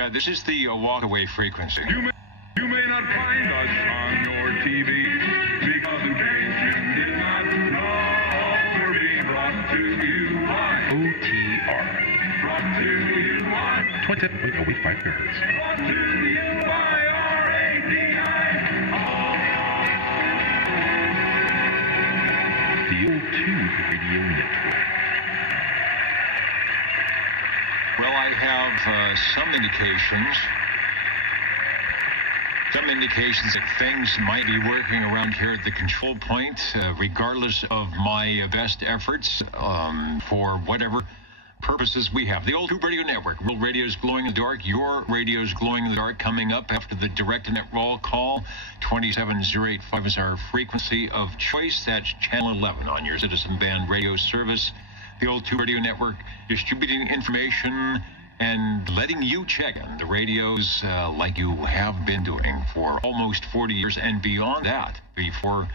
Yeah, this is the walk-away frequency. You may not find us on your TV, because in case you did not know, we're being brought to you by OTR. Brought to you by 27.05 megahertz. Brought to you by RADI. The O2 Radio Network. Well, I have some indications that things might be working around here at the control point, regardless of my best efforts for whatever purposes we have. The Old Tube Radio Network, World Radio's Glowing in the Dark, your radio's Glowing in the Dark, coming up after the direct net roll call. 27085 is our frequency of choice. That's channel 11 on your Citizen Band radio service. The Old Tube Radio Network, distributing information and letting you check in the radios like you have been doing for almost 40 years and beyond that, before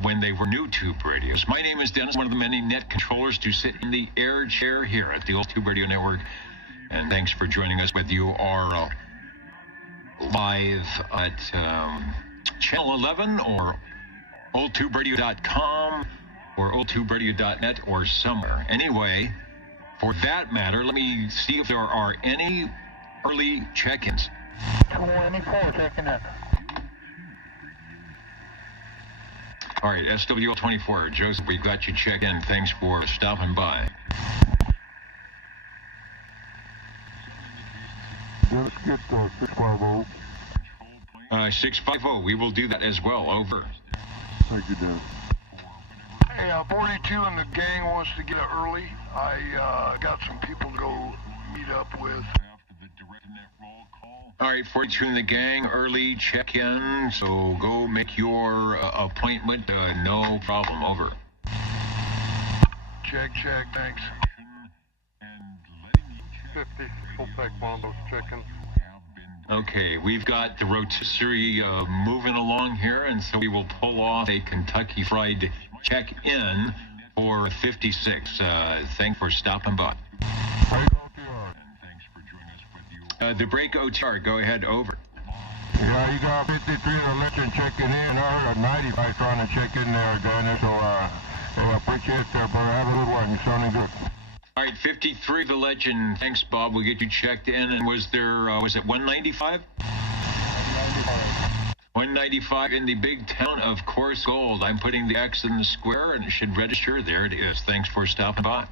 when they were new tube radios. My name is Dennis, one of the many net controllers to sit in the air chair here at the Old Tube Radio Network. And thanks for joining us, whether you are live at channel 11 or oldtuberadio.com or oldtuberadio.net or somewhere. Anyway, for that matter, let me see if there are any early check-ins. 24 checking in. All right, SWL24, Joseph, we got you checked in. Thanks for stopping by. Let's get 650. 650, we will do that as well. Over. Thank you, Dennis. Hey, 42 and the gang wants to get early. I got some people to go meet up with. All right, 42 in the gang, early check-in, so go make your appointment. No problem. Over. Check, thanks. 50, we'll take one of those chickens. Okay, we've got the rotisserie moving along here, and so we will pull off a Kentucky Fried check-in for 56. Thanks for stopping by. The break OTR, go ahead, over. Yeah, you got 53 election checking in. I heard a 95 trying to check in there, Dennis, so I appreciate it, brother. Have a good one. You're sounding good. All right, 53, the legend. Thanks, Bob. We'll get you checked in. And was there, was it 195? 195 in the big town of Course Gold. I'm putting the X in the square, and it should register. There it is. Thanks for stopping by.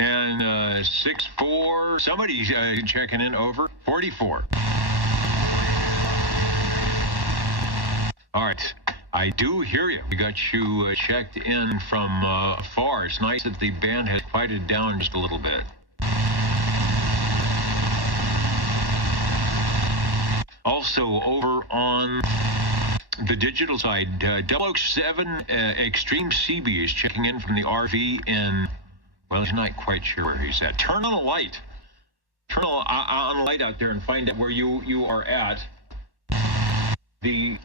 And 64, somebody's checking in, over. 44. All right, I do hear you. We got you checked in from afar. It's nice that the band has quieted down just a little bit. Also, over on the digital side, 007 Extreme CB is checking in from the RV in, well, he's not quite sure where he's at. Turn on a light. Turn on a light out there and find out where you are at. The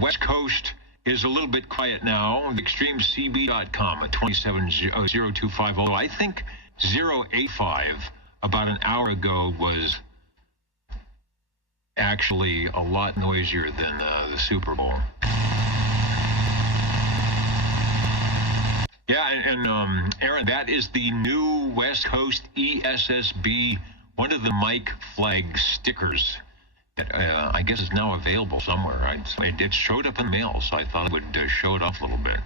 West Coast is a little bit quiet now. ExtremeCB.com at 27025. Although I think 085 about an hour ago was actually a lot noisier than the Super Bowl. Yeah, and Aaron, that is the new West Coast ESSB, one of the mic flag stickers. I guess it's now available somewhere. It showed up in the mail, so I thought it would show it off a little bit.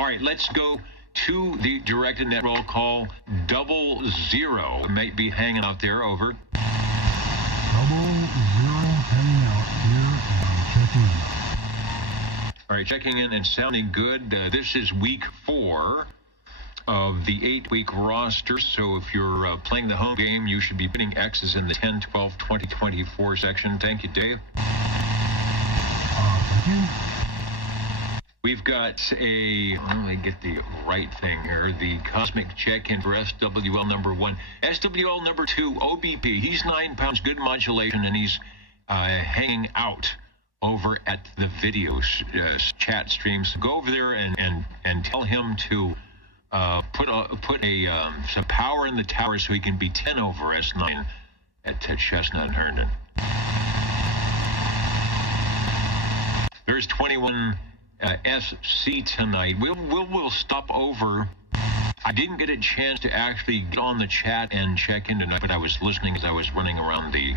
All right, let's go to the directed net roll call. 00 it might be hanging out there, over. 00 hanging out here and checking in. All right, checking in and sounding good. This is week 4 of the 8-week roster, so if you're playing the home game, you should be putting X's in the 10, 12, 20, 24 section. Thank you, Dave. Thank you. We've got let me get the right thing here, the cosmic check-in for SWL number 1. SWL number 2, OBP, he's 9 pounds, good modulation, and he's hanging out over at the video chat streams. Go over there and tell him to put some power in the tower so he can be 10 over S9 at Chestnut and Herndon. There's 21 SC tonight. We'll stop over. I didn't get a chance to actually get on the chat and check in tonight, but I was listening as I was running around the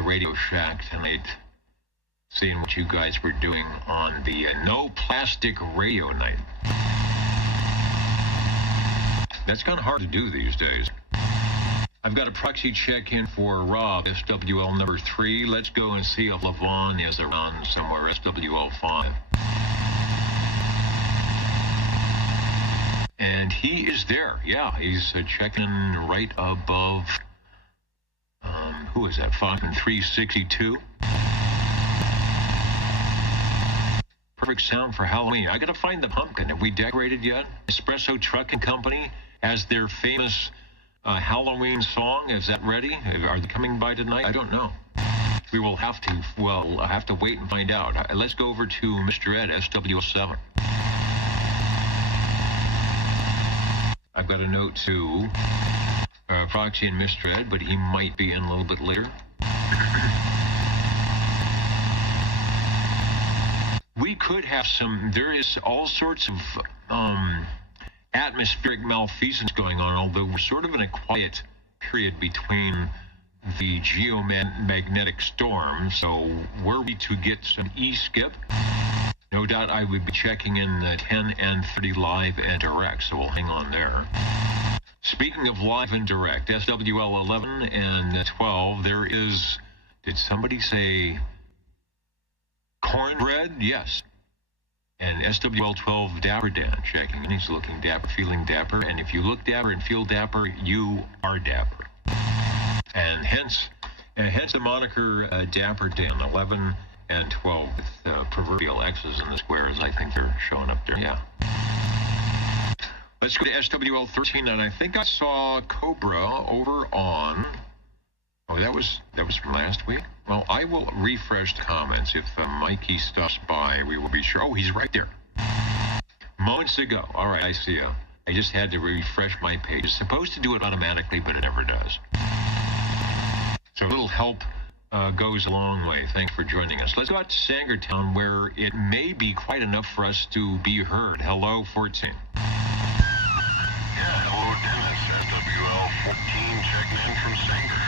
Radio Shack tonight, seeing what you guys were doing on the No Plastic Radio Night. That's kind of hard to do these days. I've got a proxy check-in for Rob, SWL number 3. Let's go and see if Levon is around somewhere, SWL 5. And he is there. Yeah, he's checking in right above, who is that, Falcon 362. Perfect sound for Halloween. I got to find the pumpkin. Have we decorated yet? Espresso Trucking Company has their famous Halloween song. Is that ready? Are they coming by tonight? I don't know. We will have to, I'll have to wait and find out. Let's go over to Mr. Ed, SW7. I've got a note to Proxy and Mr. Ed, but he might be in a little bit later. We could have there is all sorts of atmospheric malfeasance going on, although we're sort of in a quiet period between the geomagnetic storm. So were we to get some E-skip, no doubt I would be checking in 10 and 30 live and direct, so we'll hang on there. Speaking of live and direct, SWL 11 and 12, there is, did somebody say cornbread? Yes. And SWL 12, Dapper Dan checking in. He's looking dapper, feeling dapper. And if you look dapper and feel dapper, you are dapper. And hence the moniker Dapper Dan, 11 and 12 with proverbial X's in the squares. I think they're showing up there. Yeah. Let's go to SWL 13, and I think I saw Cobra over on. Oh, that was from last week. Well, I will refresh the comments. If Mikey stops by, we will be sure. Oh, he's right there. Moments ago. All right, I see you. I just had to refresh my page. It's supposed to do it automatically, but it never does. So a little help goes a long way. Thanks for joining us. Let's go out to Sangertown, where it may be quite enough for us to be heard. Hello, 14. Yeah, hello, Dennis. SWL 14 checking in from Sanger.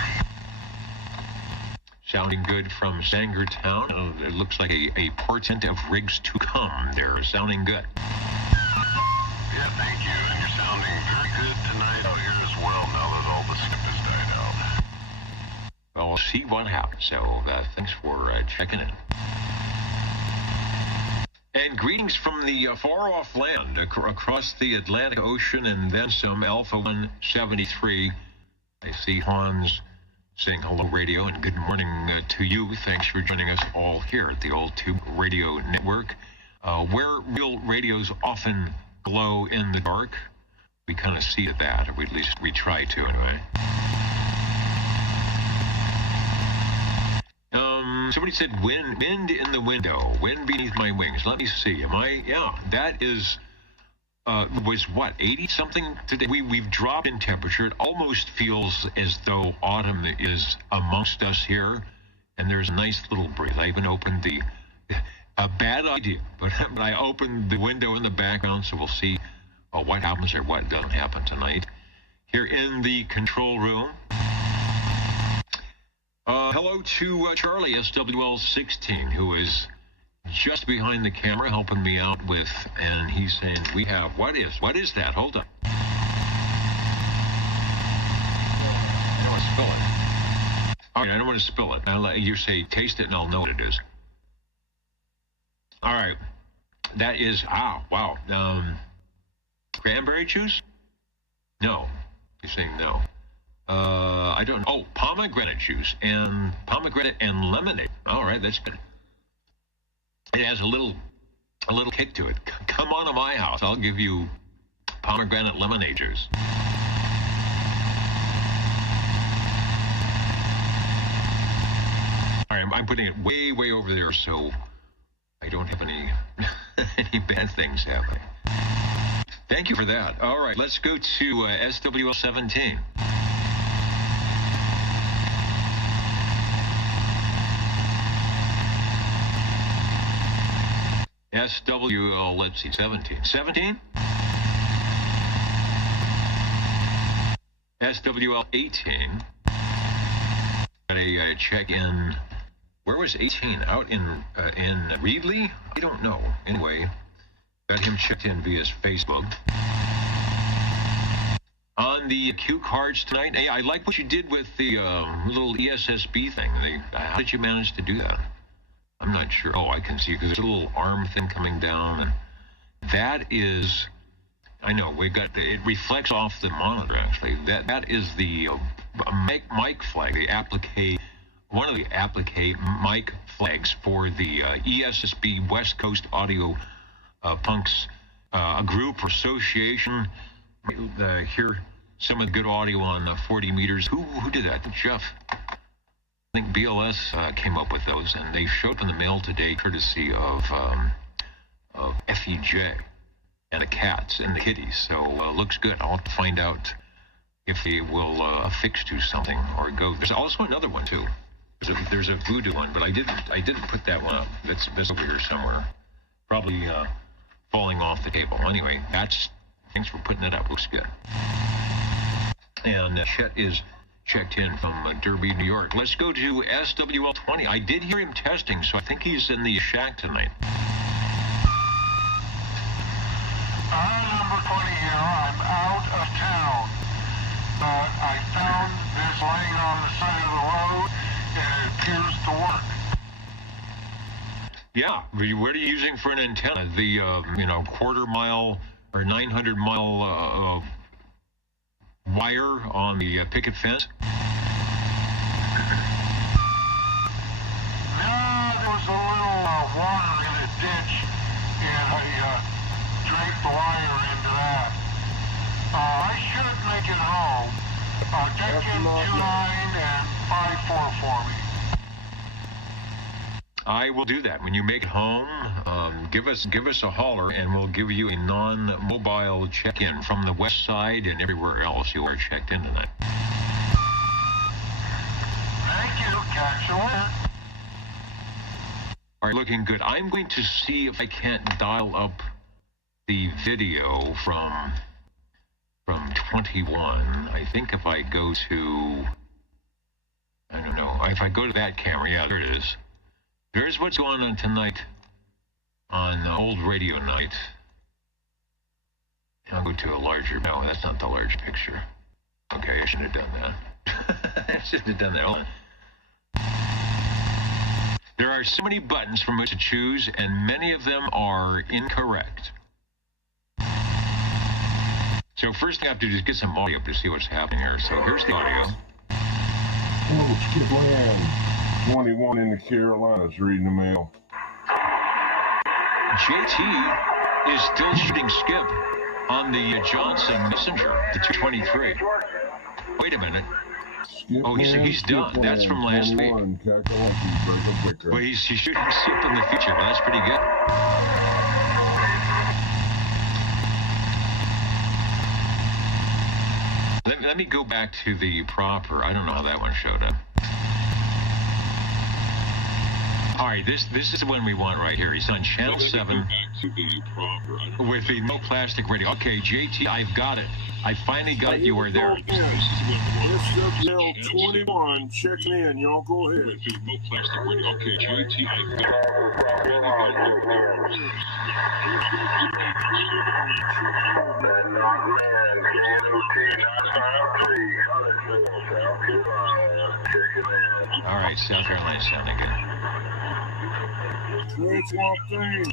Sounding good from Sangertown. It looks like a portent of rigs to come there. Sounding good. Yeah, thank you. And you're sounding very good tonight out here as well, now that all the skip has died out. Well, we'll see what happens. So thanks for checking in. And greetings from the far-off land across the Atlantic Ocean and then some, Alpha 173. I see Hans saying hello, radio, and good morning to you. Thanks for joining us all here at the Old Tube Radio Network, where real radios often glow in the dark. We kind of see that, or at least we try to anyway. Somebody said wind in the window, wind beneath my wings. Let me see. Yeah, that is, was what, 80 something today? We've dropped in temperature. It almost feels as though autumn is amongst us here, and there's a nice little breeze. I even opened a bad idea, but I opened the window in the background, so we'll see what happens or what doesn't happen tonight. Here in the control room. Hello to Charlie, SWL 16, who is just behind the camera helping me out with, and he's saying we have, what is that? Hold on. I don't want to spill it. All right, I don't want to spill it. I'll let you say taste it and I'll know what it is. All right. That is, wow. Cranberry juice? No. He's saying no. I don't know. Oh, pomegranate juice and pomegranate and lemonade. All right, that's good. It has a little kick to it. Come on to my house. I'll give you pomegranate lemonade juice. All right, I'm putting it way, way over there, so I don't have any any bad things happening. Thank you for that. All right, let's go to SWL 17. SWL, let's see, 17. 17? SWL 18. Got a check-in. Where was 18? Out in Reedley? I don't know. Anyway, got him checked in via Facebook. On the cue cards tonight, hey, I like what you did with the little ESSB thing. How did you manage to do that? I'm not sure. Oh, I can see, because there's a little arm thing coming down, and that is, I know, it reflects off the monitor, actually. That is the mic flag, the applique, one of the applique mic flags for the ESSB West Coast Audio Punks, a group or association. Hear some of the good audio on 40 meters. Who did that? Jeff. I think BLS came up with those, and they showed up in the mail today, courtesy of FEJ and the cats and the kitties. So looks good. I'll have to find out if they will affix to something or go. There's also another one too. There's a voodoo one, but I didn't put that one up. That's over here somewhere, probably falling off the table. Anyway, thanks for putting it up. Looks good. And Chet is checked in from Derby, New York. Let's go to SWL 20. I did hear him testing, so I think he's in the shack tonight. Number 20 here. I'm out of town. I found this laying on the side of the road, and it appears to work. Yeah, what are you using for an antenna? The quarter mile or 900 mile wire on the picket fence? No, there was a little water in a ditch, and I draped the wire into that. I should make it home. Check in 29 and 54 for me. I will do that. When you make it home, give us a holler, and we'll give you a non-mobile check-in from the west side and everywhere else you are checked in tonight. Thank you. Catch you later. All right, looking good. I'm going to see if I can't dial up the video from 21. I think if I go to, I don't know, if I go to that camera, yeah, there it is. There's what's going on tonight on Old Radio Night. I'll go to a larger, no, that's not the large picture. Okay, I shouldn't have done that. I shouldn't have done that. Hold on. There are so many buttons from which to choose, and many of them are incorrect. So first thing I have to do is get some audio to see what's happening here. So here's the audio. Oh, Skip Land. 21 in the Carolinas reading the mail. JT is still shooting Skip on the Johnson Messenger, the 223. Wait a minute. Skip Oh, he's done. Skip That's from last week. Well, he's shooting Skip in the future. Well, that's pretty good. Let me go back to the proper. I don't know how that one showed up. All right, this is the one we want right here. He's on channel 7 with the no plastic radio. Okay, JT, I've got it. I finally got it. You are there. SWL 21 checking in. Y'all go ahead. With the no plastic radio. Okay, JT, I've got it. All right, South Carolina sounding good. Great Swamp thing.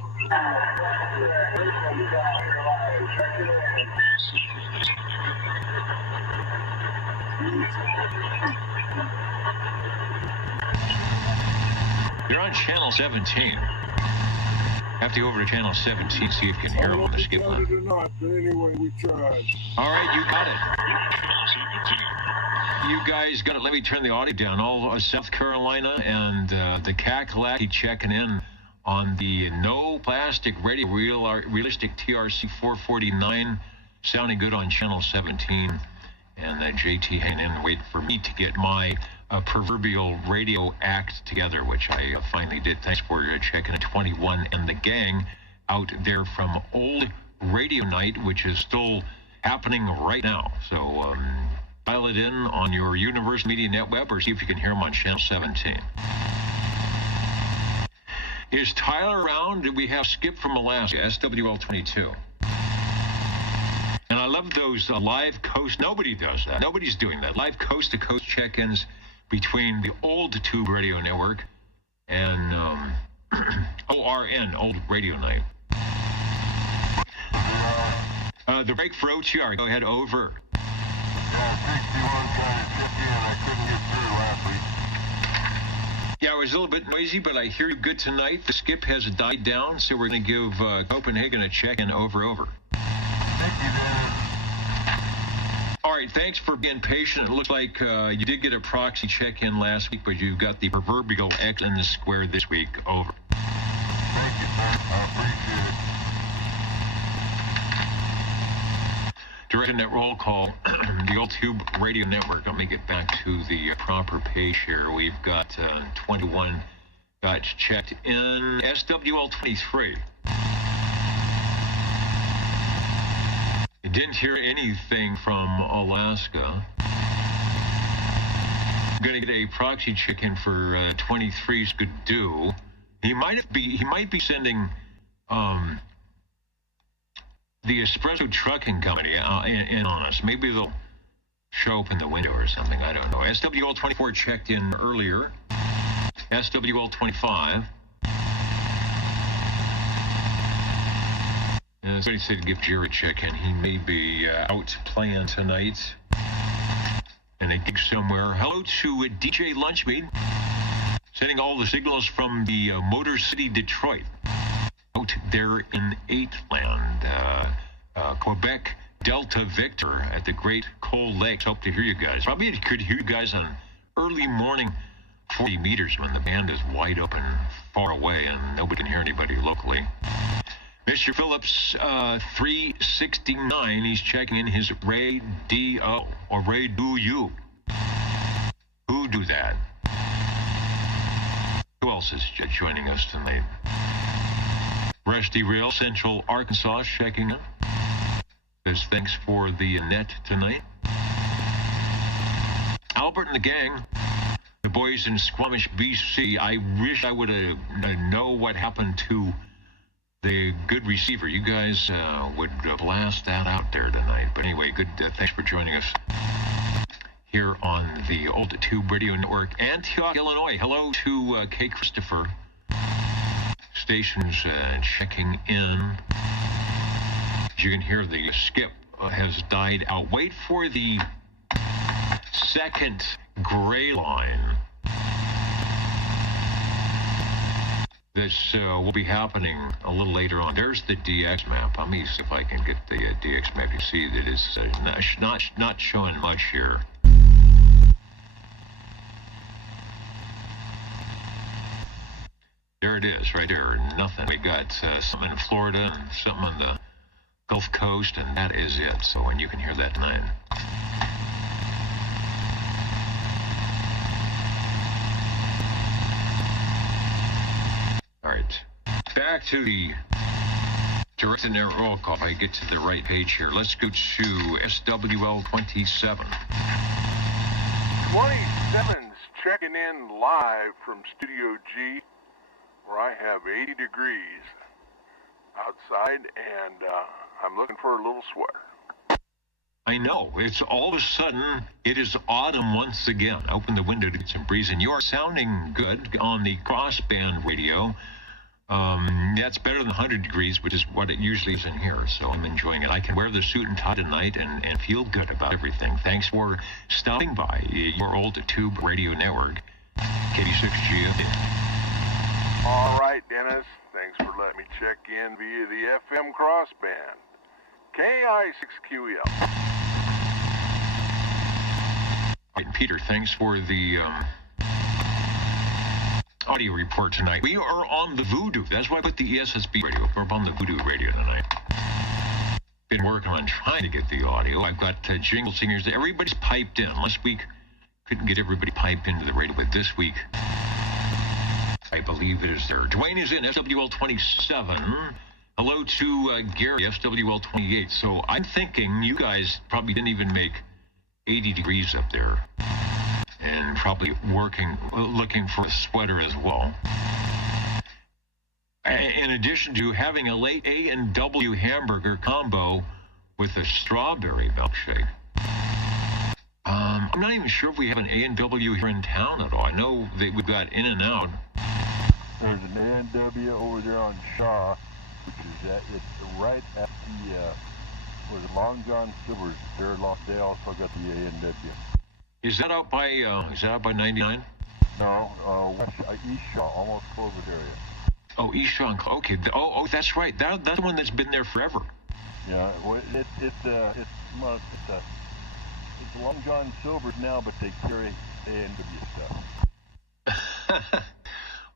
You're on channel 17. Have to go over to channel 17, see if you can hear him on the skip line. Not, but anyway, we tried. All right, you got it. You guys got to let me turn the audio down. All South Carolina and the Kakalaki checking in on the No Plastic Radio Realistic TRC 449, sounding good on channel 17. And JT hanging in, waiting for me to get my proverbial radio act together, which I finally did. Thanks for checking at 21 and the gang out there from Old Radio Night, which is still happening right now. So dial it in on your Universal Media Net web or see if you can hear them on channel 17. Is Tyler around? We have Skip from Alaska, SWL 22. And I love those live coast. Nobody does that. Nobody's doing that. Live coast-to-coast check-ins between the Old Tube Radio Network and ORN, Old Radio Night. The break for OTR. Go ahead, over. Yeah, 61 trying to check in. I couldn't get through last week. Yeah, it was a little bit noisy, but I hear you good tonight. The skip has died down, so we're going to give Copenhagen a check-in over. Thank you, Dennis. All right, thanks for being patient. It looks like you did get a proxy check-in last week, but you got the proverbial X in the square this week. Over. Thank you, sir. I appreciate it. Directing that roll call, the Old Tube Radio Network. Let me get back to the proper page here. We've got 21 got checked in. SWL 23. I didn't hear anything from Alaska. I'm going to get a proxy check-in for 23's good do. He might be sending the Espresso Trucking Company in on us. Maybe they'll show up in the window or something. I don't know. SWL 24 checked in earlier. SWL 25. Somebody said to give Jerry a check-in. He may be out playing tonight in a gig somewhere. Hello to DJ Lunchmeat, sending all the signals from the Motor City, Detroit. Out there in Eightland, Quebec, Delta Victor at the Great Cold Lakes. Hope to hear you guys. Probably could hear you guys on early morning 40 meters when the band is wide open far away and nobody can hear anybody locally. Mr. Phillips, 369, he's checking in his radio, or radio. Who do that? Who else is joining us tonight? Rusty Rail, Central Arkansas, checking in. Says thanks for the net tonight. Albert and the gang, the boys in Squamish, BC. I wish I would know what happened to the good receiver. You guys would blast that out there tonight. But anyway, good. Thanks for joining us here on the Old Tube Radio Network, Antioch, Illinois. Hello to K. Christopher. Stations checking in. As you can hear, the skip has died out. Wait for the second gray line. This will be happening a little later on. There's the DX map. Let me see if I can get the DX map. You see that it's not showing much here. There it is, right there. Nothing. We got something in Florida and something on the Gulf Coast, and that is it. So, and you can hear that tonight. All right. Back to the direct and roll call. If I get to the right page here, let's go to SWL 27. 27's checking in live from Studio G, where I have 80 degrees outside, and I'm looking for a little sweater. I know. It's all of a sudden, it is autumn once again. Open the window to get some breeze, and you are sounding good on the crossband radio. That's better than 100 degrees, which is what it usually is in here, so I'm enjoying it. I can wear the suit and tie tonight and feel good about everything. Thanks for stopping by your Old Tube Radio Network, KD6G. All right, Dennis. Thanks for letting me check in via the FM crossband. KI6QEL. And Peter, thanks for the audio report tonight. We are on the Voodoo. That's why I put the ESSB radio. We're on the Voodoo radio tonight. Been working on trying to get the audio. I've got jingle singers. Everybody's piped in. Last week, couldn't get everybody piped into the radio, but this week, I believe it is there. Dwayne is in SWL 27. Hello to Gary, SWL 28. So I'm thinking you guys probably didn't even make 80 degrees up there. And probably looking for a sweater as well. In addition to having a late A&W hamburger combo with a strawberry milkshake. I'm not even sure if we have an A&W here in town at all. I know that we've got In-N-Out. There's an A&W over there on Shaw, which is it's right at the Long John Silver's. They also got the A&W. Is that out by 99? No, East Shaw, almost Clovis area. Oh, East Shaw. Okay. Oh, that's right. That's the one that's been there forever. Yeah, well, it's Long John Silver's now, but they carry A&W stuff.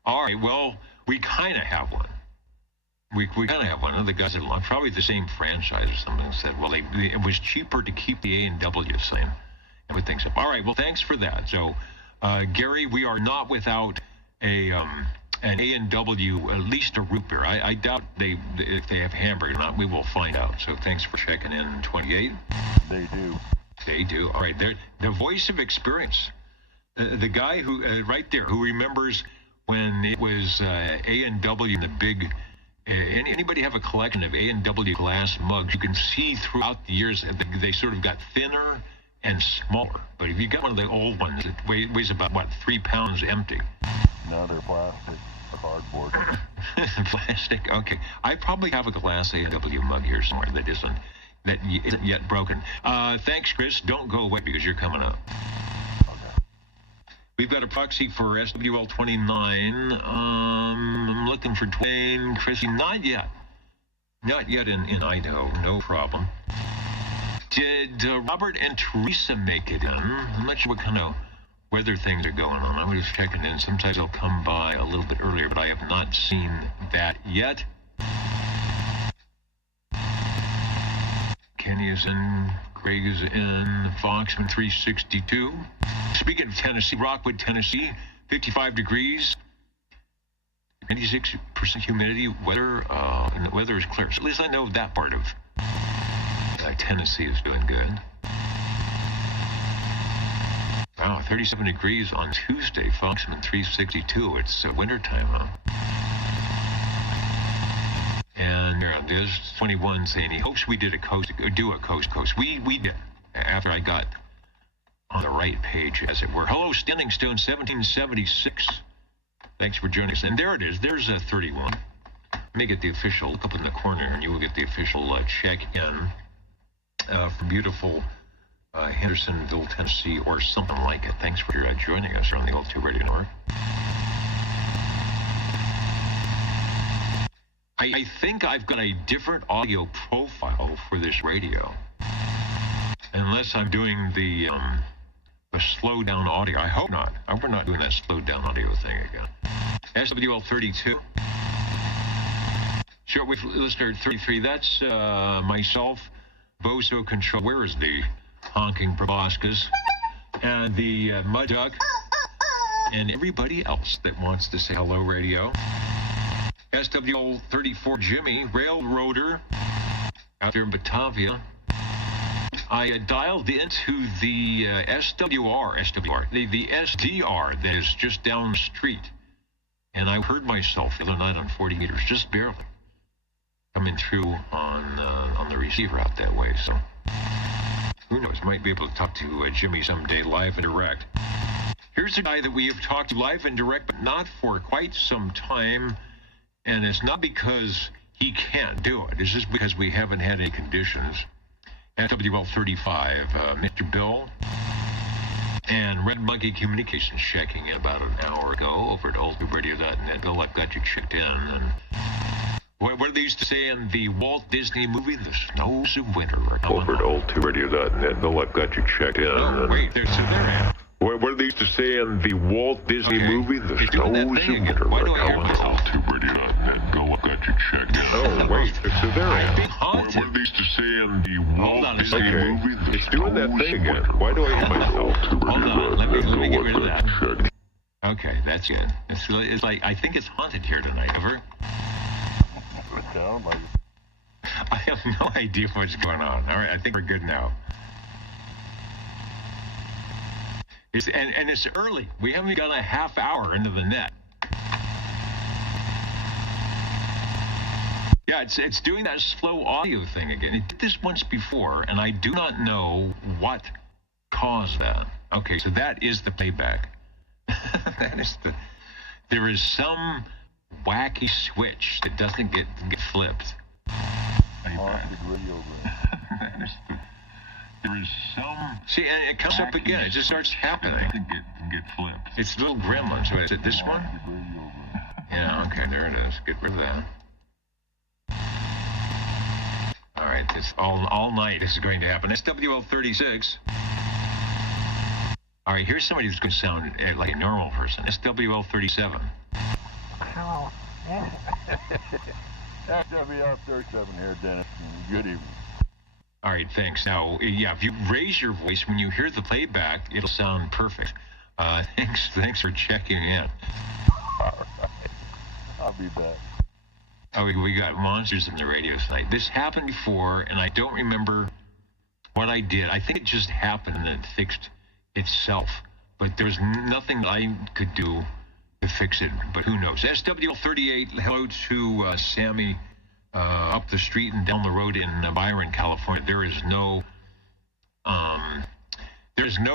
All right. Well, we kind of have one. We kind of have one. One of the guys at probably the same franchise or something said, well, it was cheaper to keep the A&W sign. Everything's up. All right. Well, thanks for that. So, Gary, we are not without an A&W, at least a root beer. I doubt if they have hamburger or not. We will find out. So thanks for checking in, 28. They do. They do. All right. They're the voice of experience. The guy who, right there, who remembers when it was A&W in the big... anybody have a collection of A&W glass mugs? You can see throughout the years they sort of got thinner and smaller. But if you got one of the old ones, it weighs about, 3 pounds empty. No, they're plastic, cardboard. Plastic, okay. I probably have a glass A&W mug here somewhere that isn't yet broken. Thanks, Chris. Don't go away because you're coming up. Okay. We've got a proxy for SWL 29. I'm looking for Dwayne, Chrissy. Not yet. Not yet in Idaho. No problem. Did Robert and Teresa make it in? I'm not sure what kind of weather things are going on. I'm just checking in. Sometimes they'll come by a little bit earlier, but I have not seen that yet. Kenny is in. Greg is in. Foxman 362. Speaking of Tennessee, Rockwood, Tennessee, 55 degrees. 96% humidity. And the weather is clear. So at least I know that part of Tennessee is doing good. Wow, 37 degrees on Tuesday, Foxman 362. It's wintertime, huh? And there's 21 saying he hopes we do a coast. We did after I got on the right page, as it were. Hello, Standing Stone 1776. Thanks for joining us. And there it is. There's a 31. Let me get the official. Look up in the corner, and you will get the official check-in for beautiful Hendersonville, Tennessee, or something like it. Thanks for joining us here on the Old 2 Radio Network. I think I've got a different audio profile for this radio. Unless I'm doing the slow down audio. I hope not. We're not doing that slow down audio thing again. SWL 32. Shortwave listener 33. That's myself, Boso Control. Where is the honking proboscis? And the Mud Duck. And everybody else that wants to say hello, radio. SWL 34 Jimmy, Railroader, out there in Batavia. I dialed into the SDR, the SDR that is just down the street. And I heard myself the other night on 40 meters, just barely, coming through on the receiver out that way. So who knows, might be able to talk to Jimmy someday live and direct. Here's a guy that we have talked to live and direct, but not for quite some time. And it's not because he can't do it. It's just because we haven't had any conditions. FWL 35, Mr. Bill and Red Monkey Communications checking in about an hour ago over at oldtuberadio.net. Bill, I've got you checked in. And What do they used to say in the Walt Disney movie? The snows of winter are coming. Over at old2radio.net. Bill, I've got you checked in. Oh, wait, so there I am. What do they used to say in the Walt Disney movie? The You're doing that snows of thing again. winter Why are do I hear coming. myself? Old2radio.net. Bill, I've got you checked in. Oh, wait, so there I I've been am. haunted. What do they used to say in the Hold on Walt a Disney second. movie? The It's doing that snows thing of again. winter Why do I are hear coming. myself? Hold on, let me get rid of that. Check. Okay, that's good. It's like, I think it's haunted here tonight. Over. It sounds like I have no idea what's going on. All right, I think we're good now. And it's early. We haven't got a half hour into the net. Yeah, it's doing that slow audio thing again. It did this once before, and I do not know what caused that. Okay, so that is the playback. There is some wacky switch that doesn't get flipped. haunted radio room. There is some. See, and it comes up again. It just starts happening. Get flipped. It's little gremlins. What is it? This one? Haunted radio room. Yeah. Okay. There it is. Get rid of that. All right. This all night. This is going to happen. SWL 36. All right. Here's somebody who's going to sound like a normal person. SWL 37. Hello. SWL 37 here, Dennis. Good evening. All right, thanks. Now, yeah, if you raise your voice when you hear the playback, it'll sound perfect. Thanks for checking in. All right. I'll be back. Oh, we got monsters in the radio tonight. This happened before, and I don't remember what I did. I think it just happened and it fixed itself. But there's nothing I could do to fix it. But who knows? SWL 38, hello to Sammy. Up the street and down the road in Byron, California, there is no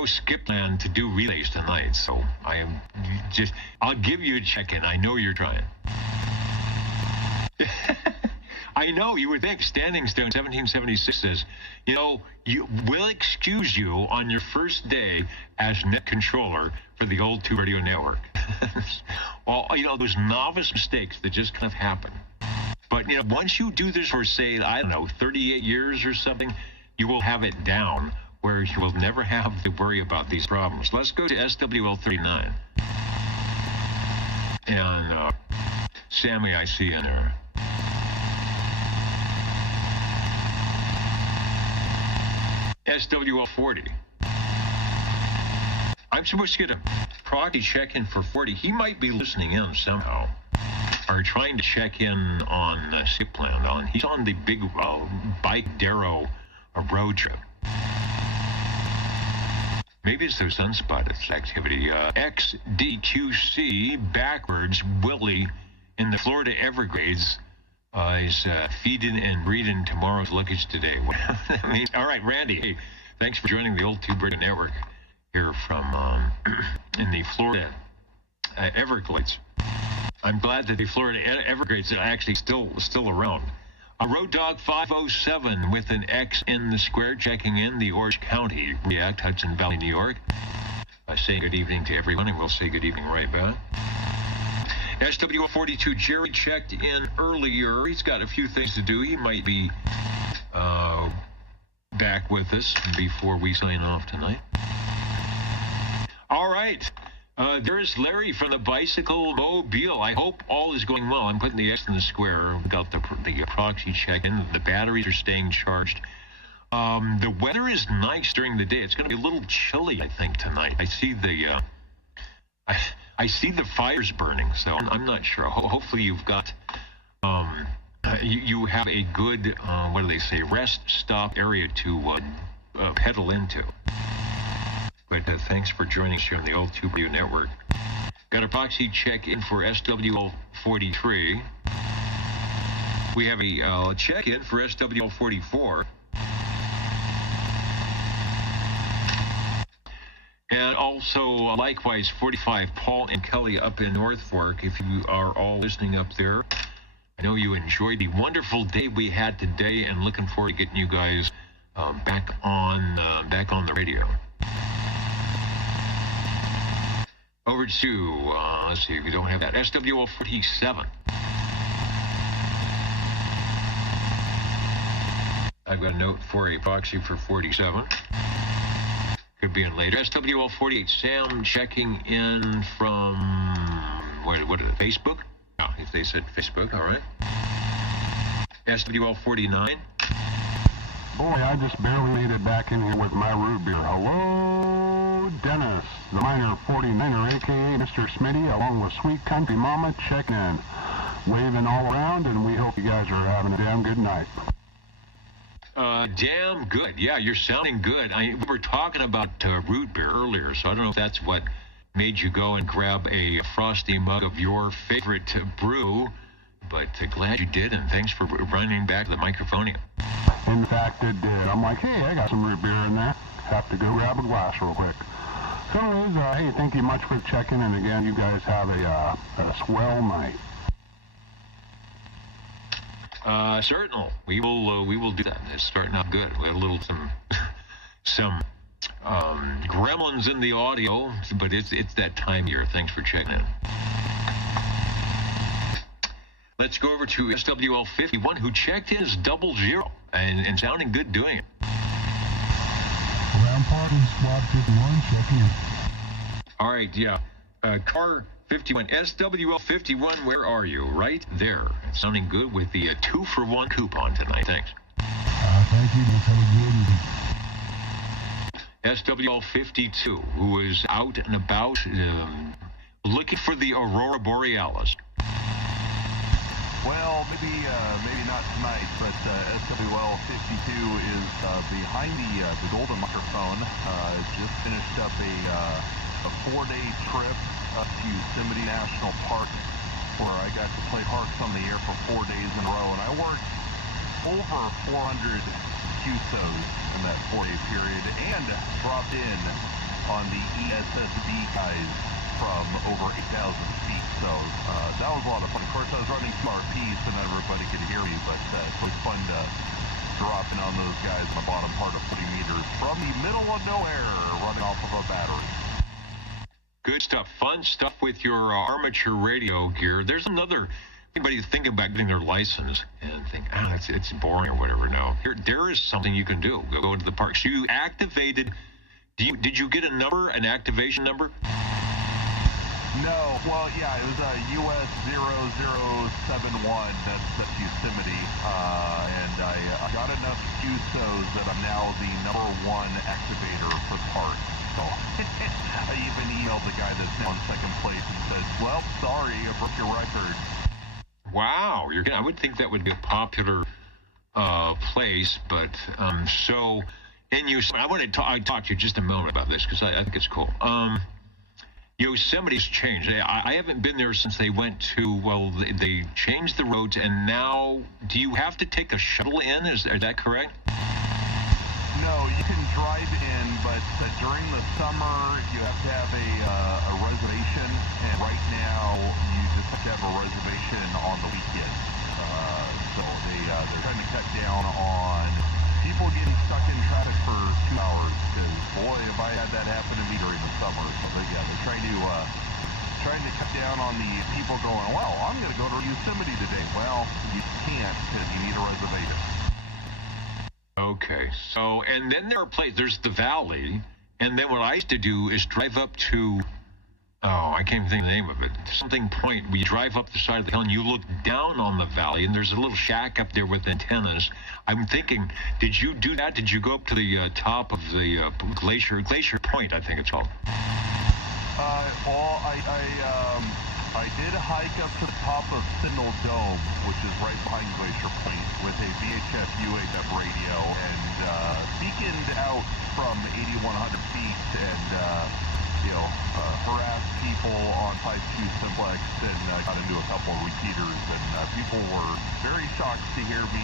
skip plan to do relays tonight. So I'll give you a check-in. I know you're trying. I know, you would think. Standing Stone 1776 says, we'll excuse you on your first day as net controller for the old 2 radio network. Well, those novice mistakes that just kind of happen. But, once you do this for, say, 38 years or something, you will have it down where you will never have to worry about these problems. Let's go to SWL 39. And, Sammy, I see in there. SWL 40. I'm supposed to get a proxy check-in for 40. He might be listening in somehow. Are trying to check in on skip plan. He's on the big Bike Darrow road trip. Maybe it's those unspotted activity. XDQC backwards Willie in the Florida Everglades is feeding and breeding tomorrow's luggage today. What that means? All right, Randy. Hey, thanks for joining the old 2 radio network here from in the Florida Everglades. I'm glad that the Florida Everglades are actually still around. Road Dog 507 with an X in the square checking in the Orange County React, Hudson Valley, New York. Saying good evening to everyone, and we'll say good evening right back. SWL 42, Jerry checked in earlier. He's got a few things to do. He might be back with us before we sign off tonight. All right. There's Larry from the Bicycle Mobile. I hope all is going well. I'm putting the X in the square. We got the proxy check-in. The batteries are staying charged. The weather is nice during the day. It's going to be a little chilly, I think, tonight. I see the I see the fires burning, so I'm not sure. Hopefully you've got you have a good what do they say, rest stop area to pedal into. But thanks for joining us here on the old 2 radio network. Got a proxy check-in for SWL 43. We have a check-in for SWL 44. And also, likewise, 45, Paul and Kelly up in North Fork. If you are all listening up there, I know you enjoyed the wonderful day we had today, and looking forward to getting you guys back on the radio. Over to, let's see if we don't have that, SWL 47. I've got a note for a proxy for 47. Could be in later. SWL 48. Sam checking in from what is it? Facebook? No, if they said Facebook, all right. SWL 49. Boy, I just barely made it back in here with my root beer. Hello, Dennis, the minor 49er, a.k.a. Mr. Smitty, along with Sweet Country Mama, checking in. Waving all around, and we hope you guys are having a damn good night. Damn good. Yeah, you're sounding good. We were talking about root beer earlier, so I don't know if that's what made you go and grab a frosty mug of your favorite brew, but glad you did, and thanks for running back to the microphone. In fact, it did. I'm like, hey, I got some root beer in there. Have to go grab a glass real quick. So, hey, thank you much for checking, and again, you guys have a swell night. Certainly. We will do that. It's starting out good. We have some gremlins in the audio, but it's that time of year. Thanks for checking in. Let's go over to SWL 51, who checked in as 00 and sounding good doing it. Rampart and Squad 51 checking in. All right, yeah. Car 51, SWL 51, where are you? Right there. Sounding good with the 2-for-1 coupon tonight. Thanks. Thank you. Let's have a good evening. SWL 52, who is out and about looking for the Aurora Borealis. Well, maybe not tonight, but SWL 52 is behind the golden microphone. Just finished up a 4-day trip up to Yosemite National Park, where I got to play Harks on the Air for 4 days in a row, and I worked over 400 QSOs in that 4-day period, and dropped in on the ESSB guys from over 8,000 feet, so that was a lot of fun. Of course, I was running QRP, so not everybody could hear me, but it was fun to drop in on those guys in the bottom part of 40 meters from the middle of nowhere, running off of a battery. Good stuff. Fun stuff with your armature radio gear. There's anybody thinking about getting their license and think, it's boring or whatever. No, there is something you can do. Go into the park. So you activated. Did you get an activation number? No, well, yeah, it was US 0071, that's Yosemite, and I got enough QSOs that I'm now the #1 activator for the park. So I even emailed the guy that's now in second place and said, well, sorry, I broke your record. Wow, I would think that would be a popular place, but so, and I want to talk to you just a moment about this because I think it's cool. Yosemite's changed. I haven't been there since they went to, they changed the roads, and now, do you have to take a shuttle in? Is that correct? No, you can drive in, but during the summer, you have to have a reservation, and right now, you just have to have a reservation on the weekend. So they're trying to cut down on people getting stuck in traffic for 2 hours, because boy, if I had that happen to me during the summer. So they're trying to cut down on the people going, well, I'm going to go to Yosemite today. Well, you can't because you need a reservation. Okay, so, and then there are places, there's the valley, and then what I used to do is drive up to, I can't even think of the name of it, something point, where you drive up the side of the hill and you look down on the valley, and there's a little shack up there with antennas. I'm thinking, did you do that? Did you go up to the top of the Glacier Point, I think it's called? I did hike up to the top of Sentinel Dome, which is right behind Glacier Point, with a VHF UHF radio, and beaconed out from 8,100 feet, and harassed people on 5.2 simplex, and got into a couple of repeaters, and people were very shocked to hear me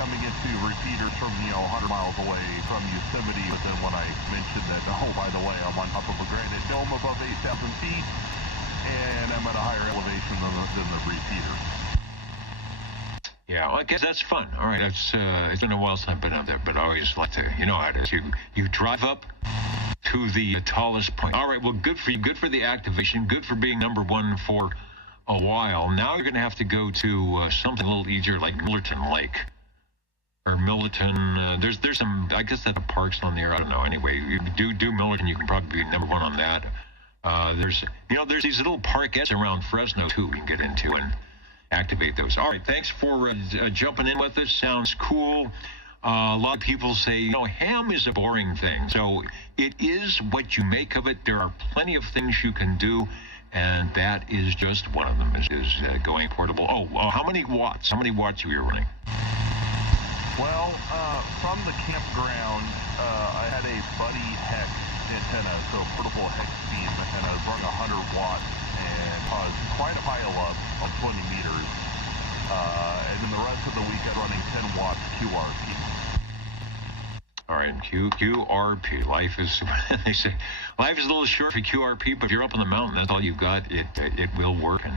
coming into repeaters from 100 miles away from Yosemite. But then when I mentioned that, oh, by the way, I'm on top of a granite dome above 8,000 feet, and I'm at a higher elevation than the repeater. Yeah, I guess that's fun. All right, it's been a while since I've been up there, but I always like to, how it is. You drive up to the tallest point. All right, well, good for you. Good for the activation. Good for being #1 for a while. Now you're going to have to go to something a little easier like Millerton Lake. or Milliton. There's some, I guess that's the Parks on the air. I don't know. Anyway, you do Milliton, you can probably be number one on that. There's these little parkettes around Fresno too we can get into and activate those. All right, thanks for jumping in with us. Sounds cool. A lot of people say, ham is a boring thing. So it is what you make of it. There are plenty of things you can do, and that is just one of them, is going portable. How many watts? How many watts are you running? Well, from the campground, I had a Buddy Hex antenna, so portable hex beam, and I was running 100 watts, and I was quite a pile up on 20 meters. And then the rest of the week, I'm running 10 watts QRP. All right, QRP. Life is, they say, life is a little short for QRP, but if you're up on the mountain, that's all you've got. It will work, and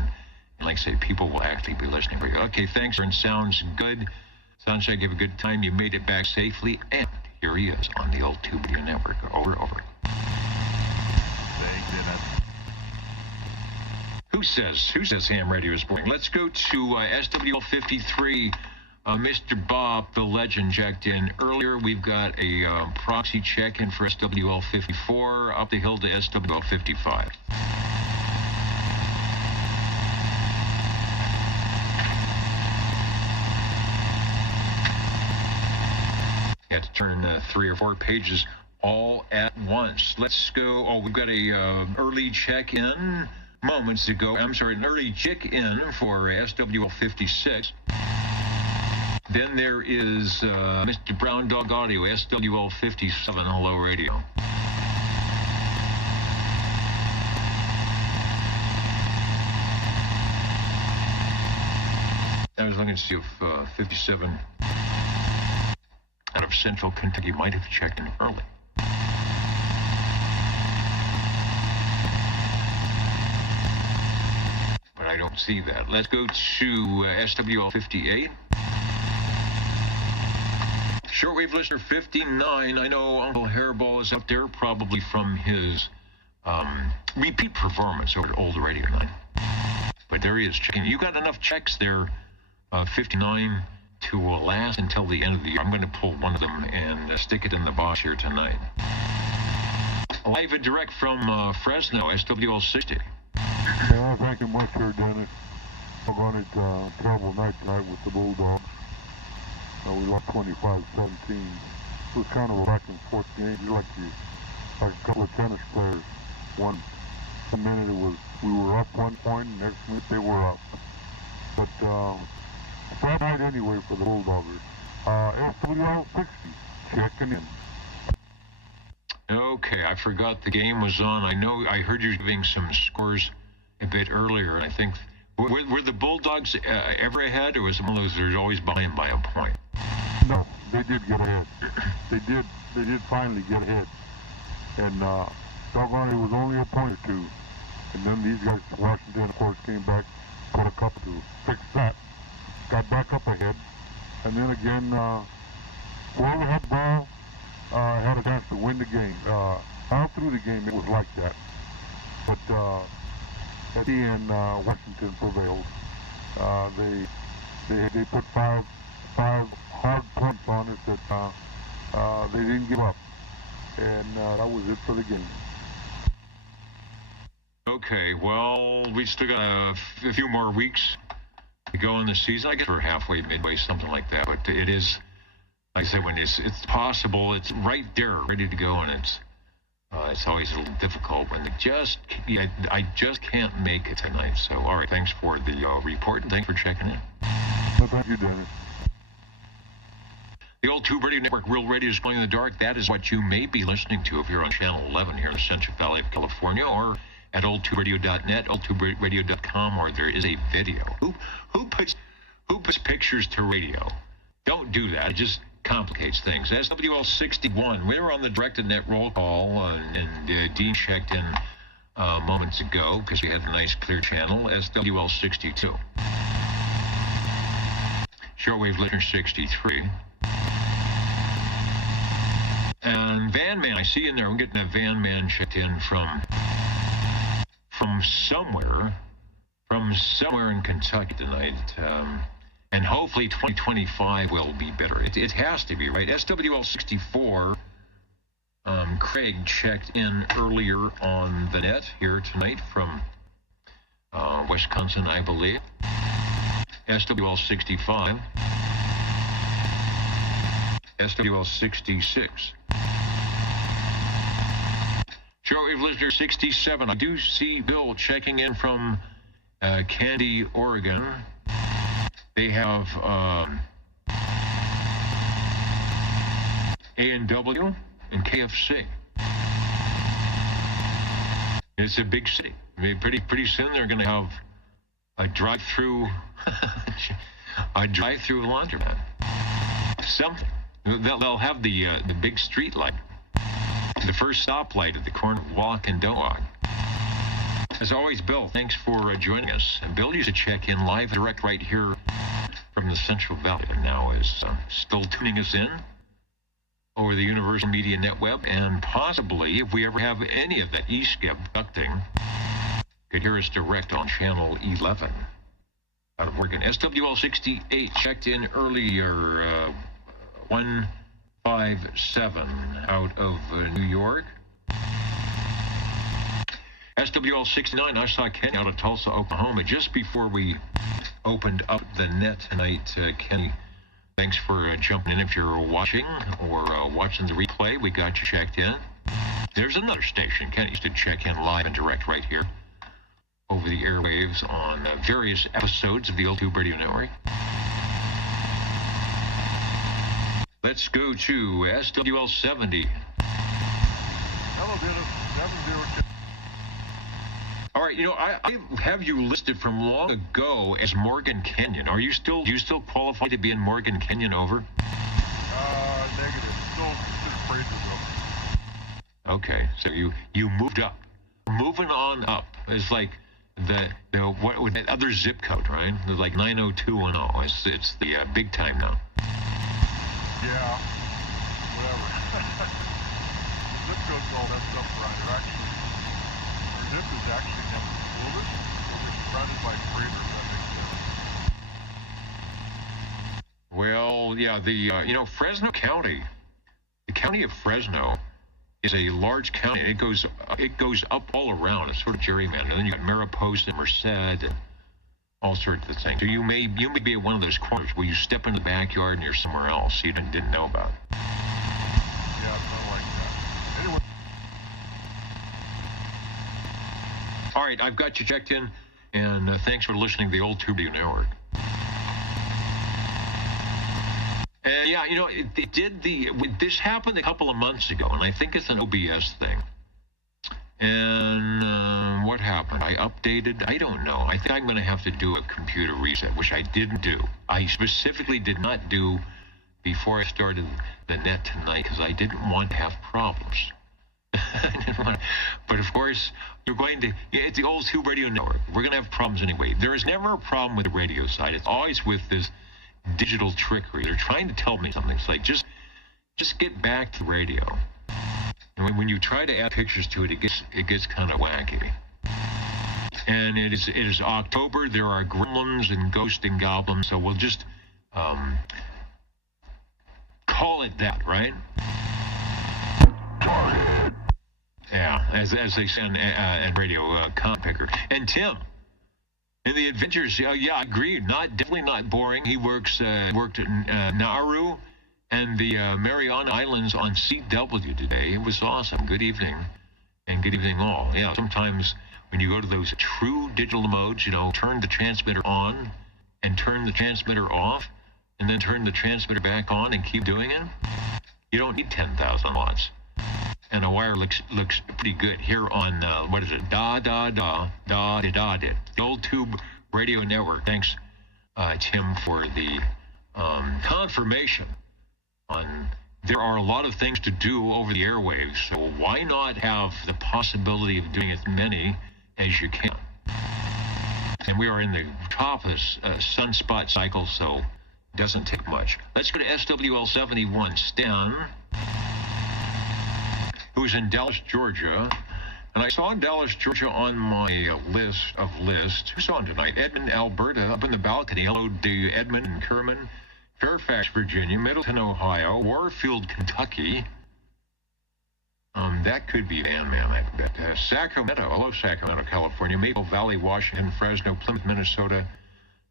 like I say, people will actually be listening for you. Okay, thanks, and sounds good. Sounds like you have a good time. You made it back safely, and here he is on the old Tube Radio Network. Over. Thanks, Dennis. Who says ham radio is boring? Let's go to SWL53. Mr. Bob, the legend, checked in earlier. We've got a proxy check-in for SWL54 up the hill to SWL55. Got to turn 3 or 4 pages all at once. Let's go. We've got a early check-in moments ago. I'm sorry, an early check-in for SWL56. Then there is Mr. Brown Dog Audio, SWL57, Hello Radio. I was looking to see if 57 out of Central Kentucky might have checked in early. But I don't see that. Let's go to SWL58. Shortwave listener 59. I know Uncle Hairball is up there, probably from his repeat performance over at Old Radio 9. But there he is checking. You got enough checks there, 59, to last until the end of the year. I'm going to pull one of them and stick it in the box here tonight. Live and direct from Fresno, SWL60. Yeah, thank you much, sir, Dennis. I'm on it terrible night tonight with the Bulldogs. We lost 25-17. It was kind of a back-and-forth game. Like a couple of tennis players. One minute we were up 1 point, and next minute they were up. But Friday night anyway for the Bulldoggers. SWL60 checking in. Okay, I forgot the game was on. I heard you giving some scores a bit earlier. I think were the Bulldogs ever ahead, or was it one of those they're always behind by a point? No, they did get ahead. They did finally get ahead. And doggone it was only a point or two. And then these guys, Washington, of course, came back, put a couple to fix that, got back up ahead, and then again, whoever had the ball had a chance to win the game. All through the game, it was like that. But at the end, Washington prevailed. They put five hard points on us that they didn't give up, and that was it for the game. Okay, well, we still got a few more weeks to go in the season. I guess we're halfway, midway, something like that. But it is, like I said, when it's possible, it's right there, ready to go, and it's always a little difficult when I just can't make it tonight. So, all right, thanks for the report, and thanks for checking in. Well, thank you, Dennis. The old Tube Radio Network, Real Radio is Going in the Dark. That is what you may be listening to if you're on Channel 11 here in the Central Valley of California, or at oldtuberadio.net, oldtuberadio.com, or there is a video. Who puts pictures to radio? Don't do that. It just complicates things. SWL61, we were on the directed net roll call, and Dean checked in moments ago because we had a nice clear channel. SWL62. Shortwave listener 63. And Van Man, I see in there, I'm getting a Van Man checked in from somewhere in Kentucky tonight. And hopefully 2025 will be better. It has to be, right? SWL 64, Craig checked in earlier on the net here tonight from Wisconsin, I believe. SWL 65. SWL 66. Shortwave listener 67. I do see Bill checking in from Candy, Oregon. They have A&W and KFC. It's a big city. I mean, pretty soon they're going to have a drive-through laundromat. Something. They'll have the big street light, the first stoplight at the corner of Walk and Don't Walk. As always, Bill, thanks for joining us. And Bill used to check in live direct right here from the Central Valley, and now is still tuning us in over the Universal Media Netweb, and possibly, if we ever have any of that eSCIB ducting, could hear us direct on Channel 11 out of Oregon. SWL 68 checked in earlier, 157 out of New York. SWL 69, I saw Kenny out of Tulsa, Oklahoma, just before we opened up the net tonight. Kenny, thanks for jumping in. If you're watching or watching the replay, we got you checked in. There's another station. Kenny used to check in live and direct right here over the airwaves on various episodes of the Old Tube Radio Network. Let's go to SWL 70. Hello, Dennis. 70. All right, you know, I have you listed from long ago as Morgan Canyon. Do you still qualify to be in Morgan Canyon over? Negative. Still considered Fraserville. Okay, so you moved up. Moving on up is like the what with that other zip code, right? It's like 90210. It's the big time now. Yeah. Whatever. The zip code's all messed up, Ryder. Actually, our zip is actually never oldest, so they're surrounded by craters. That makes sense. Well, yeah, the Fresno County, the county of Fresno is a large county. It goes up all around. It's sort of gerrymandered. And then you got Mariposa and Merced and all sorts of things. So you may be at one of those corners where you step in the backyard and you're somewhere else you didn't know about. Yeah, something like that. Anyway. All right, I've got you checked in, and thanks for listening to the Old Tube Radio Network. And yeah, you know, this happened a couple of months ago, and I think it's an OBS thing. And what happened? I updated? I don't know. I think I'm going to have to do a computer reset, which I didn't do. I specifically did not do before I started the net tonight because I didn't want to have problems. But of course, it's the Old Tube Radio Network. We're going to have problems anyway. There is never a problem with the radio side. It's always with this digital trickery. They're trying to tell me something. It's like, just get back to radio. And when you try to add pictures to it, it gets kind of wacky. And it is October. There are gremlins and ghosts and goblins, so we'll just call it that, right? Yeah, as they say on radio, comment picker. And Tim, in the adventures, yeah, I agree. Definitely not boring. He worked in Nauru and the Mariana Islands on CW today. It was awesome. Good evening, and good evening all. Yeah, sometimes when you go to those true digital modes, turn the transmitter on and turn the transmitter off, and then turn the transmitter back on and keep doing it. You don't need 10,000 watts. And the wire looks pretty good here on, what is it? The Old Tube Radio Network. Thanks, Tim, for the confirmation on there are a lot of things to do over the airwaves, so why not have the possibility of doing as many as you can? And we are in the top of this sunspot cycle, so it doesn't take much. Let's go to SWL 71, Stan, who's in Dallas, Georgia. And I saw Dallas, Georgia on my list of lists. Who's on tonight? Edmond, Alberta, up in the balcony. Hello to Edmond and Kerman. Fairfax, Virginia. Middleton, Ohio. Warfield, Kentucky. That could be Van Man, I bet. Sacramento. Hello, Sacramento, California. Maple Valley, Washington. Fresno, Plymouth, Minnesota.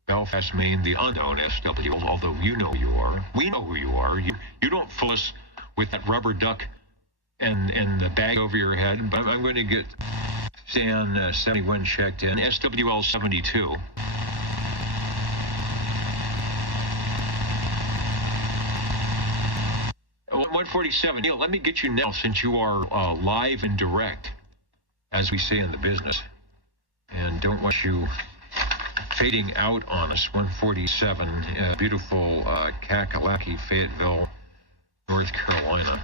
Belfast, Maine. The unknown SW, although you know who you are. We know who you are. You don't fool us with that rubber duck and the bag over your head. But I'm going to get Stan 71 checked in. SWL 72. Oh, 147. Neil, let me get you now, since you are live and direct, as we say in the business, and don't want you fading out on us. 147, beautiful Kakalaki, Fayetteville, North Carolina.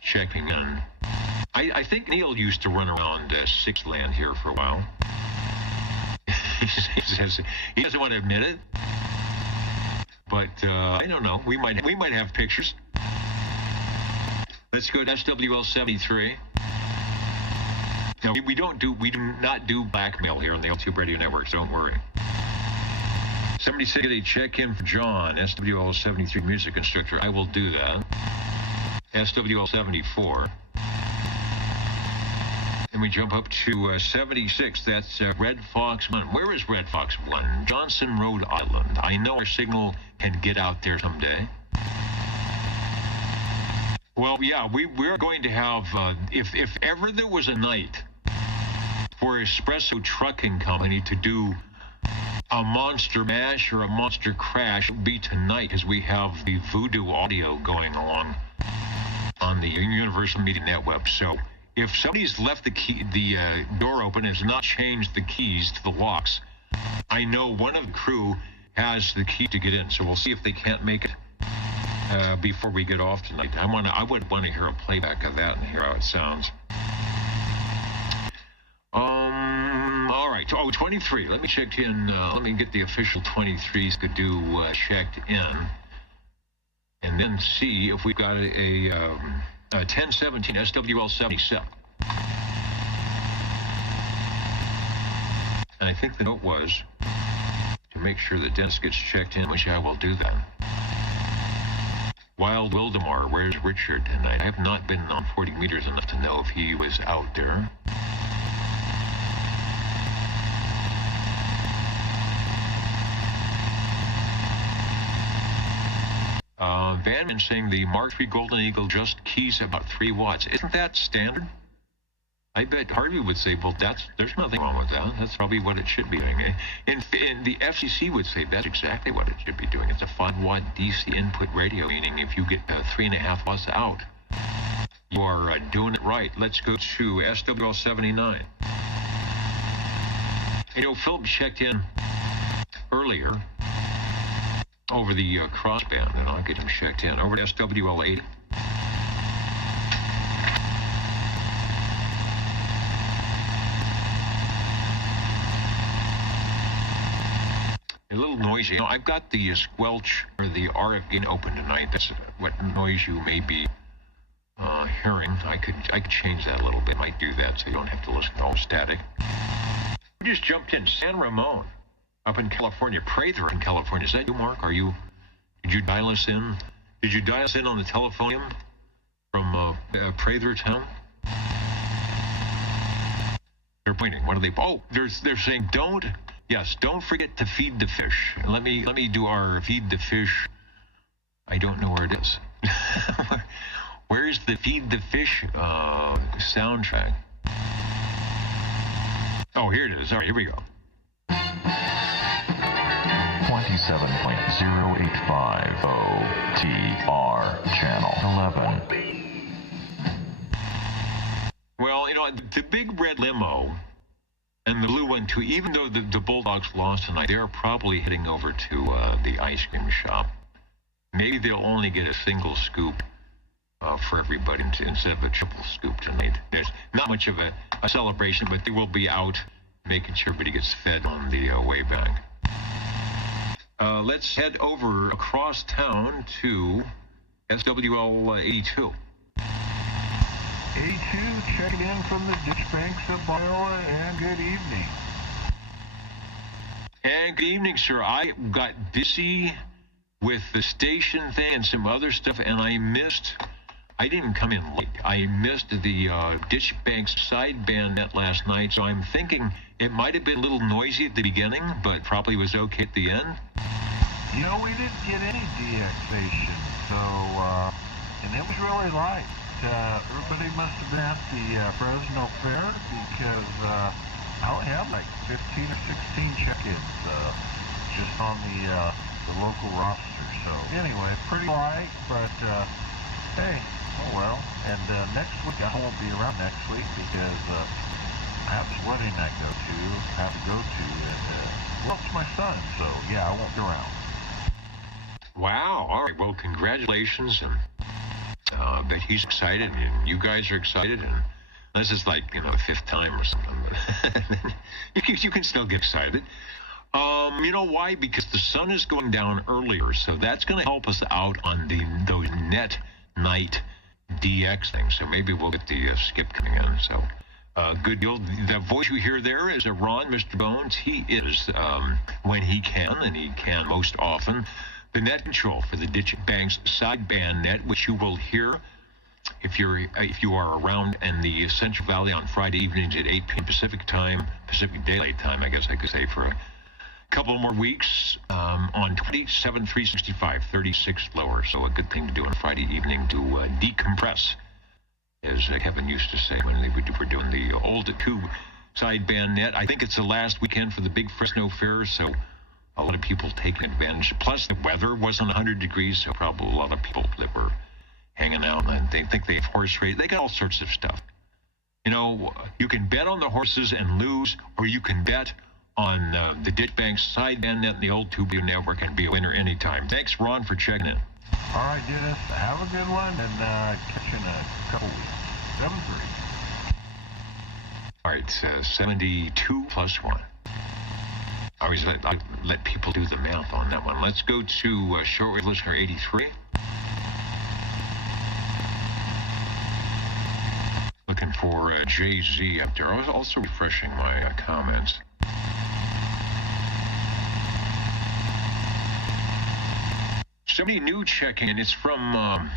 Checking in. I think Neil used to run around Sixth Land here for a while. He doesn't want to admit it, but I don't know. We might have pictures. Let's go to SWL 73. No, we do not do blackmail here on the L2 Radio Network, so don't worry. 76, a check-in for John, SWL 73 music instructor. I will do that. SWL 74. And we jump up to 76. That's Red Fox 1. Where is Red Fox 1? Johnson, Rhode Island. I know our signal can get out there someday. Well, yeah, we're going to have, if ever there was a night for Espresso Trucking Company to do a monster mash or a monster crash, it would be tonight, because we have the Voodoo audio going along on the Universal Media Network. So if somebody's left the door open and has not changed the keys to the locks, I know one of the crew has the key to get in. So we'll see if they can't make it before we get off tonight. I would want to hear a playback of that and hear how it sounds. All right. Oh, 23. Let me check in. Let me get the official 23s to do checked in, and then see if we've got a 1017 SWL 77. And I think the note was to make sure that Dennis gets checked in, which I will do then. Wild Wildemar, where's Richard tonight? I have not been on 40 meters enough to know if he was out there. Van saying the Mark III Golden Eagle just keys about 3 watts. Isn't that standard? I bet Harvey would say, well, there's nothing wrong with that. That's probably what it should be doing. And the FCC would say that's exactly what it should be doing. It's a 5-watt DC input radio, meaning if you get 3.5 watts out, you are doing it right. Let's go to SWL 79. You know, Philip checked in earlier over the crossband, and I'll get him checked in. Over to SWL 80. A little noisy. You know, I've got the squelch or the RF gain open tonight. That's what noise you may be hearing. I could change that a little bit. Might do that so you don't have to listen to all static. We just jumped in. San Ramon, up in California. Prather in California. Is that you, Mark? Did you dial us in? Did you dial us in on the telephone from Prather town? They're pointing. What are they? Oh, they're saying don't forget to feed the fish. Let me do our feed the fish. I don't know where it is. Where's the feed the fish soundtrack? Oh, here it is. All right, here we go. 27.085 OTR channel 11. Well, you know, the big red limo and the blue one too, even though the Bulldogs lost tonight, they're probably heading over to the ice cream shop. Maybe they'll only get a single scoop for everybody instead of a triple scoop tonight. There's not much of a celebration, but they will be out making sure everybody gets fed on the way back. Let's head over across town to SWL 82. A2 checking in from the ditch banks of Iowa, and good evening. And good evening, sir. I got busy with the station thing and some other stuff, and I didn't come in late. I missed the Ditch Banks sideband net last night, so I'm thinking it might have been a little noisy at the beginning, but probably was okay at the end. You know, we didn't get any DXation, so, and it was really light. Everybody must have been at the Fresno Fair, because I only have like 15 or 16 check-ins just on the local roster. So anyway, pretty light, but hey, oh well. And next week I won't be around next week because I have this wedding I have to go to, and well, it's my son, so yeah, I won't be around. Wow. All right. Well, congratulations, and I bet he's excited, and you guys are excited, and this is like, the fifth time or something. But you can still get excited. You know why? Because the sun is going down earlier, so that's going to help us out on those net night DX things. So maybe we'll get the skip coming in. So good deal. The voice you hear there is Ron, Mr. Bones. He is, when he can, and he can most often, the net control for the Ditch Banks sideband net, which you will hear if you are around in the Central Valley on Friday evenings at 8 p.m. Pacific time, Pacific Daylight Time, I guess I could say, for a couple more weeks on 27,365, 36 lower. So a good thing to do on Friday evening to decompress, as Kevin used to say when we were doing the old tube sideband net. I think it's the last weekend for the big Fresno Fair, so a lot of people taking advantage. Plus, the weather wasn't 100 degrees, so probably a lot of people that were hanging out, and they think they have horse race. They got all sorts of stuff. You can bet on the horses and lose, or you can bet on the Ditch Banks sideband net and the old Tubio network and be a winner anytime. Thanks, Ron, for checking in. All right, Dennis, have a good one, and catch you in a couple weeks. 7-3. All right, 72 plus 1. I always let people do the math on that one. Let's go to shortwave listener 83. Looking for JZ up there. I was also refreshing my comments. Somebody new checking in. It's from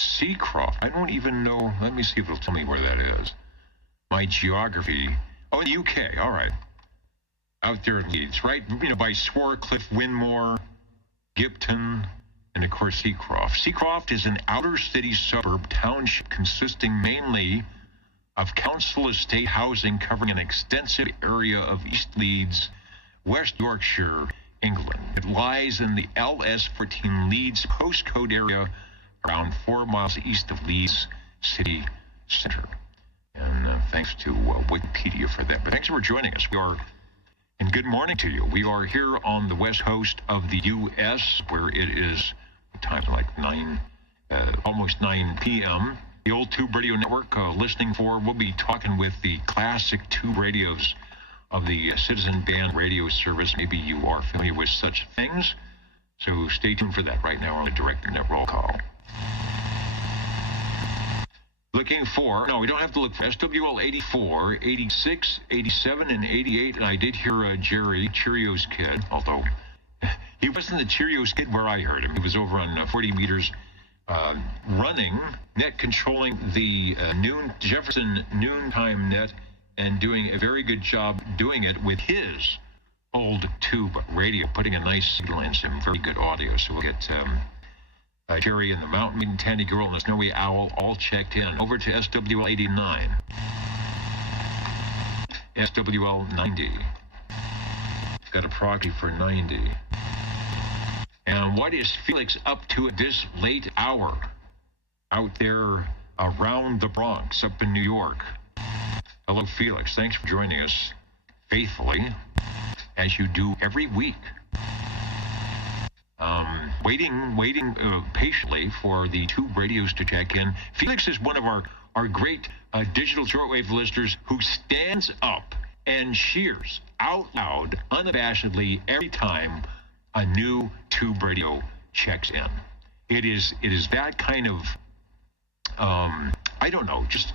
Seacroft. I don't even know. Let me see if it'll tell me where that is. My geography. Oh, in the UK. All right. Out there in Leeds, right? By Swarcliffe, Winmore, Gipton, and of course Seacroft. Seacroft is an outer city suburb township consisting mainly of council estate housing covering an extensive area of East Leeds, West Yorkshire, England. It lies in the LS14 Leeds postcode area, around 4 miles east of Leeds city center. And thanks to Wikipedia for that. But thanks for joining us. And good morning to you. We are here on the west coast of the U.S., where it is time like almost 9 p.m. The old Tube Radio Network, listening for, we'll be talking with the classic tube radios of the Citizen Band radio service. Maybe you are familiar with such things. So stay tuned for that right now on the Director Net Roll Call. Looking for, no, we don't have to look for SWL 84, 86, 87, and 88. And I did hear Jerry, Cheerios Kid, although he wasn't the Cheerios Kid where I heard him. He was over on 40 meters running, net controlling the Jefferson noontime net and doing a very good job doing it with his old tube radio, putting a nice signal in some very good audio. So we'll get Jerry and the Mountain Maiden, Tandy Girl, and the Snowy Owl all checked in. Over to SWL 89. SWL 90. Got a proxy for 90. And what is Felix up to at this late hour out there around the Bronx, up in New York? Hello, Felix. Thanks for joining us faithfully, as you do every week. Waiting patiently for the tube radios to check in. Felix is one of our great digital shortwave listeners who stands up and cheers out loud, unabashedly, every time a new tube radio checks in. It is that kind of, I don't know, just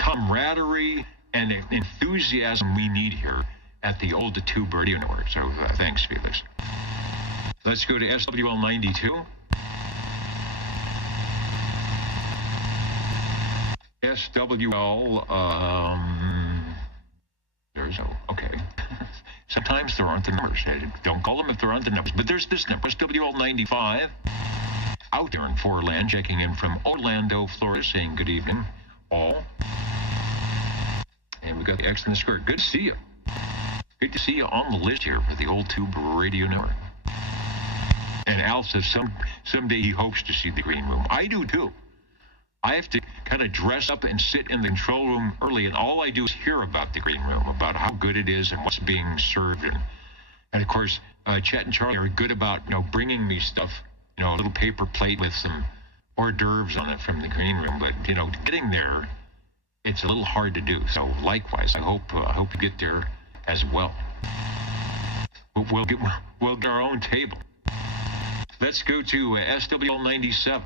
camaraderie and enthusiasm we need here at the old Tube Radio Network. So thanks, Felix. Let's go to SWL 92. SWL, there's okay. Sometimes there aren't the numbers. Don't call them if there aren't the numbers. But there's this number, SWL 95. Out there in Foreland, checking in from Orlando, Florida, saying good evening, all. And we got the X in the skirt. Good to see you. Good to see you on the list here for the old Tube Radio Network. And Al says someday he hopes to see the green room. I do too. I have to kind of dress up and sit in the control room early, and all I do is hear about the green room, about how good it is and what's being served. And of course, Chet and Charlie are good about, bringing me stuff, a little paper plate with some hors d'oeuvres on it from the green room. But, getting there, it's a little hard to do. So likewise, I hope you get there as well. We'll get our own table. Let's go to SWL 97.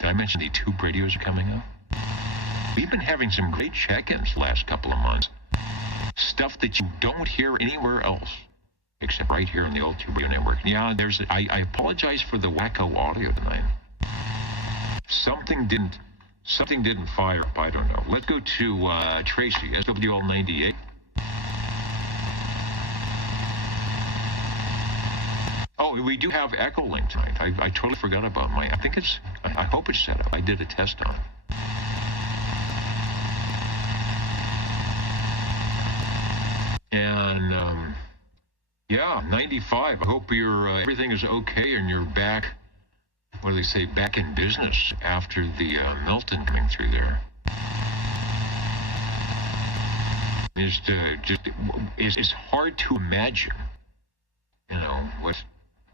Did I mention the Tube radios are coming up? We've been having some great check-ins the last couple of months. Stuff that you don't hear anywhere else, except right here on the old Tube Radio Network. Yeah, I apologize for the wacko audio tonight. Something didn't fire up. I don't know. Let's go to Tracy, SWL 98. Oh, we do have Echolink tonight. I totally forgot about I hope it's set up. I did a test on it. And, 95. I hope everything is okay and you're back, what do they say, back in business after the Milton coming through there. It's hard to imagine,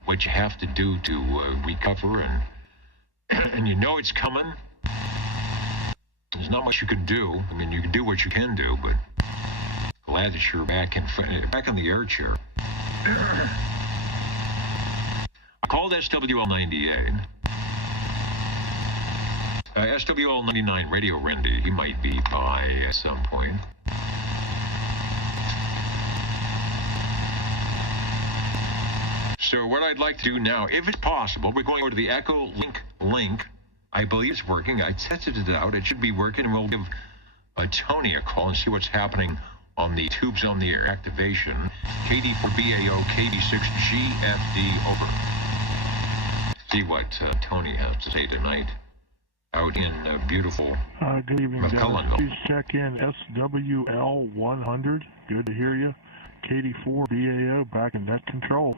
what you have to do to recover, and it's coming. There's not much you can do. I mean, you can do what you can do, but glad that you're back in the air chair. I called SWL 98. SWL 99 Radio Randy, he might be by at some point. So what I'd like to do now, if it's possible, we're going over to the Echolink link. I believe it's working. I tested it out. It should be working. We'll give Tony a call and see what's happening on the Tubes on the Air activation. KD4BAO, KB6GFD, over. See what Tony has to say tonight out in beautiful good evening, McCullenville. Please check in SWL 100. Good to hear you. KD4BAO back in net control.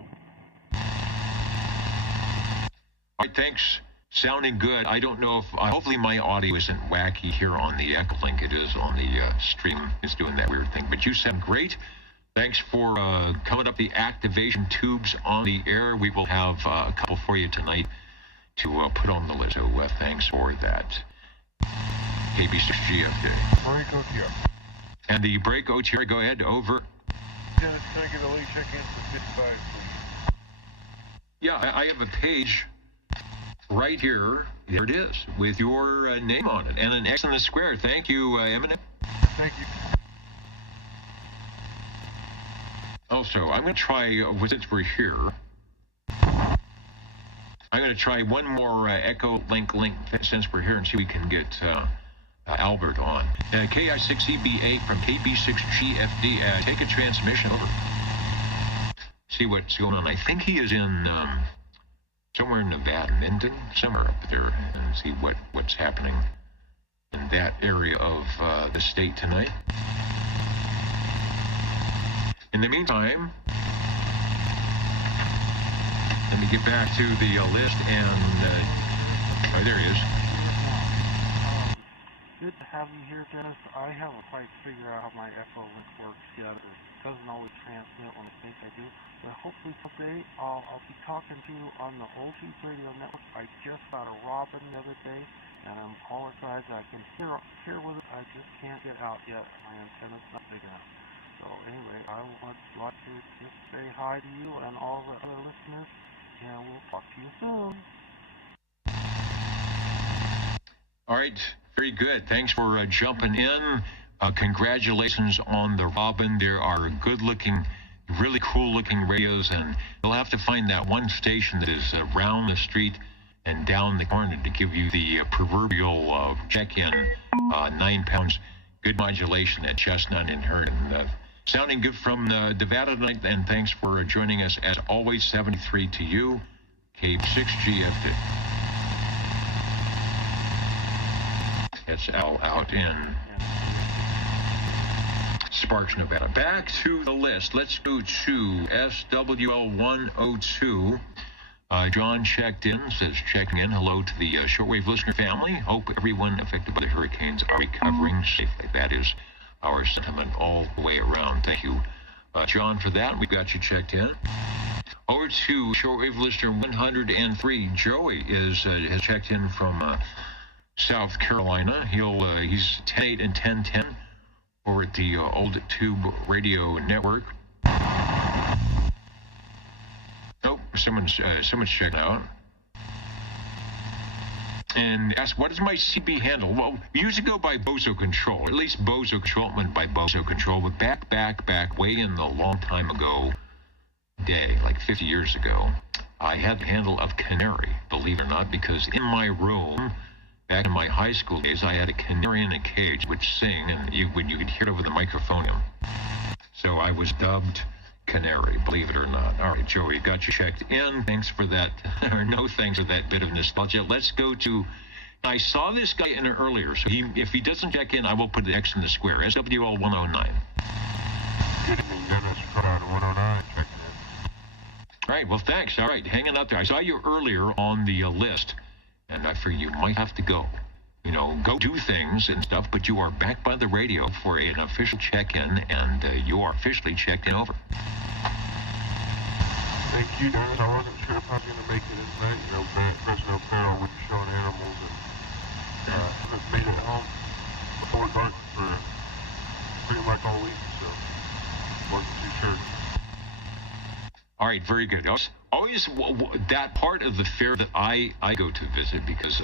All right, thanks. Sounding good. I don't know if, hopefully my audio isn't wacky here on the Echolink. It is on the stream. It's doing that weird thing. But you sound great. Thanks for coming up the activation Tubes on the Air. We will have a couple for you tonight to put on the list. So thanks for that. KB6GFD. Break OTR. And the break OTR, go ahead, over. Dennis, can I get a late check-in for 55, please? Yeah, I have a page right here. There it is, with your name on it and an X in the square. Thank you, Eminem. Thank you. Also, I'm going to try, since we're here, I'm going to try one more Echolink link since we're here and see if we can get Albert on. KI6EB8 from KB6GFD. Take a transmission, over. See what's going on. I think he is in somewhere in Nevada, Minden, somewhere up there, and see what's happening in that area of the state tonight. In the meantime, let me get back to the list, and there he is. Good to have you here, Dennis. I haven't quite figured out how my Echolink works yet. It doesn't always transmit when I think I do. But hopefully someday I'll be talking to you on the old Tube Radio Network. I just got a Robin the other day, and I apologize. I can hear with it. I just can't get out yet. My antenna's not big enough. So anyway, I would like to just say hi to you and all the other listeners, and we'll talk to you soon. All right, very good. Thanks for jumping in. Congratulations on the Robin. There are good-looking, really cool-looking radios, and you'll have to find that one station that is around the street and down the corner to give you the proverbial check-in. 9 pounds, good modulation at Chestnut and Herndon. Sounding good from Nevada tonight, and thanks for joining us. As always, 73 to you, Cape 6GFD. It's Al out in Sparks, Nevada. Back to the list. Let's go to SWL 102. John checked in, says checking in. Hello to the shortwave listener family. Hope everyone affected by the hurricanes are recovering safely. That is our sentiment all the way around. Thank you, John, for that. We've got you checked in. Over to shortwave listener 103. Joey has checked in from South Carolina. He's 10-8 and 10-10 over at the Old Tube Radio Network. Oh, someone's checking out. And asked, what is my CB handle? Well, we used to go by Bozo Control, or at least Bozo Control went by Bozo Control, but back way in the long time ago day, like 50 years ago, I had the handle of Canary, believe it or not, because in my room, back in my high school days, I had a canary in a cage which sing, and you could hear it over the microphone. So I was dubbed Canary, believe it or not. All right, Joey, got you checked in. Thanks for that, or no thanks for that bit of nostalgia. Let's go to, I saw this guy in earlier, so if he doesn't check in, I will put the X in the square. SWL 109. Good evening, Dennis Crowd 109, checking in. All right, well, thanks. All right, hanging out there. I saw you earlier on the list, and I figure you might have to go. You know, go do things and stuff, but you are back by the radio for an official check-in, and you are officially checked in over. Thank you, Dennis. I wasn't sure if I was going to make it tonight. You know, President O'Farrell was showing animals, and haven't made it home before dark for pretty much all week, so wasn't too sure. All right, very good. Always that part of the fair that I go to visit, because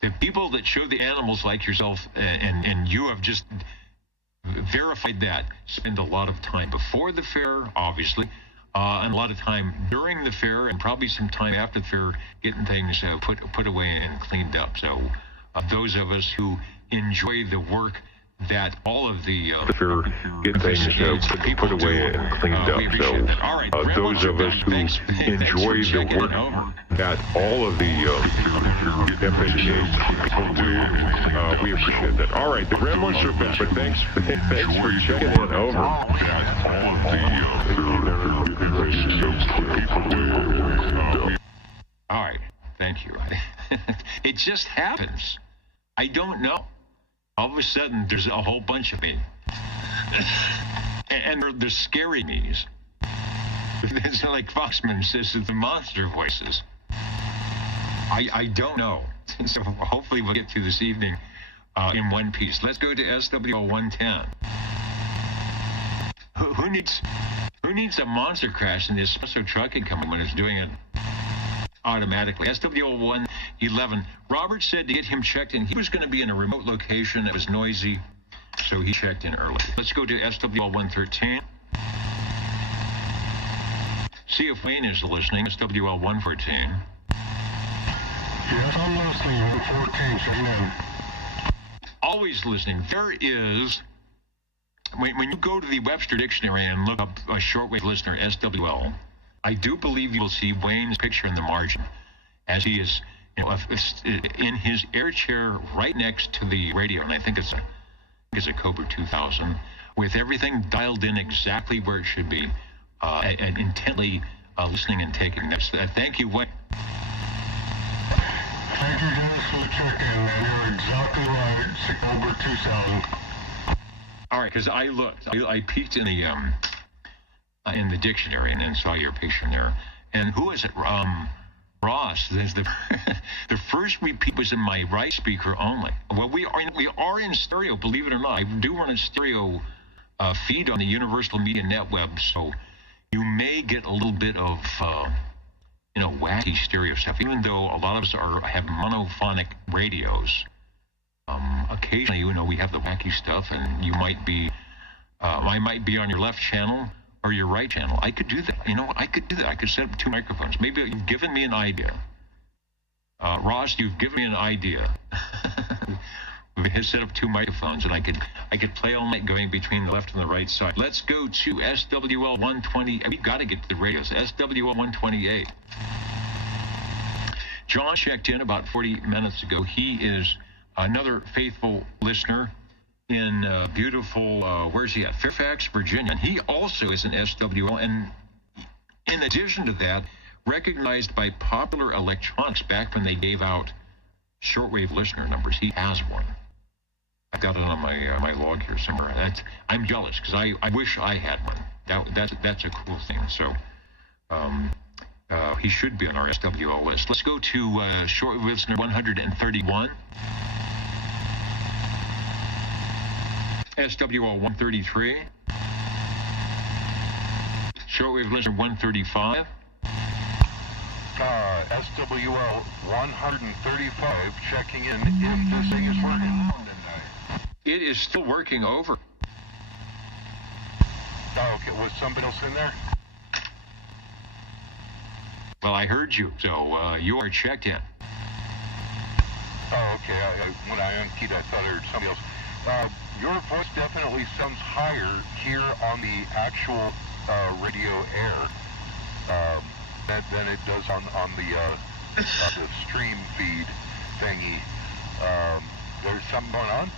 the people that show the animals like yourself, and you have just verified that, spend a lot of time before the fair, obviously, and a lot of time during the fair, and probably some time after the fair, getting things put away and cleaned up. So those of us who enjoy the work that all of the fair get things put away and cleaned up. So right, those of us who enjoy the work that all of the FHAs do, we appreciate that. All right, the gremlins are back, but thanks for checking in. Over. All right, thank you. It just happens. I don't know. All of a sudden, there's a whole bunch of me. And they're scary me's. It's like Foxman says, the monster voices. I don't know. So hopefully we'll get through this evening in one piece. Let's go to SWL 110. Who needs a monster crash in the espresso trucking company when it's doing it automatically? SWL 111. Robert said to get him checked in. He was going to be in a remote location that was noisy, so he checked in early. Let's go to SWL 113. See if Wayne is listening. SWL 114. Yes, I'm listening. 114, checking in. Always listening. There is, when you go to the Webster Dictionary and look up a shortwave listener, SWL, I do believe you will see Wayne's picture in the margin, as he is, in his air chair right next to the radio, and I think it's a Cobra 2000, with everything dialed in exactly where it should be, and intently listening and taking notes. Thank you, Wayne. Thank you, Dennis, for the check-in, man. You're exactly right. It's a Cobra 2000. All right, because I looked, I peeked in the dictionary and then saw your picture in there. And who is it? Ross. The first repeat was in my right speaker only. Well, we are in stereo, believe it or not. I do run a stereo feed on the Universal Media Net Web, so you may get a little bit of wacky stereo stuff. Even though a lot of us have monophonic radios, occasionally, we have the wacky stuff, and you might be, I might be on your left channel or your right channel. I could do that. I could do that. I could set up 2 microphones. Maybe you've given me an idea. Ross, you've given me an idea. We could set up 2 microphones, and I could play all night going between the left and the right side. Let's go to SWL 120. We've got to get to the radios. SWL 128. John checked in about 40 minutes ago. He is another faithful listener in beautiful, where's he at? Fairfax, Virginia. And he also is an SWL, and in addition to that, recognized by Popular Electronics back when they gave out shortwave listener numbers. He has one. I've got it on my log here somewhere. I'm jealous because I wish I had one. That's a cool thing. So he should be on our SWL list. Let's go to shortwave listener 131. SWL 133. Shortwave listener 135. SWL 135 checking in if this thing is working. It is still working over. Oh, okay, was somebody else in there? Well, I heard you, so you are checked in. Oh, okay. When I unkeyed, I thought I heard somebody else. Your voice definitely sounds higher here on the actual radio air than it does on the stream feed thingy. There's something going on?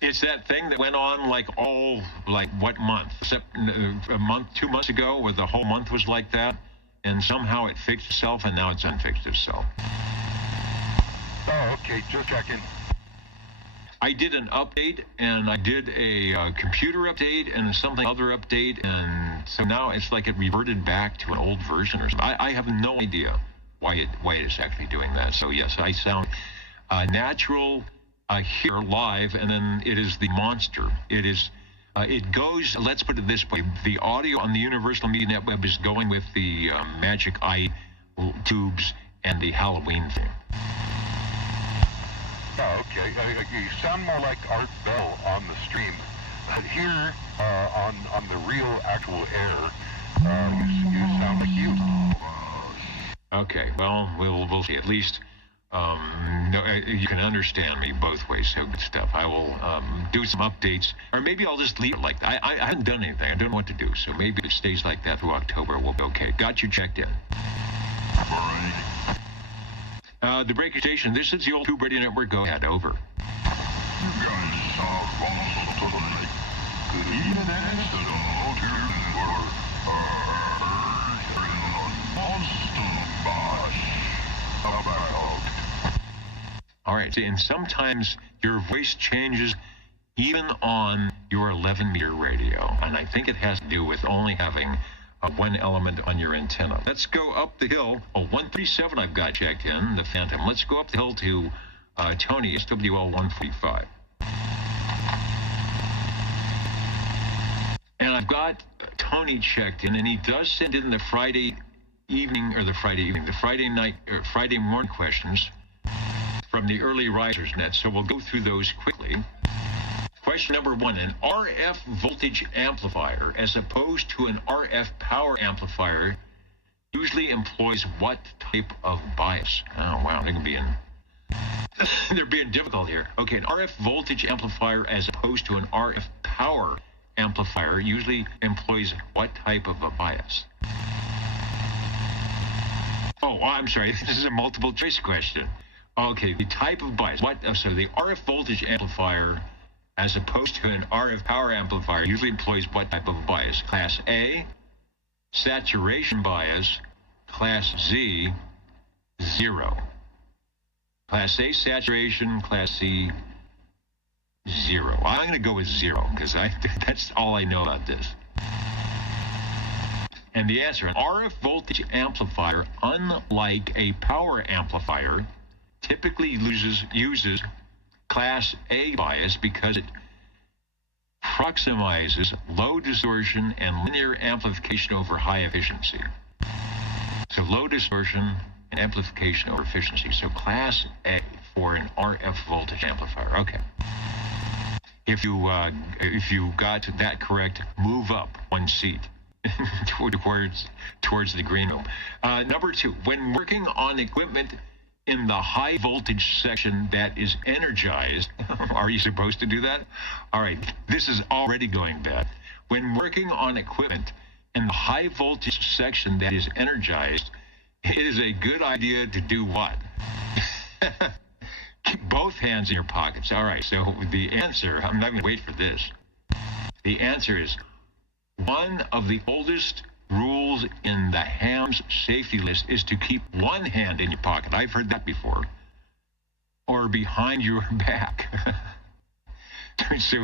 It's that thing that went on what month? Except a month, 2 months ago, where the whole month was like that, and somehow it fixed itself, and now it's unfixed itself. Oh, okay, just checking. I did an update, and I did a computer update, and something other update, and so now it's like it reverted back to an old version or something. I have no idea why it is actually doing that. So yes, I sound natural here live, and then it is the monster. It is. It goes. Let's put it this way: the audio on the Universal Media Network is going with the Magic Eye tubes and the Halloween theme. Oh, okay. You sound more like Art Bell on the stream. Here, on the real, actual air, you sound like you. Okay, well, we'll see. At least you can understand me both ways, so good stuff. I will do some updates, or maybe I'll just leave it like that. I haven't done anything. I don't know what to do, so maybe if it stays like that through October, we'll be okay. Got you checked in. All right. The breaker station, this is the old Tube Radio Network. Go ahead, over. All right, and sometimes your voice changes even on your 11-meter radio, and I think it has to do with only having one element on your antenna. Let's go up the hill. 137 I've got checked in, the Phantom. Let's go up the hill to Tony, SWL 145. And I've got Tony checked in, and he does send in the Friday night, or Friday morning questions from the Early Risers Net, so we'll go through those quickly. Question number 1, an RF voltage amplifier, as opposed to an RF power amplifier, usually employs what type of bias? Oh, wow, they're being difficult here. Okay, an RF voltage amplifier, as opposed to an RF power amplifier, usually employs what type of a bias? Oh, I'm sorry, this is a multiple choice question. Okay, the type of bias. So the RF voltage amplifier, as opposed to an RF power amplifier, usually employs what type of bias? Class A, saturation bias. Class Z, 0. Class A, saturation. Class C, 0. I'm going to go with 0 because that's all I know about this. And the answer, an RF voltage amplifier, unlike a power amplifier, typically uses Class A bias because it proximizes low distortion and linear amplification over high efficiency. So low distortion and amplification over efficiency. So class A for an RF voltage amplifier. Okay. If you got that correct, move up one seat towards the green room. Number 2, when working on equipment in the high voltage section that is energized, are you supposed to do that? All right, this is already going bad. When working on equipment in the high voltage section that is energized, it is a good idea to do what? Keep both hands in your pockets. All right, so the answer, I'm not going to wait for this. The answer is one of the oldest rules in the HAMS safety list is to keep one hand in your pocket. I've heard that before. Or behind your back. So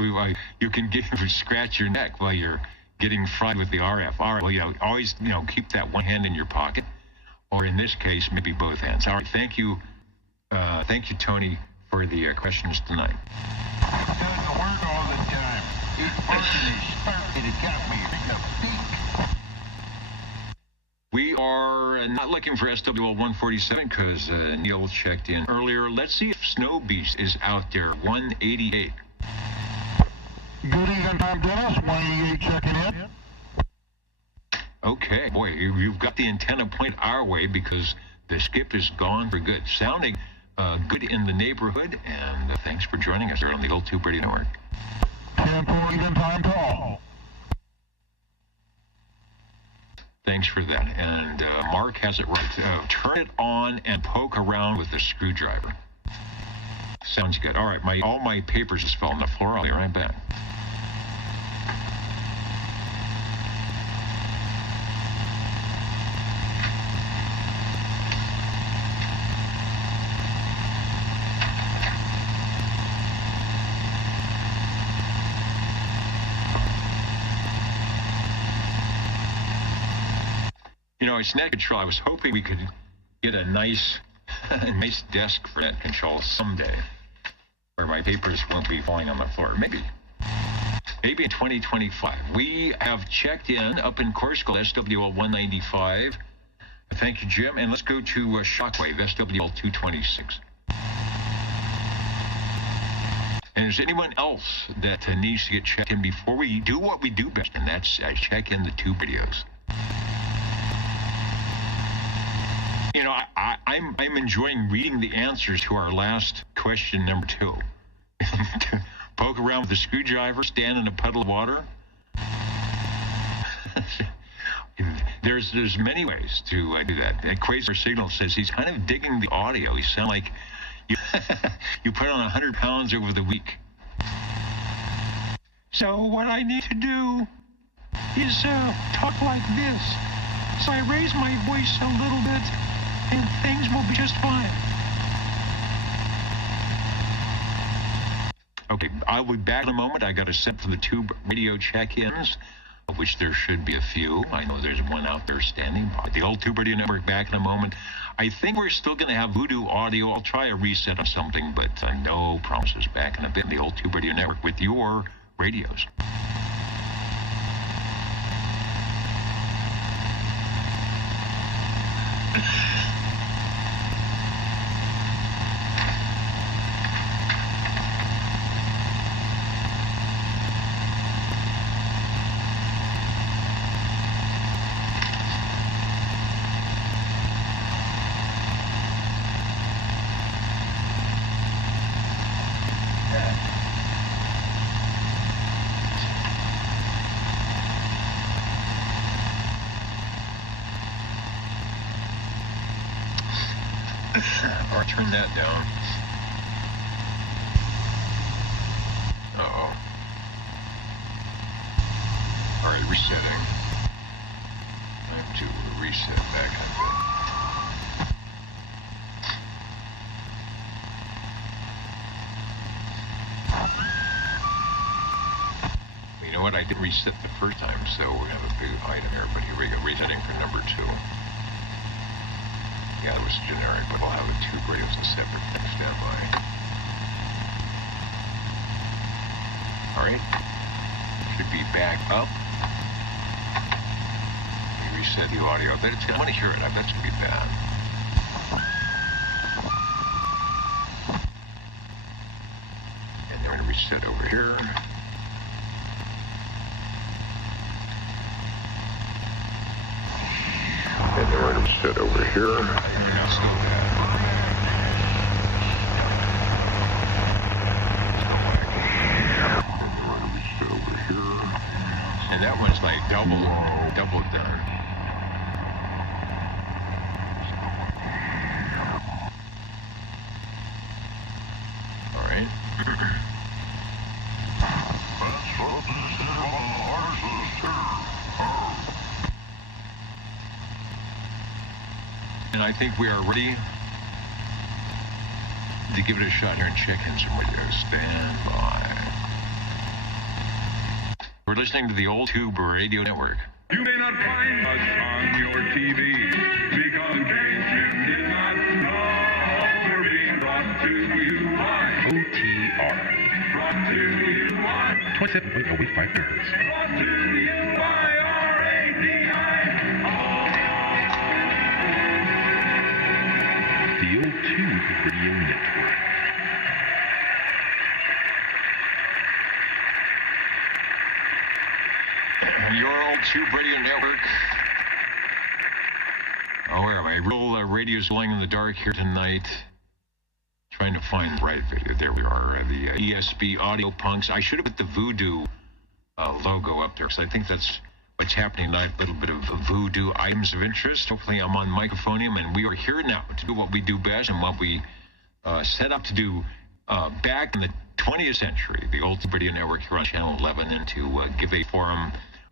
you can scratch your neck while you're getting fried with the RF. All right, well, always, keep that one hand in your pocket. Or in this case, maybe both hands. All right, thank you, Tony, for the questions tonight. It doesn't work all the time. It's partly it got me in the beak. We are not looking for SWL 147 because Neil checked in earlier. Let's see if Snow Beast is out there. 188. Good evening, Tom Dennis. 188 checking in. Okay, boy, you've got the antenna point our way because the skip is gone for good. Sounding good in the neighborhood, and thanks for joining us here on the Old Tube Radio Network. 10-4 even time call. Thanks for that. And Mark has it right. Turn it on and poke around with a screwdriver. Sounds good. All right, all my papers just fell on the floor. I'll be right back. It's net control. I was hoping we could get a nice desk for net control someday, where my papers won't be falling on the floor. Maybe in 2025. We have checked in up in Corscal, SWL 195. Thank you, Jim. And let's go to Shockwave, SWL 226. And is anyone else that needs to get checked in before we do what we do best, and that's check in the tube videos? I'm enjoying reading the answers to our last question, number 2. Poke around with a screwdriver, stand in a puddle of water. There's many ways to do that. Quasar Signal says he's kind of digging the audio. You sound like you put on 100 pounds over the week. So what I need to do is talk like this. So I raise my voice a little bit, and things will be just fine. Okay, I'll be back in a moment. I got a set for the tube radio check-ins, of which there should be a few. I know there's one out there standing by. The Old Tube Radio Network, back in a moment. I think we're still going to have Voodoo audio. I'll try a reset on something, but no promises. Back in a bit. The Old Tube Radio Network with your radios. Or turn that down. Uh-oh. All right, resetting. I have to reset back a bit. You know what? I didn't reset the first time, so we have a big item here. But here we go, resetting for number 2. Yeah, it was generic, but we'll have the tube radios in separate standby. All right, should be back up. Let me reset the audio. I want to hear it. I bet it's going to be bad. And then we're going to reset over here. And then we're going to reset over here. Now still bad. And that one's like double done. All right. And I think we are ready to give it a shot here and check engine radio. Stand by. We're listening to the Old Tube Radio Network. You may not find us on your TV because Jason did not know we're being brought to you by OTR. Brought to you by 27.05 megahertz. Brought to you by RADI. The Old Tube Radio Network. Your Old Tube Radio Network. Oh, where am I? Real radio's glowing in the dark here tonight. Trying to find the right video. There we are. The ESB Audio Punks. I should have put the Voodoo logo up there, because I think that's what's happening tonight. A little bit of Voodoo items of interest. Hopefully I'm on Microphonium, and we are here now to do what we do best and what we set up to do back in the 20th century. The Old Tube Radio Network here on Channel 11, and to give a forum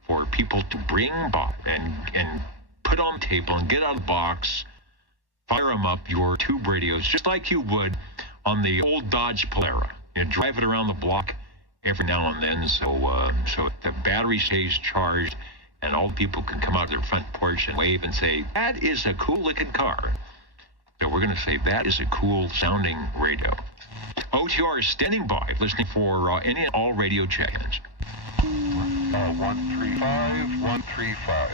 for people to bring and put on the table and get out of the box, fire them up, your tube radios, just like you would on the old Dodge Polara. You know, drive it around the block every now and then, so the battery stays charged, and all the people can come out to their front porch and wave and say, that is a cool looking car. So we're going to say that is a cool sounding radio. OTR is standing by, listening for any and all radio check-ins. 135, 135.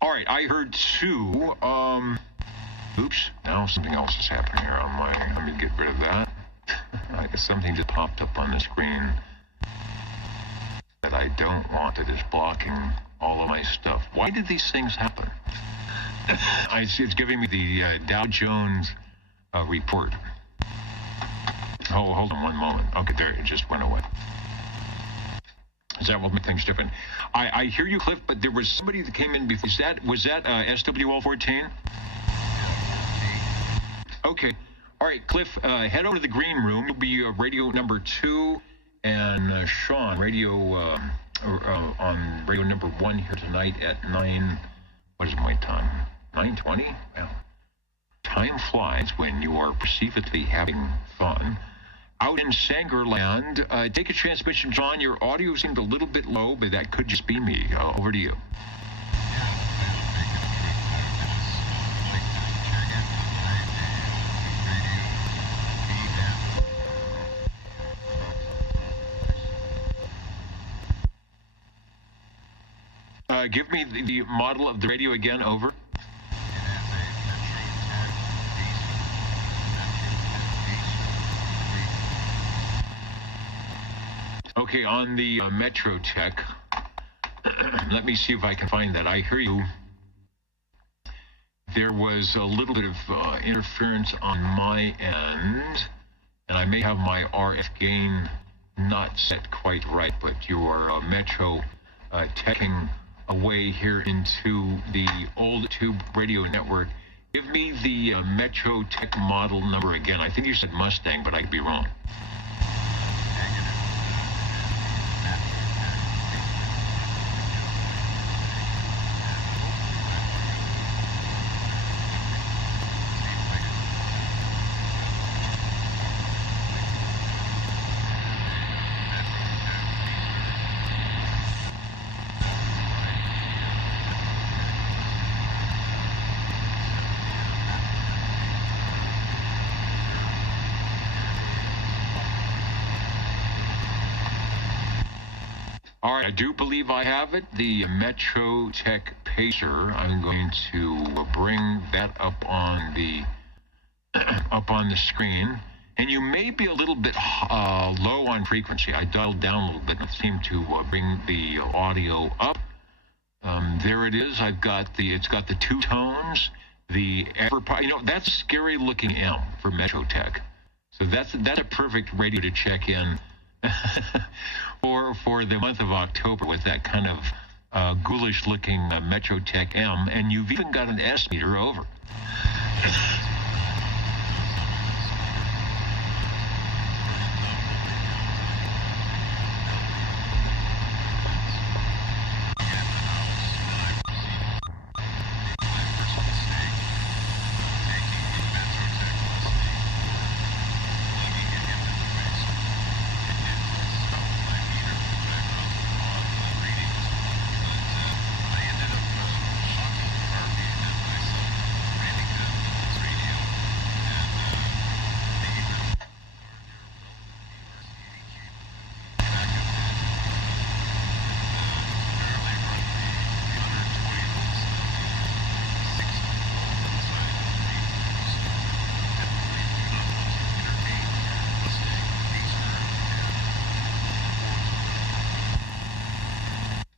All right, I heard two. Oops, now something else is happening here on my. Let me get rid of that. I guess something just popped up on the screen that I don't want, that is blocking all of my stuff. Why did these things happen? I see it's giving me the Dow Jones report. Oh, hold on one moment. Okay, there, it just went away. Is that what makes things different? I hear you, Cliff, but there was somebody that came in before. Was that SWL 14? Okay. All right, Cliff, head over to the green room. You'll be radio number 2, and Sean, radio on radio number 1 here tonight at 9. What is my time? 9:20? Well, time flies when you are perceivedly having fun. Out in Sangerland, take a transmission, John. Your audio seemed a little bit low, but that could just be me. Over to you. Give me the model of the radio again, over. Okay, on the Metro Tech, let me see if I can find that. I hear you. There was a little bit of interference on my end, and I may have my RF gain not set quite right, but you are Metro teching away here into the Old Tube Radio Network. Give me the Metro Tech model number again. I think you said Mustang, but I could be wrong. All right, I do believe I have it. The Metro Tech Pacer. I'm going to bring that up on the screen. And you may be a little bit low on frequency. I dialed down a little bit and seemed to bring the audio up. There it is. It's got the two tones. That's a scary looking M for Metro Tech. So that's a perfect radio to check in for the month of October with that kind of ghoulish looking Metro Tech M. And you've even got an S meter over.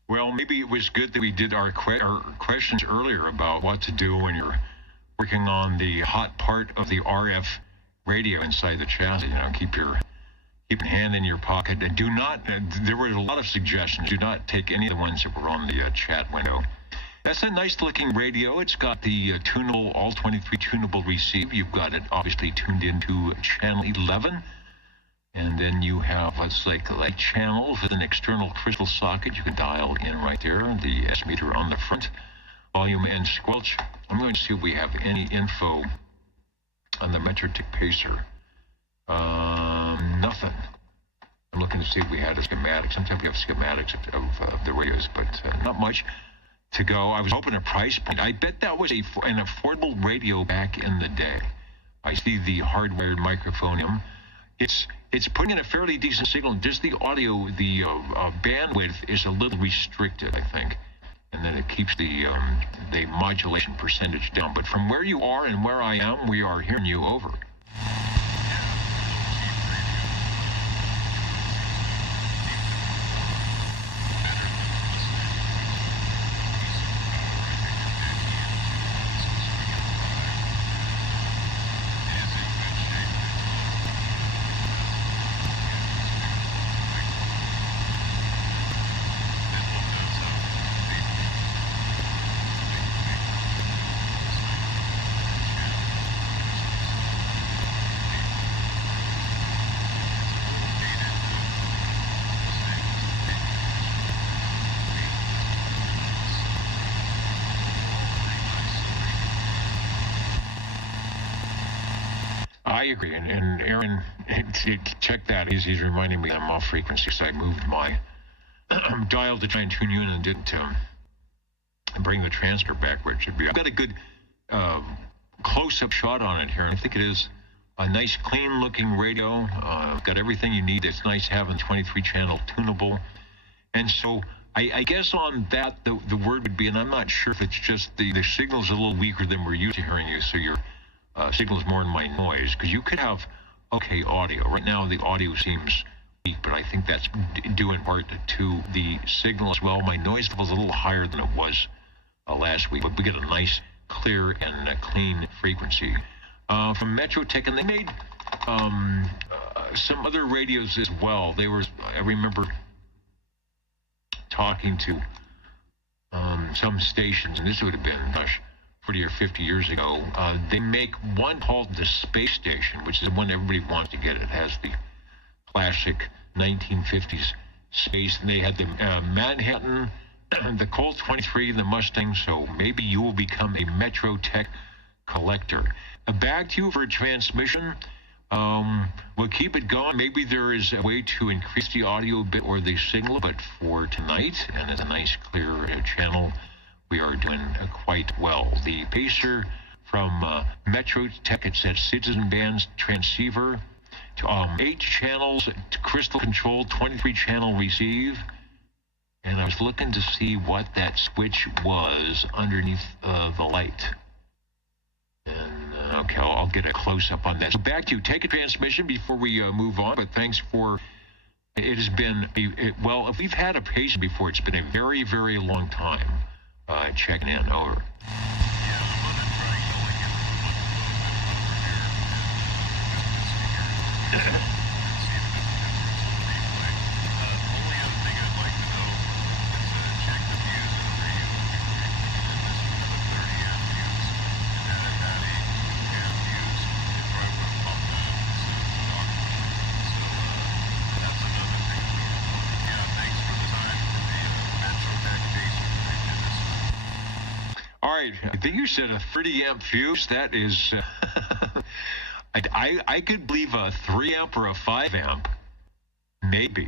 Well, maybe it was good that we did our questions earlier about what to do when you're working on the hot part of the RF radio inside the chassis. Keep your hand in your pocket, and do not. There were a lot of suggestions. Do not take any of the ones that were on the chat window. That's a nice looking radio. It's got the tunable, all 23 tunable receive. You've got it obviously tuned into channel 11. And then you have what's like light channel with an external crystal socket. You can dial in right there. The S meter on the front. Volume and squelch. I'm going to see if we have any info on the Metro Tech Pacer. Nothing. I'm looking to see if we had a schematic. Sometimes we have schematics of the radios, but not much to go. I was hoping a price point. I bet that was an affordable radio back in the day. I see the hardwired microphone. It's putting in a fairly decent signal. Just the audio, the bandwidth is a little restricted, I think, and then it keeps the modulation percentage down. But from where you are and where I am, we are hearing you over. I agree, and Aaron, check that. He's reminding me that I'm off frequency, so I moved my dial to try and tune you in and didn't bring the transfer back where it should be. I've got a good close-up shot on it here, and I think it is a nice, clean-looking radio. Got everything you need. It's nice having 23-channel tunable, and so I guess on that the word would be, and I'm not sure if it's just the signal's a little weaker than we're used to hearing you, so your signal's more in my noise, because you could have okay audio. Right now the audio seems weak, but I think that's due in part to the signal as well. My noise level's a little higher than it was last week, but we get a nice, clear, and clean frequency. From Metro Tech, and they made some other radios as well. I remember talking to some stations, and this would have been, 40 or 50 years ago. They make one called the Space Station, which is the one everybody wants to get. It has the classic 1950s space, and they had the Manhattan, the Colt 23, the Mustang, so maybe you will become a Metro Tech collector. Back to you for a transmission. We'll keep it going. Maybe there is a way to increase the audio a bit or the signal, but for tonight, and as a nice clear channel, we are doing quite well. The Pacer from Metro Tech, it's that Citizen Band transceiver, to 8 channels, crystal control, 23-channel receive. And I was looking to see what that switch was underneath the light. And, okay, I'll get a close-up on that. So back to you. Take a transmission before we move on, but thanks for... It has been, well, if we've had a patient before, it's been a very, very long time checking in. Over. I think you said a 30 amp fuse. That is, I could believe a 3 amp or a 5 amp, maybe,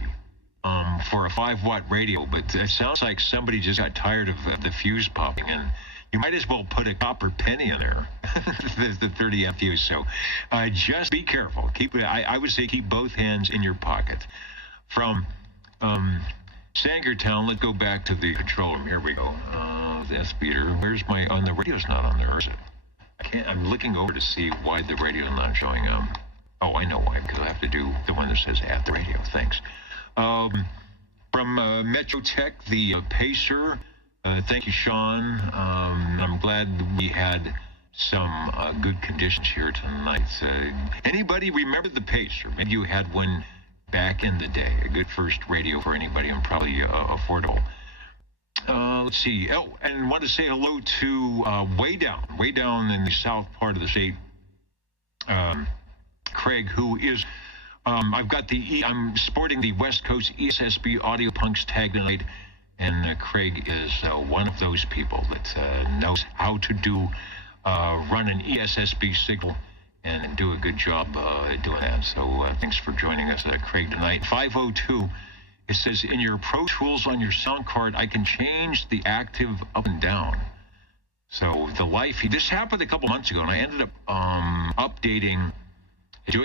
for a 5 watt radio, but it sounds like somebody just got tired of the fuse popping, and you might as well put a copper penny in there, the 30 amp fuse. So just be careful. I would say keep both hands in your pocket. From Sangertown, let's go back to the control room. Here we go. The speeder. Where's my... Oh, the radio's not on there, is it? I'm looking over to see why the radio's not showing up. Oh, I know why, because I have to do the one that says at the radio. Thanks. From Metro Tech, the Pacer. Thank you, Sean. I'm glad we had some good conditions here tonight. Anybody remember the Pacer? Maybe you had one back in the day. A good first radio for anybody and probably affordable. Let's see. Oh, and want to say hello to way down in the south part of the state, Craig, who is, I'm sporting the West Coast ESSB Audio Punks tag tonight, and Craig is one of those people that knows how to run an ESSB signal and do a good job doing that. So thanks for joining us, Craig, tonight. 502. It says, in your Pro Tools on your sound card, I can change the active up and down. So the live feed, this happened a couple months ago, and I ended up doing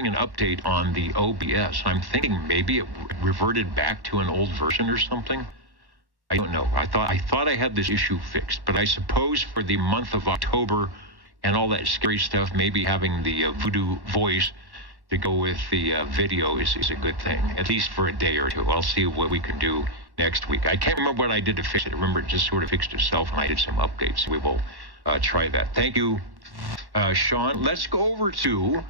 an update on the OBS. I'm thinking maybe it reverted back to an old version or something. I don't know. I thought I had this issue fixed, but I suppose for the month of October and all that scary stuff, maybe having the Voodoo voice to go with the video is a good thing, at least for a day or two. I'll see what we can do next week. I can't remember what I did to fix it. I remember it just sort of fixed itself, and I did some updates. We will try that. Thank you, Sean. Let's go over to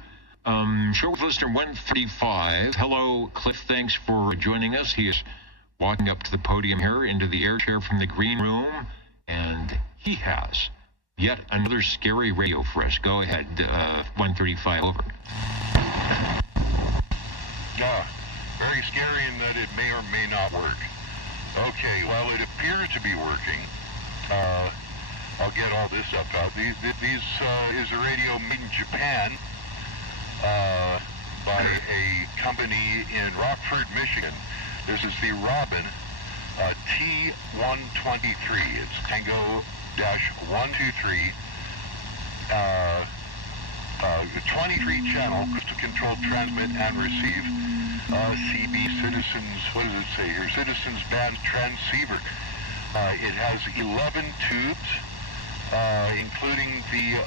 Shortwave Listener 135. Hello, Cliff. Thanks for joining us. He is walking up to the podium here into the air chair from the green room, and he has yet another scary radio for us. Go ahead, 135, over. Yeah, very scary in that it may or may not work. Okay, well, it appears to be working. I'll get all this up. These is a radio made in Japan by a company in Rockford, Michigan. This is the Robin T123. It's Tango-123. 23 channel crystal-controlled transmit and receive CB Citizens, what does it say here? Citizens band transceiver. It has 11 tubes, including the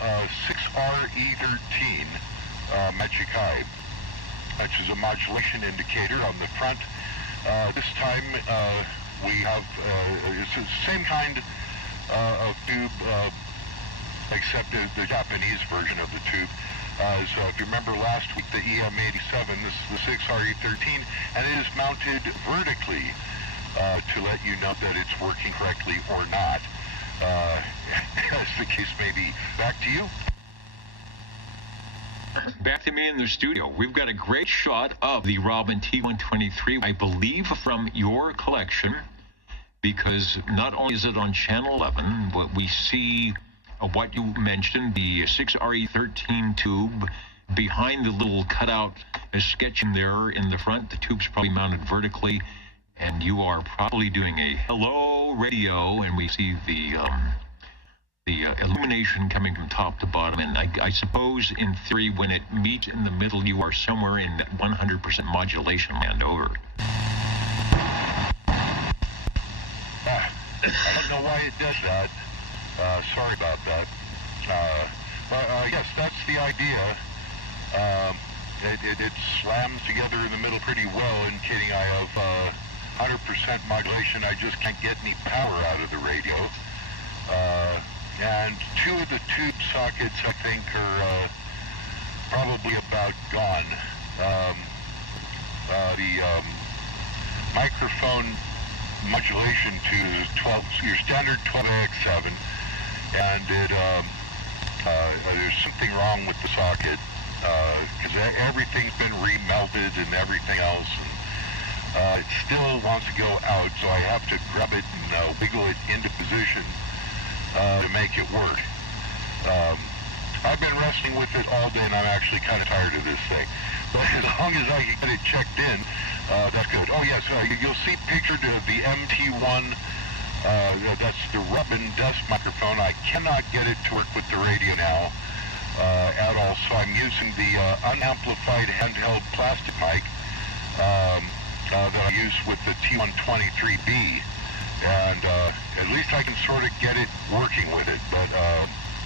6RE13 Machikai, which is a modulation indicator on the front. This time we have it's the same kind of tube, except the Japanese version of the tube. So if you remember last week, the EM87, this is the 6RE13, and it is mounted vertically to let you know that it's working correctly or not. As the case may be. Back to you. Back to me in the studio. We've got a great shot of the Robin T123, I believe from your collection, because not only is it on channel 11, but we see what you mentioned, the 6RE13 tube behind the little cutout sketch in there in the front. The tube's probably mounted vertically, and you are probably doing a hello radio, and we see the illumination coming from top to bottom. And I suppose in theory, when it meets in the middle, you are somewhere in that 100% modulation land. Over. I don't know why it does that. Sorry about that. But yes, that's the idea. It slams together in the middle pretty well, indicating I have 100% modulation. I just can't get any power out of the radio. And two of the tube sockets, I think, are probably about gone. The microphone modulation tube is your standard 12AX7, and there's something wrong with the socket because everything's been remelted and everything else, and it still wants to go out, so I have to grab it and wiggle it into position to make it work. I've been wrestling with it all day, and I'm actually kind of tired of this thing. But as long as I can get it checked in, that's good. Oh yes, you'll see pictured the MT1. That's the Rubin desk microphone. I cannot get it to work with the radio now at all, so I'm using the unamplified handheld plastic mic that I use with the T123B, and at least I can sort of get it working with it, but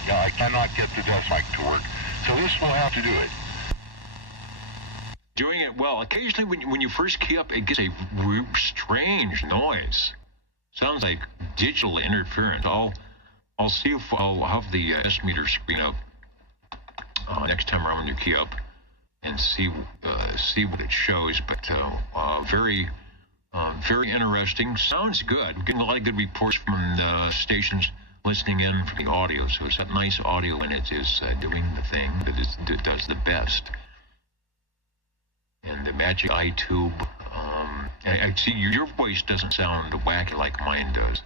yeah, I cannot get the desk mic to work, so this will have to do it. Doing it well. Occasionally when you first key up, it gets a strange noise. Sounds like digital interference. I'll see if I'll have the S-meter screen up next time around when you key up and see what it shows. But very interesting. Sounds good. Getting a lot of good reports from the stations listening in for the audio. So it's that nice audio, and it is doing the thing that it does the best. And the Magic Eye tube, I see your voice doesn't sound wacky like mine does,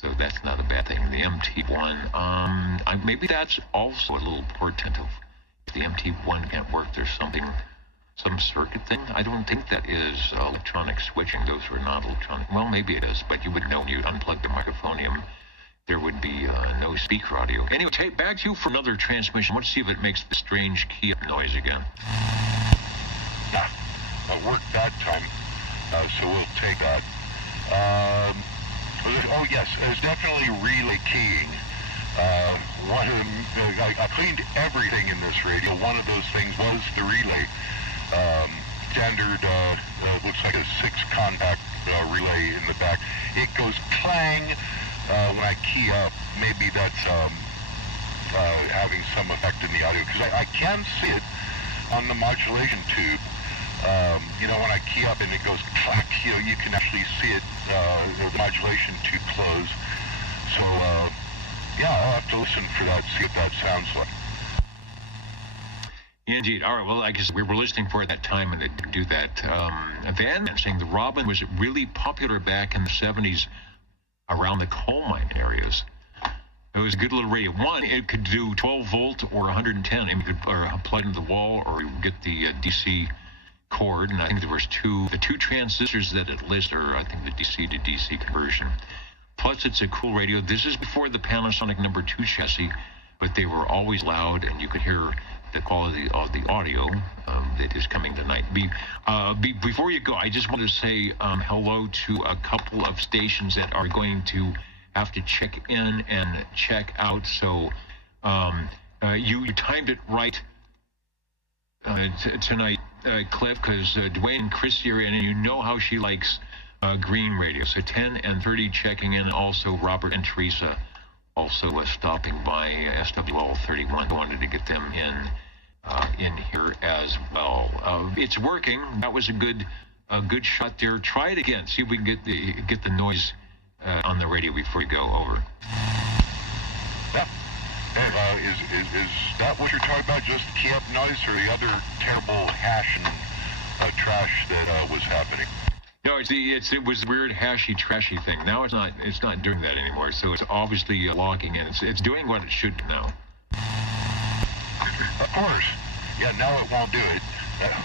so that's not a bad thing. The MT1, maybe that's also a little portent of if the MT1 can't work, there's some circuit thing. I don't think that is electronic switching. Those are not electronic. Well, maybe it is, but you would know when you unplug the microphonium, there would be no speaker audio. Anyway, back to you for another transmission. Let's see if it makes the strange key up noise again. It worked that time, so we'll take that. Oh yes, it's definitely relay keying. One of them, I cleaned everything in this radio. One of those things was the relay. Standard, looks like a 6-contact relay in the back. It goes clang when I key up. Maybe that's having some effect in the audio, because I can see it on the modulation tube. When I key up and it goes clack, you can actually see it, the modulation tube close. So, yeah, I'll have to listen for that, see what that sounds like. Indeed. All right, well, I guess we were listening for it that time, and it didn't do that. Van saying the Robin was really popular back in the 70s around the coal mine areas. It was a good little radio. One, it could do 12 volt or 110, and you could plug it into the wall, or you get the DC cord, and I think there was the two transistors that it lists are, I think, the DC to DC conversion. Plus, it's a cool radio. This is before the Panasonic number 2 chassis, but they were always loud, and you could hear the quality of the audio that is coming tonight. Before you go, I just want to say hello to a couple of stations that are going to have to check in and check out. So you timed it right tonight, Cliff, because Dwayne and Chrissy are in, and you know how she likes green radio. So 10 and 30 checking in. Also Robert and Teresa also stopping by SWL 31. Wanted to get them in here as well. It's working. That was a good shot there. Try it again. See if we can get the noise on the radio before you go. Over. Yeah. Is that what you're talking about? Just key up noise, or the other terrible hash and trash that was happening? No, it was the weird hashy trashy thing. Now it's not doing that anymore. So it's obviously logging in. It's doing what it should now. Of course. Yeah, now it won't do it,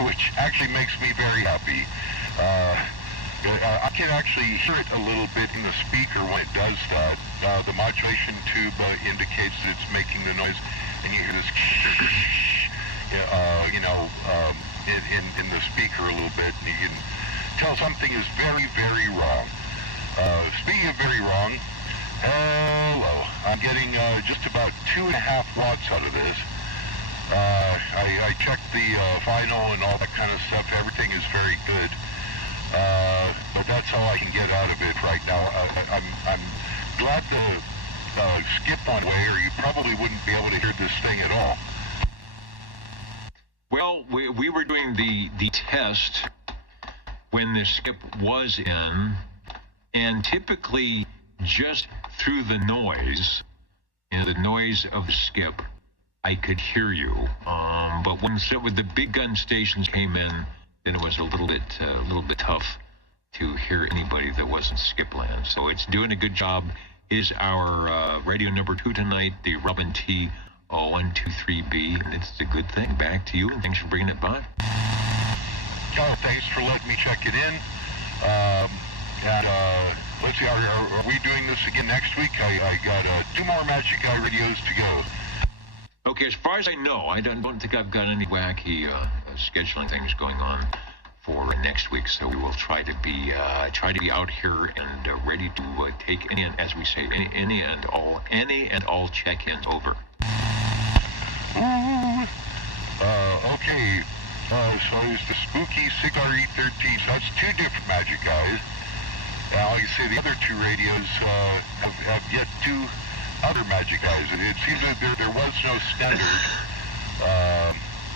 which actually makes me very happy. I can actually hear it a little bit in the speaker when it does that. The modulation tube indicates that it's making the noise, and you hear this in the speaker a little bit, and you can tell something is very, very wrong. Speaking of very wrong, hello. I'm getting just about 2.5 watts out of this. I checked the final and all that kind of stuff. Everything is very good. But that's all I can get out of it right now. I'm glad to skip one way, or you probably wouldn't be able to hear this thing at all. Well, we were doing the test when the skip was in, and typically just through the noise of the skip, I could hear you. But when the big gun stations came in, then it was a little bit tough to hear anybody that wasn't Skipland. So it's doing a good job. Is our radio number 2 tonight, the Robin T 123B, and it's a good thing. Back to you, and thanks for bringing it by. Oh, thanks for letting me check it in. Let's see, are we doing this again next week? I got 2 more Magic Eye radios to go. Okay, as far as I know, I don't think I've got any wacky scheduling things going on for next week, so we will try to be out here and ready to take any, as we say, any and all check-ins over. Okay. So it's the spooky CRE13. So that's 2 different Magic Eyes. Like I say, the other 2 radios have yet 2 other Magic Eyes. It seems that there was no standard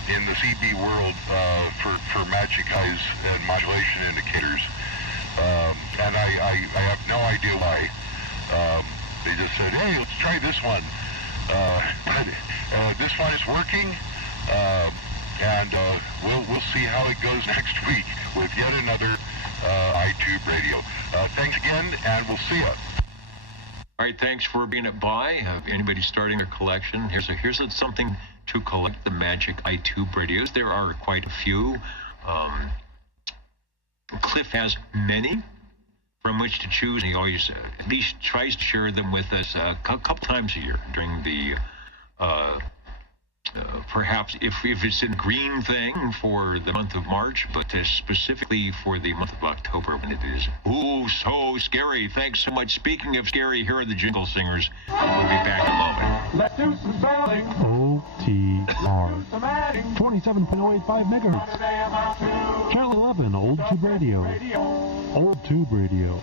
in the CB world for Magic Eyes and modulation indicators. And I have no idea why. They just said, hey, let's try this one. But this one is working. And we'll see how it goes next week with yet another iTube radio. Thanks again, and we'll see you. All right, thanks for being at by. Anybody starting their collection, here's something to collect the Magic iTube radios. There are quite a few. Cliff has many from which to choose, and he always at least tries to share them with us a couple times a year during the perhaps if it's a green thing for the month of March, but specifically for the month of October when it is so scary. Thanks so much. Speaking of scary, here are the Jingle Singers. We'll be back in a moment. Let's do some spelling. OTR 27.085 megahertz. Channel 11, Old Tube Radio. Old Tube Radio.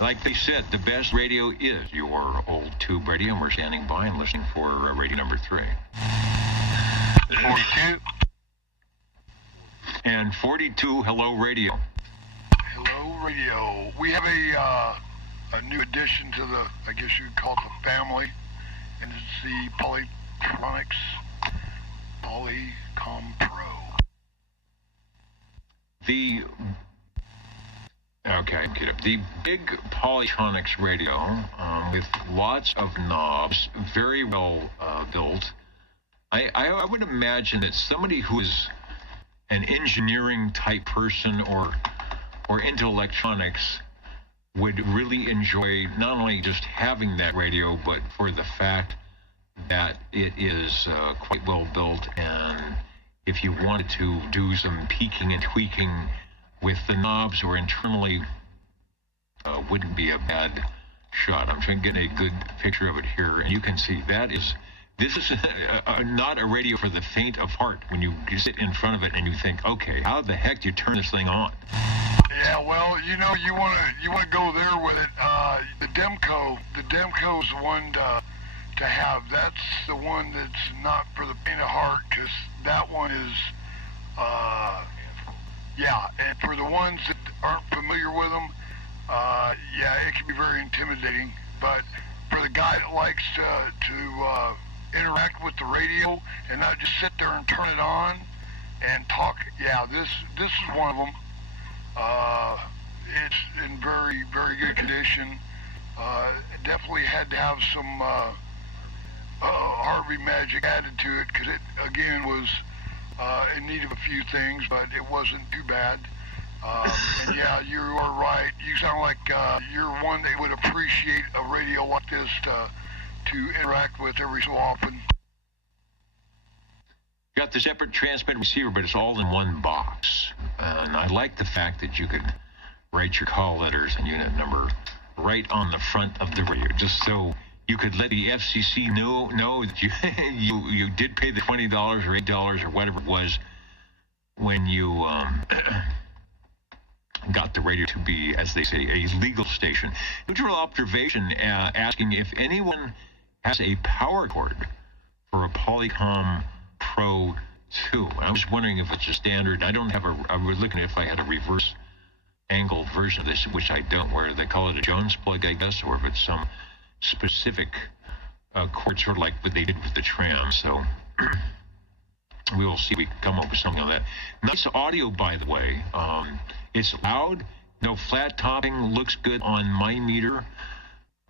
Like they said, the best radio is your Old Tube Radio, and we're standing by and listening for radio number 3. 42. And 42, Hello Radio. Hello Radio. We have a new addition to the, I guess you'd call it the family, and it's the Polytronics Polycom Pro. The big Polytronics radio with lots of knobs, very well built. I would imagine that somebody who is an engineering type person or into electronics would really enjoy not only just having that radio, but for the fact that it is quite well built, and if you wanted to do some peeking and tweaking with the knobs or internally, wouldn't be a bad shot. I'm trying to get a good picture of it here, and you can see this is not a radio for the faint of heart. When you sit in front of it and you think, okay, how the heck do you turn this thing on? Yeah, well, you want to go there with it. The Demco is the one to have. That's the one that's not for the faint of heart, because that one is, and for the ones that aren't familiar with them, it can be very intimidating. But for the guy that likes to interact with the radio and not just sit there and turn it on and talk, this is one of them. It's in very, very good condition. It definitely had to have some Harvey magic added to it, because it again was in need of a few things, but it wasn't too bad. And you are right. You sound like you're one that would appreciate a radio like this to interact with every so often. Got the separate transmit receiver, but it's all in one box. And I like the fact that you could write your call letters and unit number right on the front of the radio, just so you could let the FCC know that you did pay the $20 or $8 or whatever it was when you got the radio to be, as they say, a legal station. Neutral observation asking if anyone has a power cord for a Polycom Pro 2. I was wondering if it's a standard. I don't have I was looking if I had a reverse angled version of this, which I don't, where they call it a Jones plug, I guess, or if it's some specific cord, sort of like what they did with the tram. So we will see if we can come up with something on that. Nice audio, by the way. It's loud, no flat topping, looks good on my meter,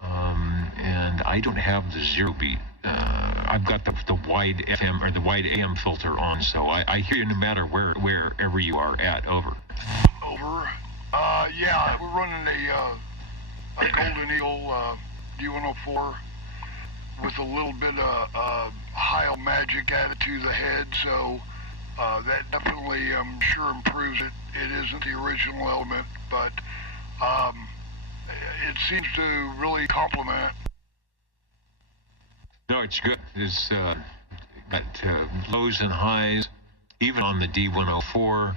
and I don't have the zero beat. I've got the wide FM or the wide AM filter on, so I hear you no matter wherever you are at. Over. Over. Yeah, we're running a Golden Eagle D104 with a little bit of Heil magic added to the head, so that definitely, I'm sure, improves it. It isn't the original element, but it seems to really complement. No, it's good. It's got lows and highs, even on the D104.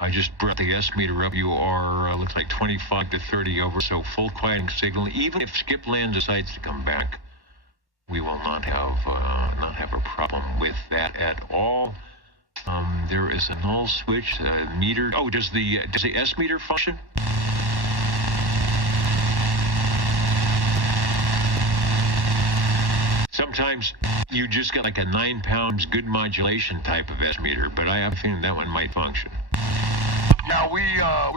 I just brought the S meter up. You are, looks like 25 to 30 over, so full quieting signal. Even if Skip Land decides to come back, we will not have a problem with that at all. There is a null switch meter. Oh, does the S meter function? Sometimes you just get like a 9 pounds good modulation type of S meter, but I have a feeling that one might function. Yeah, we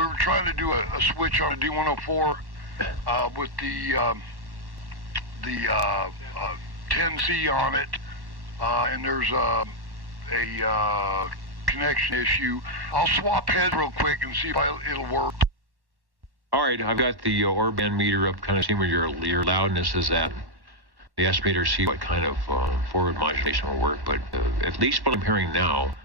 were trying to do a switch on a D104 with the 10C on it, and there's a connection issue. I'll swap heads real quick and see if it'll work. All right, I've got the Orban meter up, kind of seeing where your loudness is at. The S meter, see what kind of forward modulation will work, but at least what I'm hearing now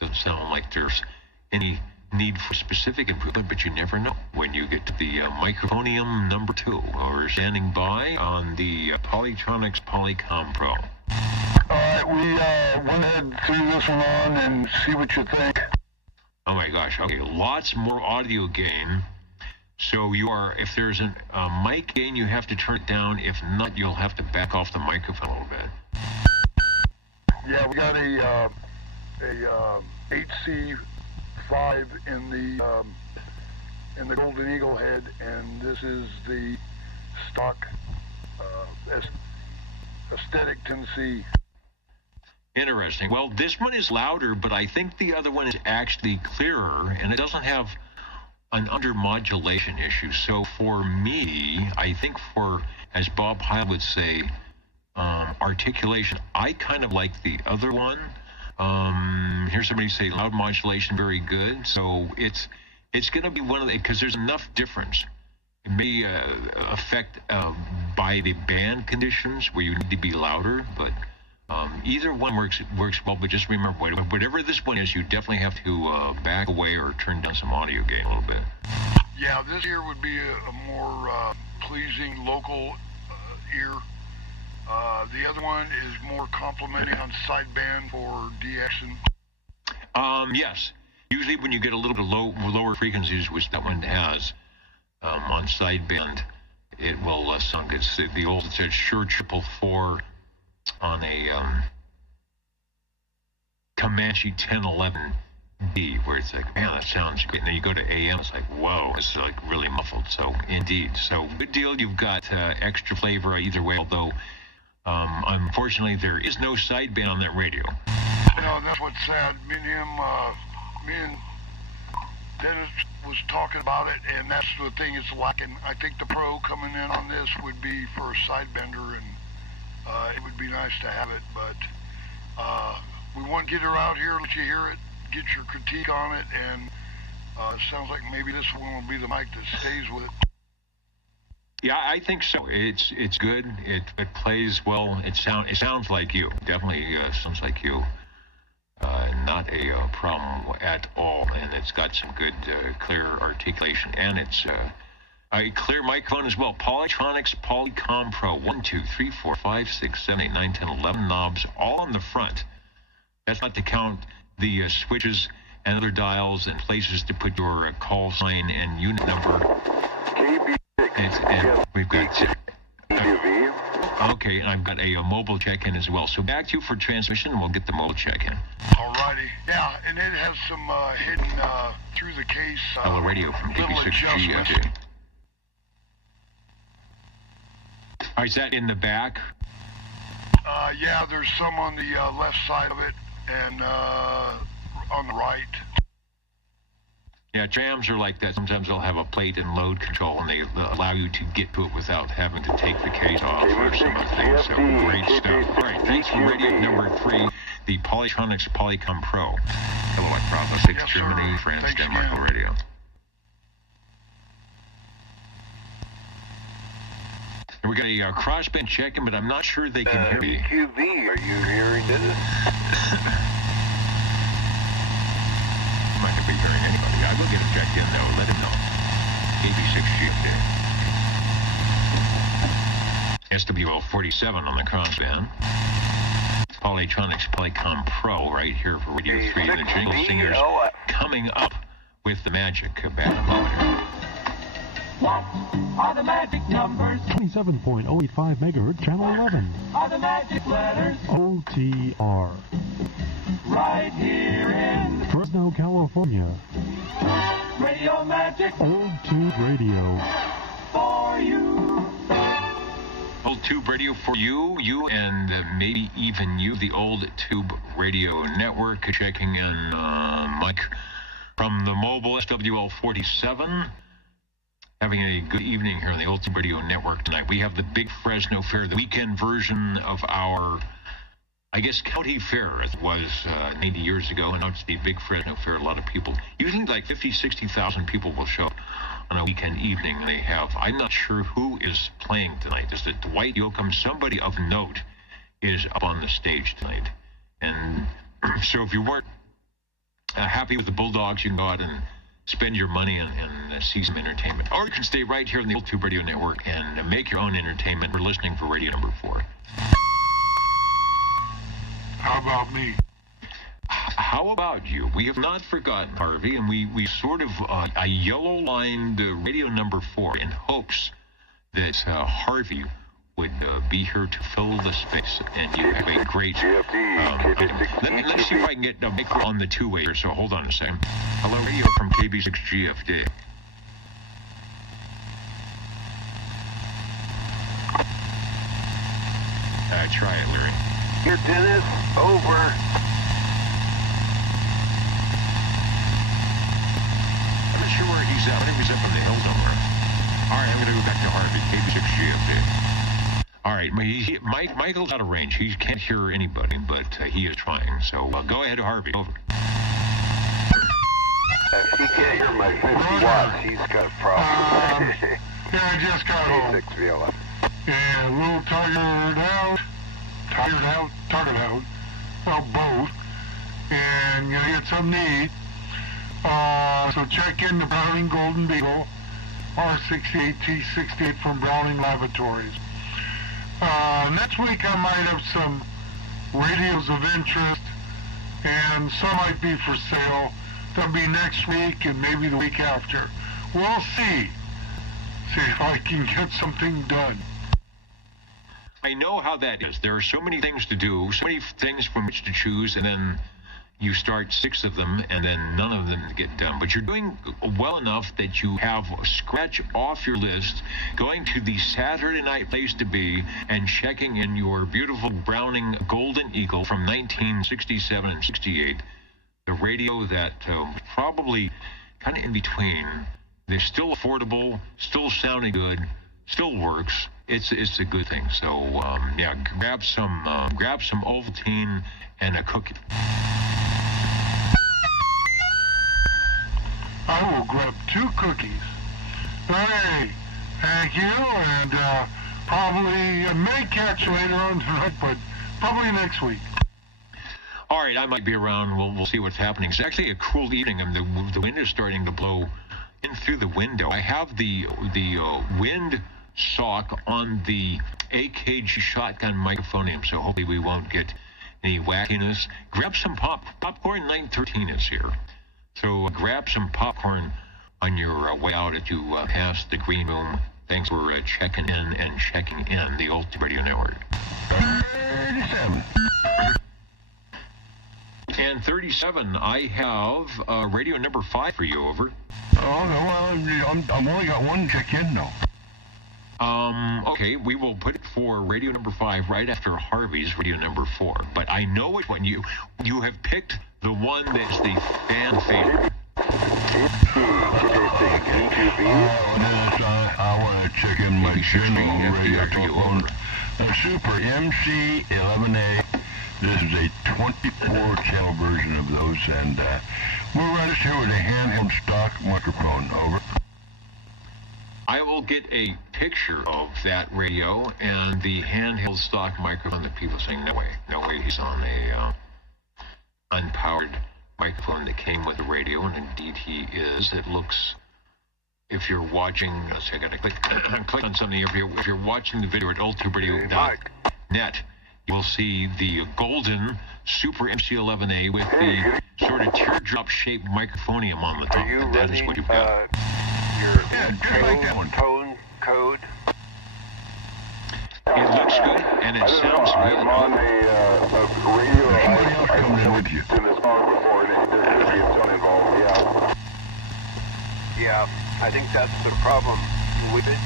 doesn't sound like there's any need for specific improvement, but you never know when you get to the Microphonium number 2, or standing by on the Polytronics Polycom Pro. All right, we went ahead and threw this one on and see what you think. Oh my gosh, okay, lots more audio gain. So you are, if there's a mic gain, you have to turn it down. If not, you'll have to back off the microphone a little bit. Yeah, we got a HC5 in the Golden Eagle head, and this is the stock aesthetic 10C. Interesting. Well, this one is louder, but I think the other one is actually clearer, and it doesn't have an under-modulation issue. So for me, I think for, as Bob Heil would say, articulation, I kind of like the other one. Here's somebody say loud modulation, very good. So it's going to be one of the, because there's enough difference. It may affect by the band conditions where you need to be louder, but either one works well. But just remember, whatever this one is, you definitely have to back away or turn down some audio gain a little bit. Yeah, this here would be a more pleasing local ear. The other one is more complimenting on sideband for DXing. Yes. Usually when you get a little bit lower frequencies, which that one has, on sideband, it will sound good. It's the old, it said Shure 444 on a Comanche 1011D, where it's like, man, that sounds great. And then you go to AM, it's like, whoa, it's like really muffled. So indeed, so good deal. You've got extra flavor either way, although unfortunately there is no sideband on that radio. No, that's what's sad. Me and Dennis was talking about it, and that's the thing it's lacking. I think the Pro coming in on this would be for a sidebender, and it would be nice to have it, but we want to get her out here, let you hear it, get your critique on it, and it sounds like maybe this one will be the mic that stays with it. Yeah, I think so. It's good. It plays well. It sounds like you. Definitely sounds like you. Not a problem at all, and it's got some good, clear articulation, and it's a clear microphone as well. Polytronics Polycom Pro. 1, 2, 3, 4, 5, 6, 7, 8, 9, 10, 11 knobs, all on the front. That's not to count the switches and other dials and places to put your call sign and unit number. And we've got... Okay, and I've got a mobile check-in as well. So back to you for transmission, and we'll get the mobile check-in. Alrighty. Yeah, and it has some hidden through the case. Hello, radio from KB6G. Is that in the back? Yeah, there's some on the left side of it and on the right. Yeah, trams are like that. Sometimes they'll have a plate and load control, and they allow you to get to it without having to take the case off or some other things. So great stuff. All right, thanks for radio number 3, the Polytronics Polycom Pro. Hello, at Bravo 6, yes, Germany, France, thanks Denmark, again. Radio. We got a crossband check-in, but I'm not sure they can hear me. QV, are you hearing this? You might not be hearing anybody. I will get him checked in, though. Let him know. KB6G. SWL 47 on the crossband. Polytronics Polycom Pro right here for Radio 3. The Jingle Singers coming up with the magic back in a moment here. What are the magic numbers? 27.085 megahertz, channel 11. Are the magic letters? OTR. Right here in Fresno, California. Radio Magic. Old Tube Radio. For you. Old Tube Radio for you, and maybe even you, the Old Tube Radio Network. Checking in Mike from the mobile SWL 47. Having a good evening here on the Old Tube Radio Network tonight. We have the Big Fresno Fair, the weekend version of our, I guess, county fair. It was 80 years ago, and now it's the Big Fresno Fair. A lot of people, usually like 50, 60,000 people will show up on a weekend evening. They have, I'm not sure who is playing tonight. Is it Dwight Yoakam? Somebody of note is up on the stage tonight. And so if you weren't happy with the Bulldogs, you can go out and spend your money and see some entertainment. Or you can stay right here on the Old Tube Radio Network and make your own entertainment. We're listening for radio number 4. How about me? How about you? We have not forgotten, Harvey, and we sort of a yellow-lined radio number 4 in hopes that Harvey would be here to fill the space, and you have a great let's see if I can get a micro on the two-way here, so hold on a second. Hello, radio from KB6GFD. Try it, Larry. Here, Dennis, over. I'm not sure where he's at. I think he's up on the hill somewhere. All right, I'm going to go back to Harvey, KB6GFD. All right, Michael's out of range. He can't hear anybody, but he is trying. So go ahead, Harvey. Over. If he can't hear my 50 watts, he's got a problem. Yeah, I just got home. Yeah, a little tired out. Well, both. And gonna get something to eat. So check in the Browning Golden Beetle, R68T68 from Browning Laboratories. Next week I might have some radios of interest, and some might be for sale. That'll be next week and maybe the week after. We'll see. See if I can get something done. I know how that is. There are so many things to do, so many things from which to choose, and then you start 6 of them, and then none of them get done. But you're doing well enough that you have scratch off your list, going to the Saturday night place to be, and checking in your beautiful Browning Golden Eagle from 1967 and 68. The radio that probably kind of in between. They're still affordable, still sounding good, still works. It's a good thing. So yeah, grab some Ovaltine and a cookie. I will grab 2 cookies. Hey, thank you, and probably may catch you later on tonight, but probably next week. All right, I might be around. We'll see what's happening. It's actually a cool evening, and the wind is starting to blow in through the window. I have the wind sock on the AKG shotgun microphonium, so hopefully we won't get any wackiness. Grab some popcorn. 913 is here, so grab some popcorn on your way out as you pass the green room. Thanks for checking in and checking in the Old Radio Network. 37. And 37, I have radio number 5 for you, over. Oh, well, I'm only got one check-in now. Okay, we will put it for radio number 5 right after Harvey's radio number 4. But I know which one you have picked, the one that's the fan favorite. I want to check in my general radio telephone. Super MC11A. This is a 24-channel version of those, and we'll run this here with a handheld stock microphone. Over. I will get a picture of that radio and the handheld stock microphone that people saying, no way, he's on a unpowered microphone that came with the radio, and indeed he is. It looks, if you're watching, let's see, I gotta click on something. If you're watching the video at oldtuberadio.net, you'll see the golden Super MC11A with the sort of teardrop-shaped microphonium on the top. And that is what you've got. Your tone code. It looks good, and it sounds really I'm on a radio. I coming in with you. In this car before, and there could be a tone involved. Yeah, I think that's the problem with it.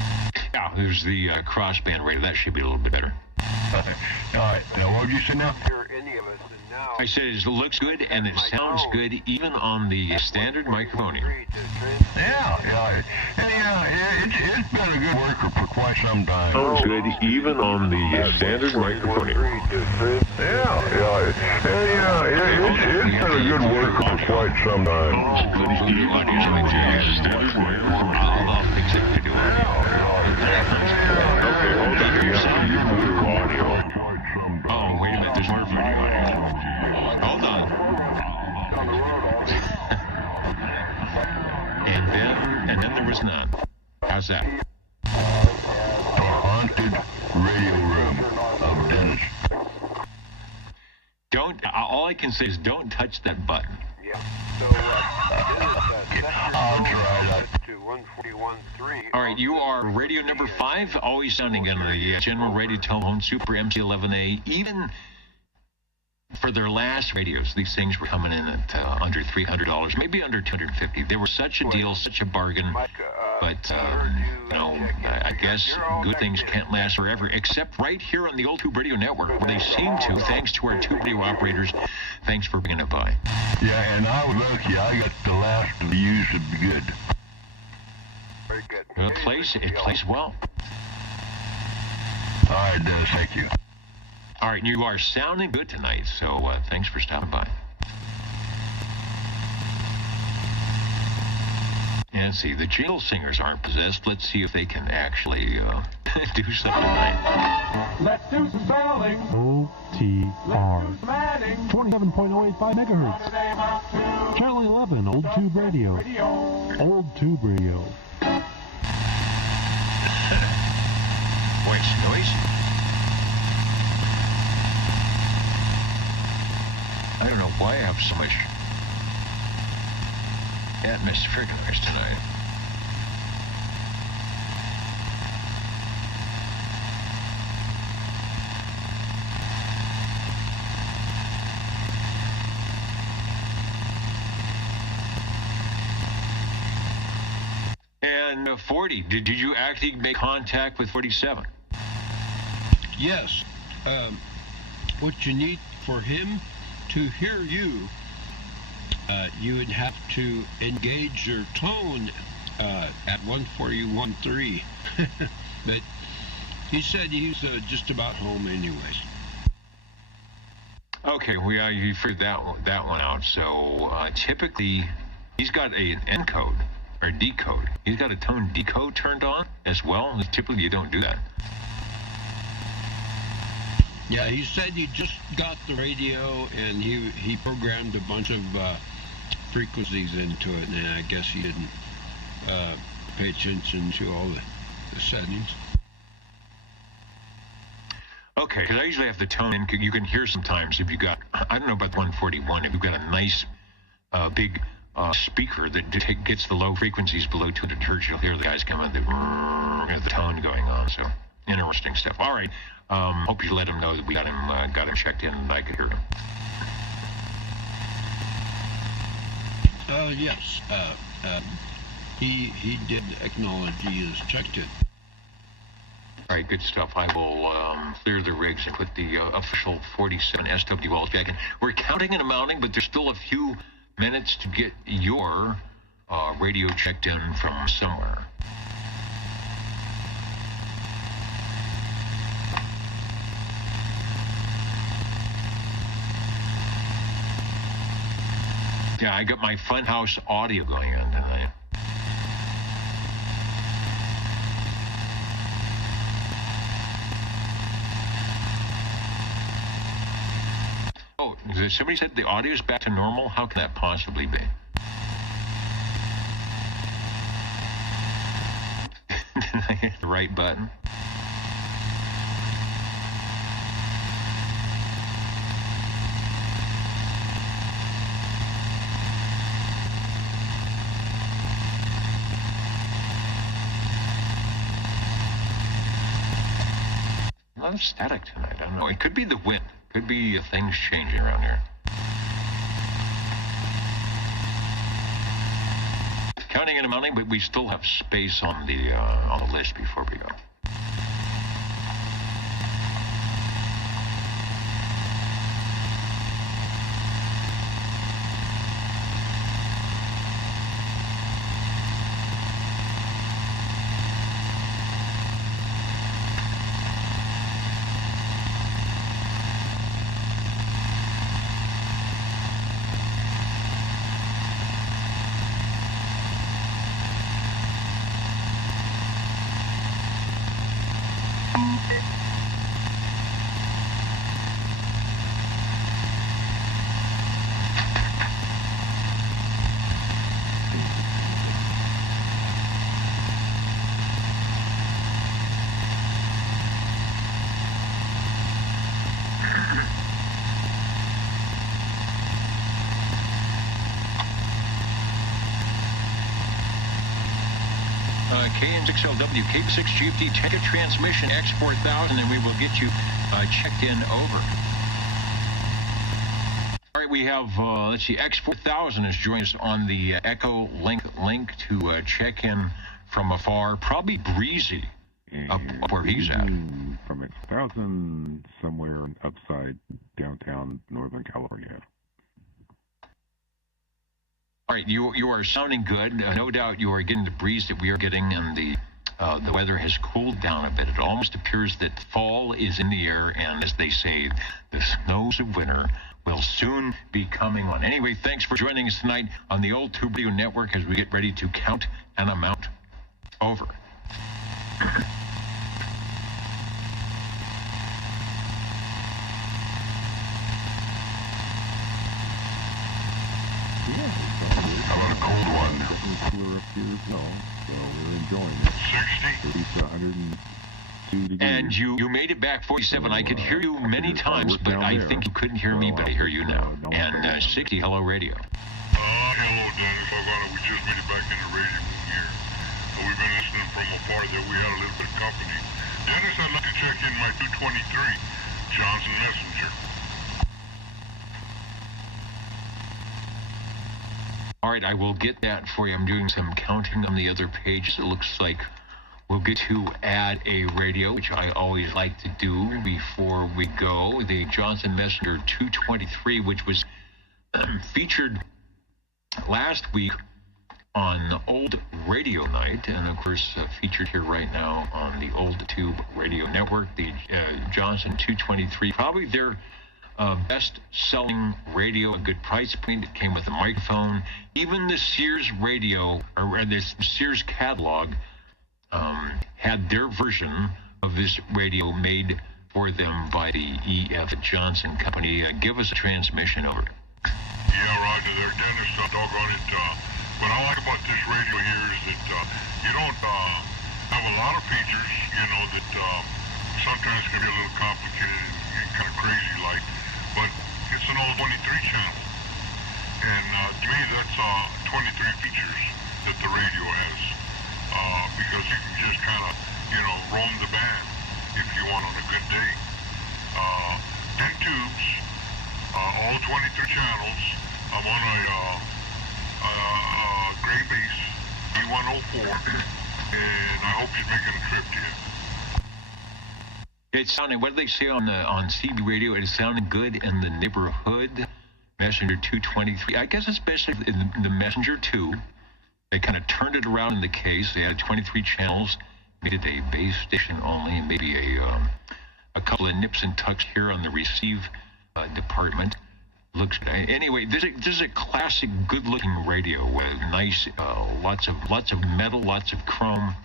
Yeah, there's the crossband radio. That should be a little bit better. All right. Now, what did you say now? Any of us, and now I said it looks good and it sounds good even on the standard microphonium. Yeah. It's been a good worker for quite some time. Sounds good even on the standard microphonium. Yeah. It's been a good worker for quite some time. I'll fix it to do audio. Okay, hold on. Oh, wait a minute, there's more video audio. Hold on. and then there was none. How's that? The haunted radio room of Dennis. All I can say is don't touch that button. Yeah. So, I'll try that. To 141.3. All right, you are radio number 5, always sounding on the general radio telephone, Super MC11A. Even for their last radios, these things were coming in at under $300, maybe under $250. They were such a deal, such a bargain. But, I guess good things can't last forever, except right here on the Old Tube Radio Network, where they seem to, thanks to our tube radio operators. Thanks for bringing it by. Yeah, and I was lucky. I got the last to use to be good. Very good. It plays well. All right, Dennis, thank you. All right, you are sounding good tonight, so thanks for stopping by. And see, the jingle singers aren't possessed. Let's see if they can actually do something tonight. Let's do some spelling. OTR. 27.085 megahertz. Channel 11, Old Tube Radio. Old Tube Radio. Voice noise. I don't know why I have so much atmospheric noise tonight. And 40, did you actually make contact with 47? Yes. What you need for him to hear you, you would have to engage your tone at 141.3. But he said he's just about home anyways. Okay, you figured that one out. So typically, he's got an encode or decode. He's got a tone decode turned on as well. Typically, you don't do that. Yeah, he said he just got the radio and he programmed a bunch of frequencies into it, and I guess he didn't pay attention to all the settings. Okay, because I usually have the tone in. You can hear sometimes if you got, I don't know about the 141, if you've got a nice big speaker that gets the low frequencies below 200 hertz, you'll hear the guys coming, the tone going on. So interesting stuff. All right, hope you let him know that we got him checked in and I could hear him. Yes, he did acknowledge he has checked it. All right, good stuff. I will clear the rigs and put the official 47 SWLs back in. We're counting and amounting, but there's still a few minutes to get your radio checked in from somewhere. Yeah, I got my Funhouse audio going on tonight. Oh, somebody said the audio's back to normal? How can that possibly be? Did I hit the right button? A lot of static tonight. I don't know. It could be the wind. Could be things changing around here. Counting and amounting, but we still have space on the list before we go. KN6LW, K6GFD, take a transmission, X4000, and we will get you checked in over. All right, we have, let's see, X4000 has joined us on the Echo link to check in from afar, probably breezy up where he's at. From X1000, somewhere upside downtown Northern California. All right, you are sounding good. No doubt you are getting the breeze that we are getting, and the weather has cooled down a bit. It almost appears that fall is in the air, and as they say, the snows of winter will soon be coming on. Anyway, thanks for joining us tonight on the Old Tube Radio Network as we get ready to count and amount. Over. How about a cold one? Cooler up here as well, so we're enjoying it. 60. 102 degrees. And you made it back 47. I could hear you many times, but I think you couldn't hear me, but I hear you now. And 60, hello radio. Hello, Dennis. We just made it back in the radio room here. We've been listening from afar there. We had a little bit of company. Dennis, I'd like to check in my 223 Johnson Messenger. All right, I will get that for you. I'm doing some counting on the other page. It looks like we'll get to add a radio, which I always like to do before we go. The Johnson Messenger 223, which was featured last week on Old Radio Night, and of course featured here right now on the Old Tube Radio Network. The Johnson 223, probably their best-selling radio, a good price point. It came with a microphone. Even the Sears radio, or this Sears catalog, had their version of this radio made for them by the E.F. Johnson Company. Give us a transmission over. Yeah, Roger, there, Dennis, doggone it. What I like about this radio here is that you don't have a lot of features, you know, that sometimes can be a little complicated and kind of crazy like, but it's an all 23 channel. And to me, that's 23 features that the radio has, because you can just kind of, you know, roam the band if you want on a good day. 10 tubes, all 23 channels. I'm on a gray base, B104, and I hope you're making a trip to you. It's sounding, what do they say on CB radio? It's sounding good in the neighborhood. Messenger 223. I guess especially in the Messenger 2. They kind of turned it around in the case. They had 23 channels, made it a base station only, and maybe a couple of nips and tucks here on the receive department. Looks anyway. This is a classic, good-looking radio with nice, lots of metal, lots of chrome,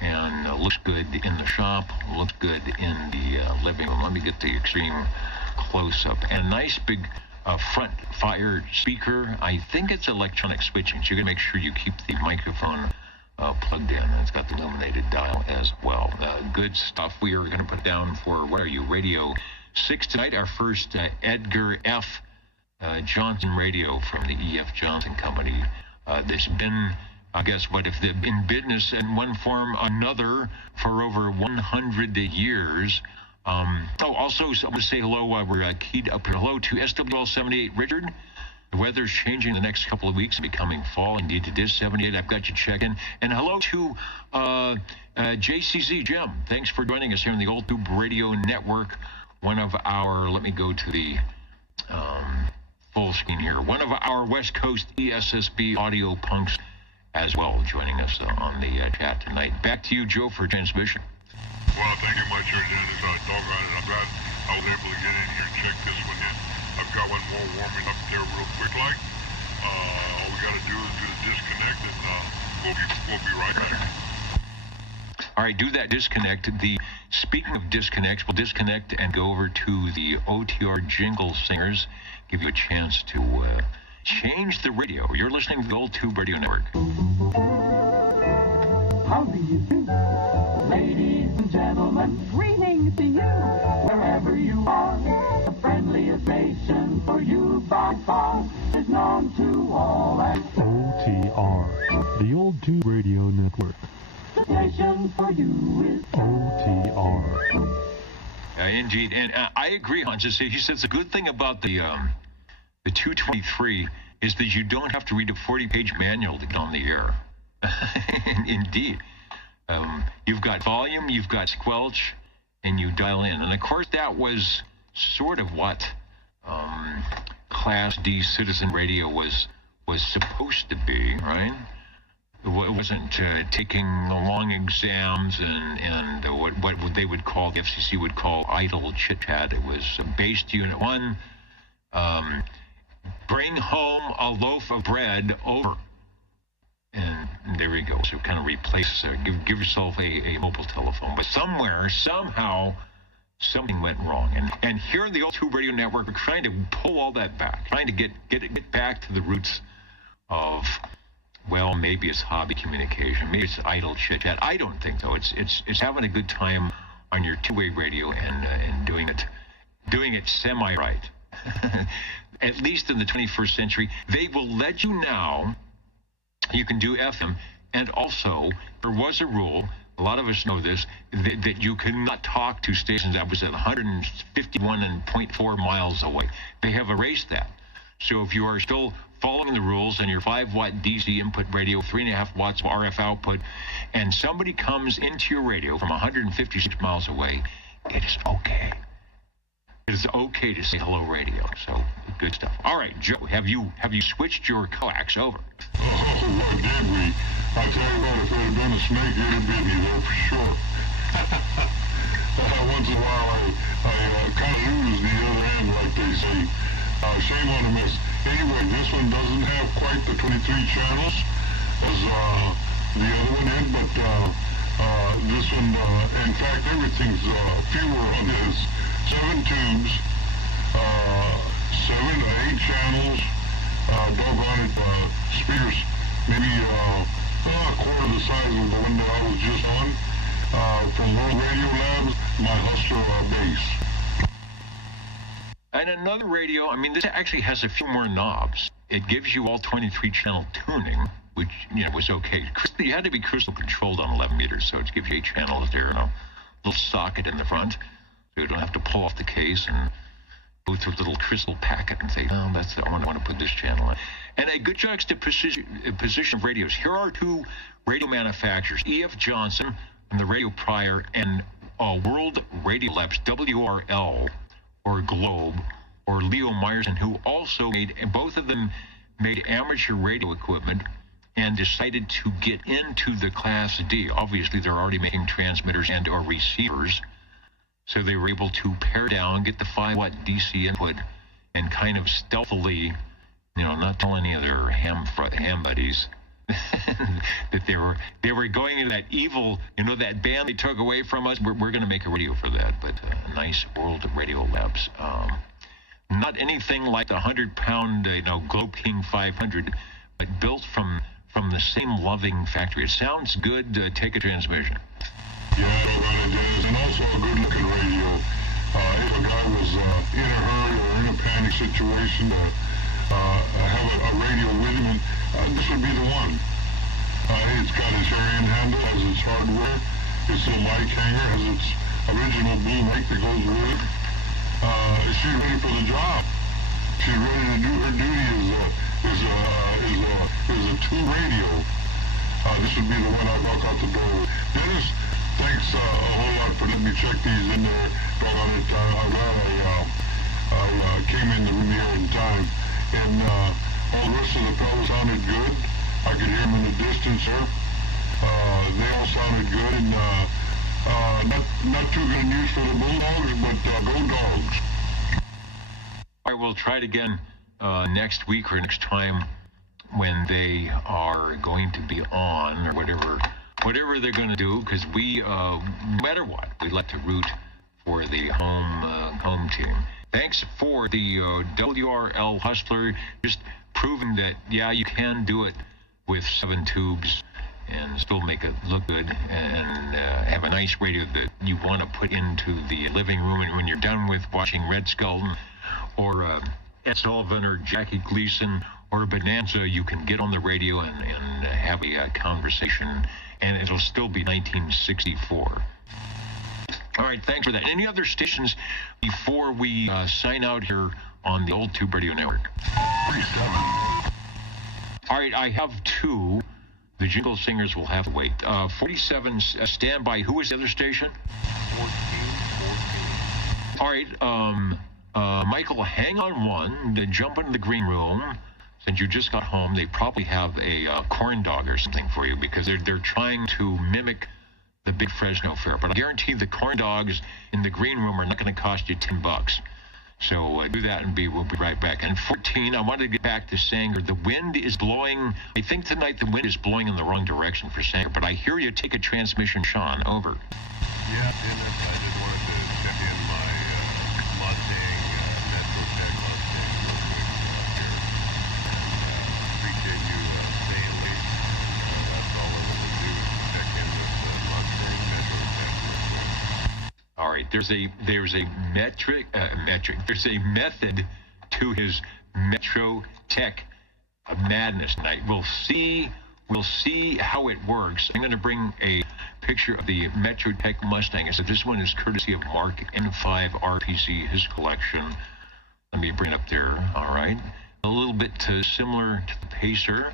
and looks good in the shop. Looks good in the living room. Let me get the extreme close-up. And a nice big front fire speaker. I think it's electronic switching, so you're gonna make sure you keep the microphone plugged in. It's got the illuminated dial as well. Good stuff. We are going to put down for, what are you, Radio 6 tonight, our first Edgar F. Johnson radio from the E.F. Johnson Company. That's been, I guess, what, if they've been in business in one form or another for over 100 years. Also, I want to say hello while we're keyed up here. Hello to SWL78 Richard. The weather's changing the next couple of weeks, becoming fall. Indeed, it is 78. I've got you checking. And hello to JCZ Jim. Thanks for joining us here on the Old Tube Radio Network. One of our, let me go to the full screen here. One of our West Coast ESSB audio punks as well, joining us on the chat tonight. Back to you, Joe, for transmission. Well, thank you much, Dennis. Doggone it. I'm glad I was able to get in here and check this one in. I've got one more warming up there real quick like. All we got to do is do the disconnect, and we'll be right back. All right, do that disconnect. Speaking of disconnects, we'll disconnect and go over to the OTR Jingle Singers. Give you a chance to change the radio. You're listening to the Old Tube Radio Network. How do you do? Ladies and gentlemen, greetings to you, wherever you are. The friendliest nation for you by far is known to all. OTR, the Old Tube Radio Network. The station for you is OTR. Indeed, and I agree, Hans. He says the good thing about the 223 is that you don't have to read a 40-page manual to get on the air. Indeed. You've got volume, you've got squelch, and you dial in. And of course, that was sort of what Class D citizen radio was supposed to be, right? It wasn't taking long exams and what they would call, the FCC would call idle chit-chat. It was based Unit 1, bring home a loaf of bread over. And there you go. So kind of replace, give yourself a mobile telephone. But somewhere, somehow, something went wrong. And here in the Old Tube Radio Network, we're trying to pull all that back, trying to get back to the roots of, well, maybe it's hobby communication, maybe it's idle chit chat. I don't think so. It's having a good time on your two-way radio and doing it semi-right. At least in the 21st century, they will let you now. You can do FM, and also there was a rule, a lot of us know this, that you cannot talk to stations that was at 151.4 miles away. They have erased that. So if you are still following the rules on your 5-watt DC input radio, 3.5 watts of RF output, and somebody comes into your radio from 156 miles away, it is okay. It is okay to say hello radio. So good stuff. All right, Joe, have you switched your coax over? Oh, what did we? I tell you what, if it had been a snake, you'd have bit me there for sure. Once in a while, I kind of lose the other end, like they say. Shame on the miss. Anyway, this one doesn't have quite the 23 channels as the other one did, but This one, in fact, everything's fewer on this. 7 tubes, 7 to 8 channels, doggone it, speakers, maybe a quarter the size of the one that I was just on, from World Radio Labs, my Hustler base. And another radio, I mean, this actually has a few more knobs. It gives you all 23-channel tuning, which, was okay. You had to be crystal controlled on 11 meters, so it gives you 8 channels there, and a little socket in the front, so you don't have to pull off the case and go through the little crystal packet and say, oh, that's the one I want to put this channel in. And a good juxtaposition of radios. Here are 2 radio manufacturers, E.F. Johnson and the Radio Prior, and World Radio Labs, WRL, or Globe, or Leo Meyerson, who also both of them made amateur radio equipment and decided to get into the Class D. Obviously, they're already making transmitters and or receivers, so they were able to pare down, get the 5-watt DC input, and kind of stealthily, not tell any of their ham buddies that they were going into that evil, that band they took away from us. We're going to make a radio for that, but a nice World Radio Labs. Not anything like the 100-pound, Globe King 500, but built from the same loving factory. It sounds good. Take a transmission. Yeah, it is, and also a good-looking radio. If a guy was in a hurry or in a panic situation, have a radio with him, and this would be the one. It's got its Arian handle, has its hardware, its little mic hanger, has its original blue mic that goes with it. She's ready for the job. She's ready to do her duty as a 2 radio. This would be the one I'd walk out the door with. Dennis, thanks a whole lot for letting me check these in there. Doggone it, I'm glad I came in the room here in time. And all the rest of the fellows sounded good. I could hear them in the distance here. They all sounded good, and not too good news for the Bulldogs, but go Dogs. All right, we'll try it again next week or next time when they are going to be on, or whatever they're going to do, because we, no matter what, we'd like to root for the home team. Thanks for the WRL Hustler, just proving that, yeah, you can do it with 7 tubes and still make it look good and have a nice radio that you want to put into the living room. And when you're done with watching Red Skull or Ed Sullivan or Jackie Gleason or Bonanza, you can get on the radio and have a conversation, and it'll still be 1964. All right, thanks for that. Any other stations before we sign out here on the Old Tube Radio Network? 47. All right, I have 2. The jingle singers will have to wait. 47, stand by. Who is the other station? 14. All right, Michael, hang on 1, then jump into the green room. Since you just got home, they probably have a corn dog or something for you, because they're trying to mimic the big Fresno Fair. But I guarantee the corn dogs in the green room are not going to cost you $10. So do that, and we'll be right back. And 14, I wanted to get back to Sanger. The wind is blowing. I think tonight the wind is blowing in the wrong direction for Sanger. But I hear you take a transmission, Sean. Over. Yeah, Dennis, I just wanted to check in my Mustang, Metrotech Mustang, real quick here. Appreciate you staying late. That's all I wanted to do, is check in with Mustang, Metrotech real quick. All right, there's a method to his Metro Tech madness tonight. We'll see how it works. I'm going to bring a picture of the Metro Tech Mustang. I said this one is courtesy of Mark N5 RPC, his collection. Let me bring it up there. All right, a little bit similar to the Pacer.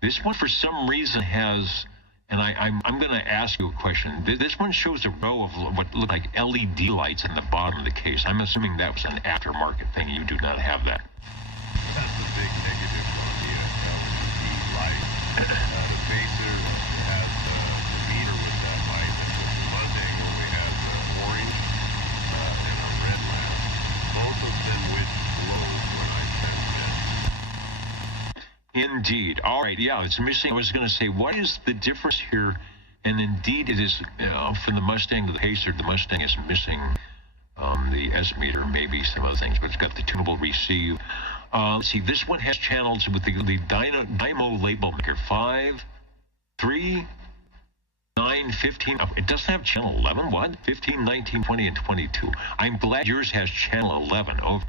This one, for some reason, has. And I'm going to ask you a question. This one shows a row of what look like LED lights in the bottom of the case. I'm assuming that was an aftermarket thing. You do not have that. That's the big negative on the LED light. The Pacer has the meter with that light. The Mustang only has orange and a red lamp. Both of them with glows when I transmit. Indeed. All right. Yeah, it's missing. I was going to say, what is the difference here And indeed, it is from the Mustang to the Pacer. The Mustang is missing the S-meter, maybe some other things, but it's got the tunable receive. Let's see, this one has channels with the Dymo label maker 5, 3, 9, 15. It doesn't have channel 11. What? 15, 19, 20, and 22. I'm glad yours has channel 11. Over.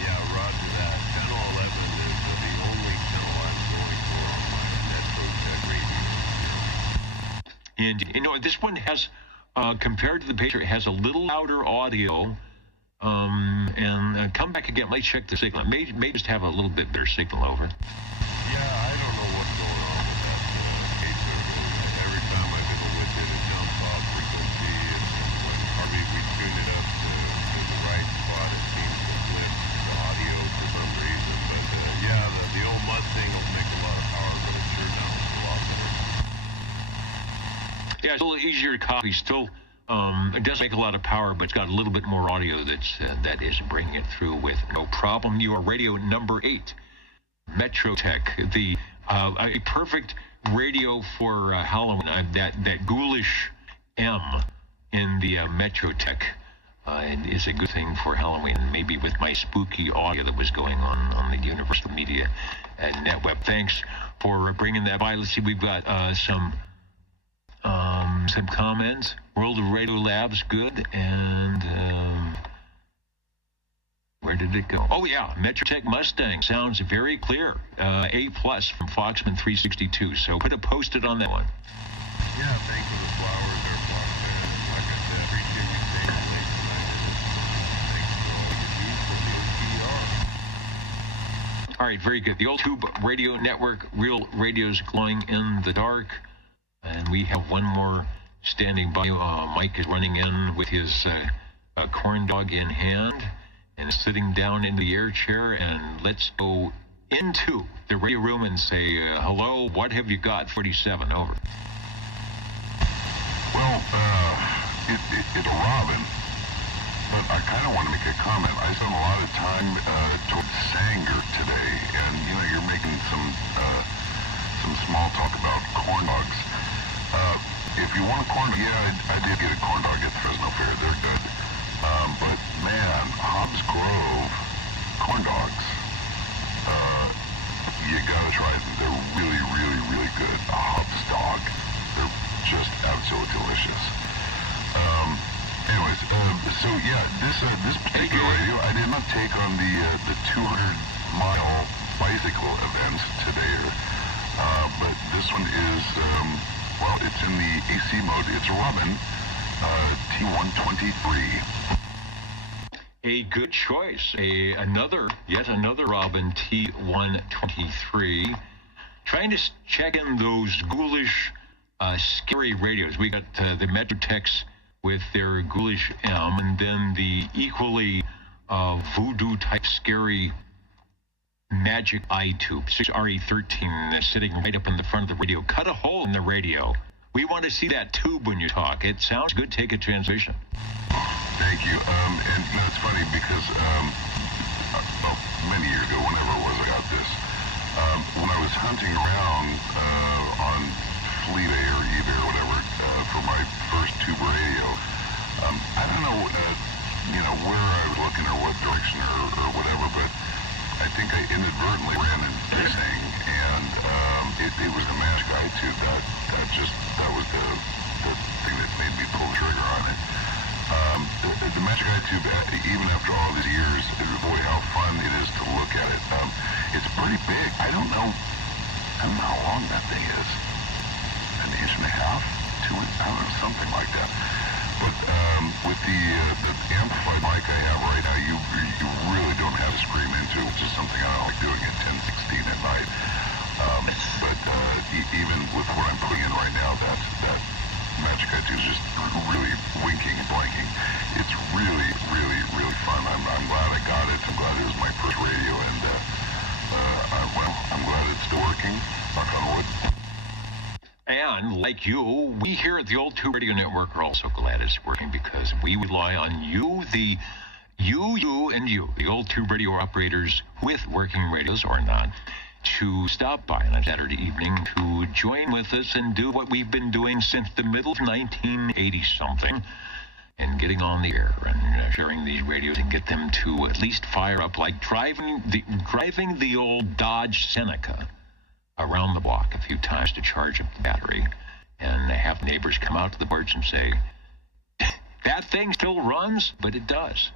Yeah, roger that. Channel 11 is the only channel I'm going for on my Netro Tech radio. And, you know, this one has, compared to the Pacer, it has a little louder audio. And come back again. Let's check the signal. It may just have a little bit better signal over. Yeah, I don't know what's going on with that Pacer. Every time I fiddle with it, it jumps off frequency. And when Harvey, we tune it up to the right spot, it seems to flip the audio for some reason. But yeah, the old Mustang will make a lot of power, but it sure sounds a lot better. Yeah, it's a little easier to copy. Still, it does make a lot of power, but it's got a little bit more audio that is bringing it through with no problem. You are radio number 8, Metro Tech, a perfect radio for Halloween. That ghoulish M in the Metro Tech is a good thing for Halloween. Maybe with my spooky audio that was going on the Universal Media NetWeb. Thanks for bringing that by. Let's see, we've got some comments. World of Radio Labs, good. And where did it go? Oh, yeah, Metrotech Mustang sounds very clear. A+ from Foxman 362. So put a post-it on that one. Yeah, thanks for the flowers there, Foxman. And like I said, appreciate you staying late tonight. Thanks for all you do for the OTR. All right, very good. The Old Tube Radio Network, real radios glowing in the dark. And we have one more standing by. Mike is running in with his corn dog in hand and sitting down in the air chair. And let's go into the radio room and say, hello, what have you got? 47, over. Well, it's Robin, but I kind of want to make a comment. I spent a lot of time towards Sanger today, and, you know, you're making some small talk about corn dogs. If you want a corn dog, yeah, I did get a corn dog at Fresno Fair. They're good. But, man, Hobbs Grove corn dogs, you gotta try them. They're really, really, really good. A Hobbs dog, they're just absolutely delicious. Anyways, so yeah, this particular radio, I did not take on the 200-mile bicycle event today, but this one is, well, it's in the AC mode. It's Robin T123. A good choice. Yet another Robin T123. Trying to check in those ghoulish, scary radios. We got the Metrotechs with their ghoulish M, and then the equally voodoo-type scary Magic iTube 6RE13 sitting right up in the front of the radio. Cut a hole in the radio. We want to see that tube when you talk. It sounds good. Take a transition. Thank you. And you know, it's funny because many years ago, whenever it was I got this, when I was hunting around on Fleet A or eBay or whatever for my first tube radio, I don't know, you know, where I was looking or what direction or whatever, but I think I inadvertently ran into this thing, and it was the Magic iTube that was the thing that made me pull the trigger on it. The Magic iTube, even after all these years, boy, how fun it is to look at it. It's pretty big. I don't know how long that thing is. An inch and a half, 2 inches, I don't know, something like that. But with the amplified mic I have right now, you really don't have to scream into it, which is something I don't like doing at 10:16 at night. But even with what I'm putting in right now, that Magic iTube is just really winking and blinking. It's really, really, really fun. I'm glad I got it. I'm glad it was my first radio, and I'm glad it's still working. Knock on wood. And like you, we here at the Old Tube Radio Network are also glad it's working because we rely on you, you, and you, the Old Tube Radio operators with working radios or not, to stop by on a Saturday evening to join with us and do what we've been doing since the middle of 1980-something, and getting on the air and sharing these radios and get them to at least fire up, like driving the old Dodge Seneca around the block a few times to charge up the battery, and have neighbors come out to the porch and say, that thing still runs, but it does.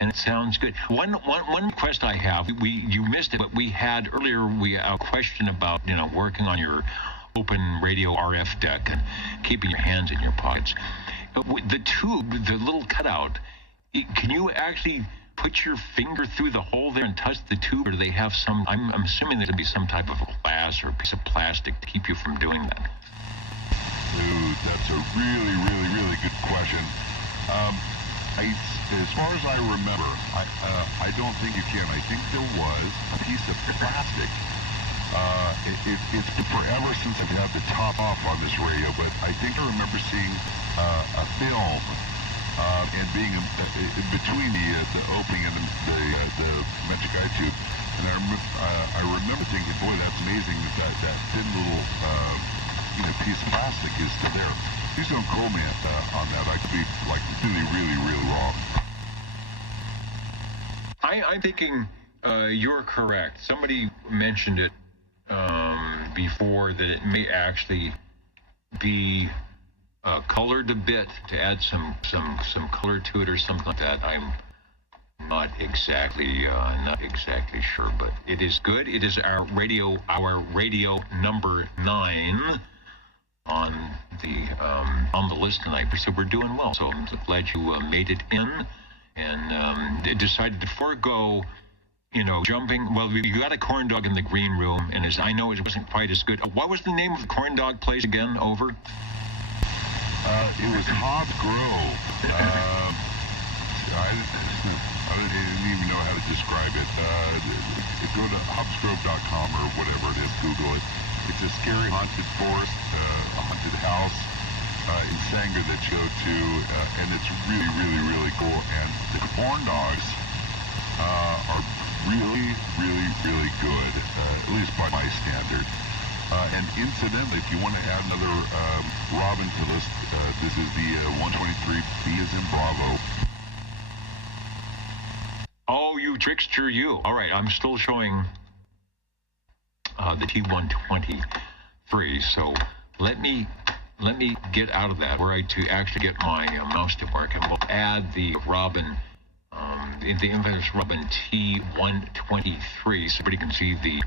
And it sounds good. One request I have, you missed it, but we had earlier a question about, working on your open radio RF deck and keeping your hands in your pockets. The tube, the little cutout, can you actually put your finger through the hole there and touch the tube, or do they have some, I'm assuming there's going to be some type of glass or a piece of plastic to keep you from doing that? Dude, that's a really, really, really good question. As far as I remember, I don't think you can. I think there was a piece of plastic. It's been forever since I've had the top off on this radio, but I think I remember seeing a film and being in between the opening and the magic eye tube. And I remember thinking, boy, that's amazing that thin little piece of plastic is still there. Please don't quote me on that. I could be really, really, really wrong. I'm thinking you're correct. Somebody mentioned it before that it may actually be colored a bit to add some color to it or something like that. I'm not exactly sure, but it is good. It is our radio number 9 on the list tonight, so we're doing well. So I'm glad you made it in and decided to forego, jumping. Well, you got a corn dog in the green room, and as I know, it wasn't quite as good. What was the name of the corn dog place again? Over? It was Hobbs Grove. I didn't even know how to describe it. Go to hobbsgrove.com or whatever it is. Google it. It's a scary haunted forest, a haunted house in Sanger that you go to, and it's really, really, really cool. And the corn dogs are really, really, really good, at least by my standard. And incidentally, if you want to add another Robin to this, this is the 123 B as in Bravo. Oh, you trickster, you. All right, I'm still showing the T123. So let me get out of that, where to actually get my mouse to work, and we'll add the Robin, the infamous Robin T123, so everybody can see the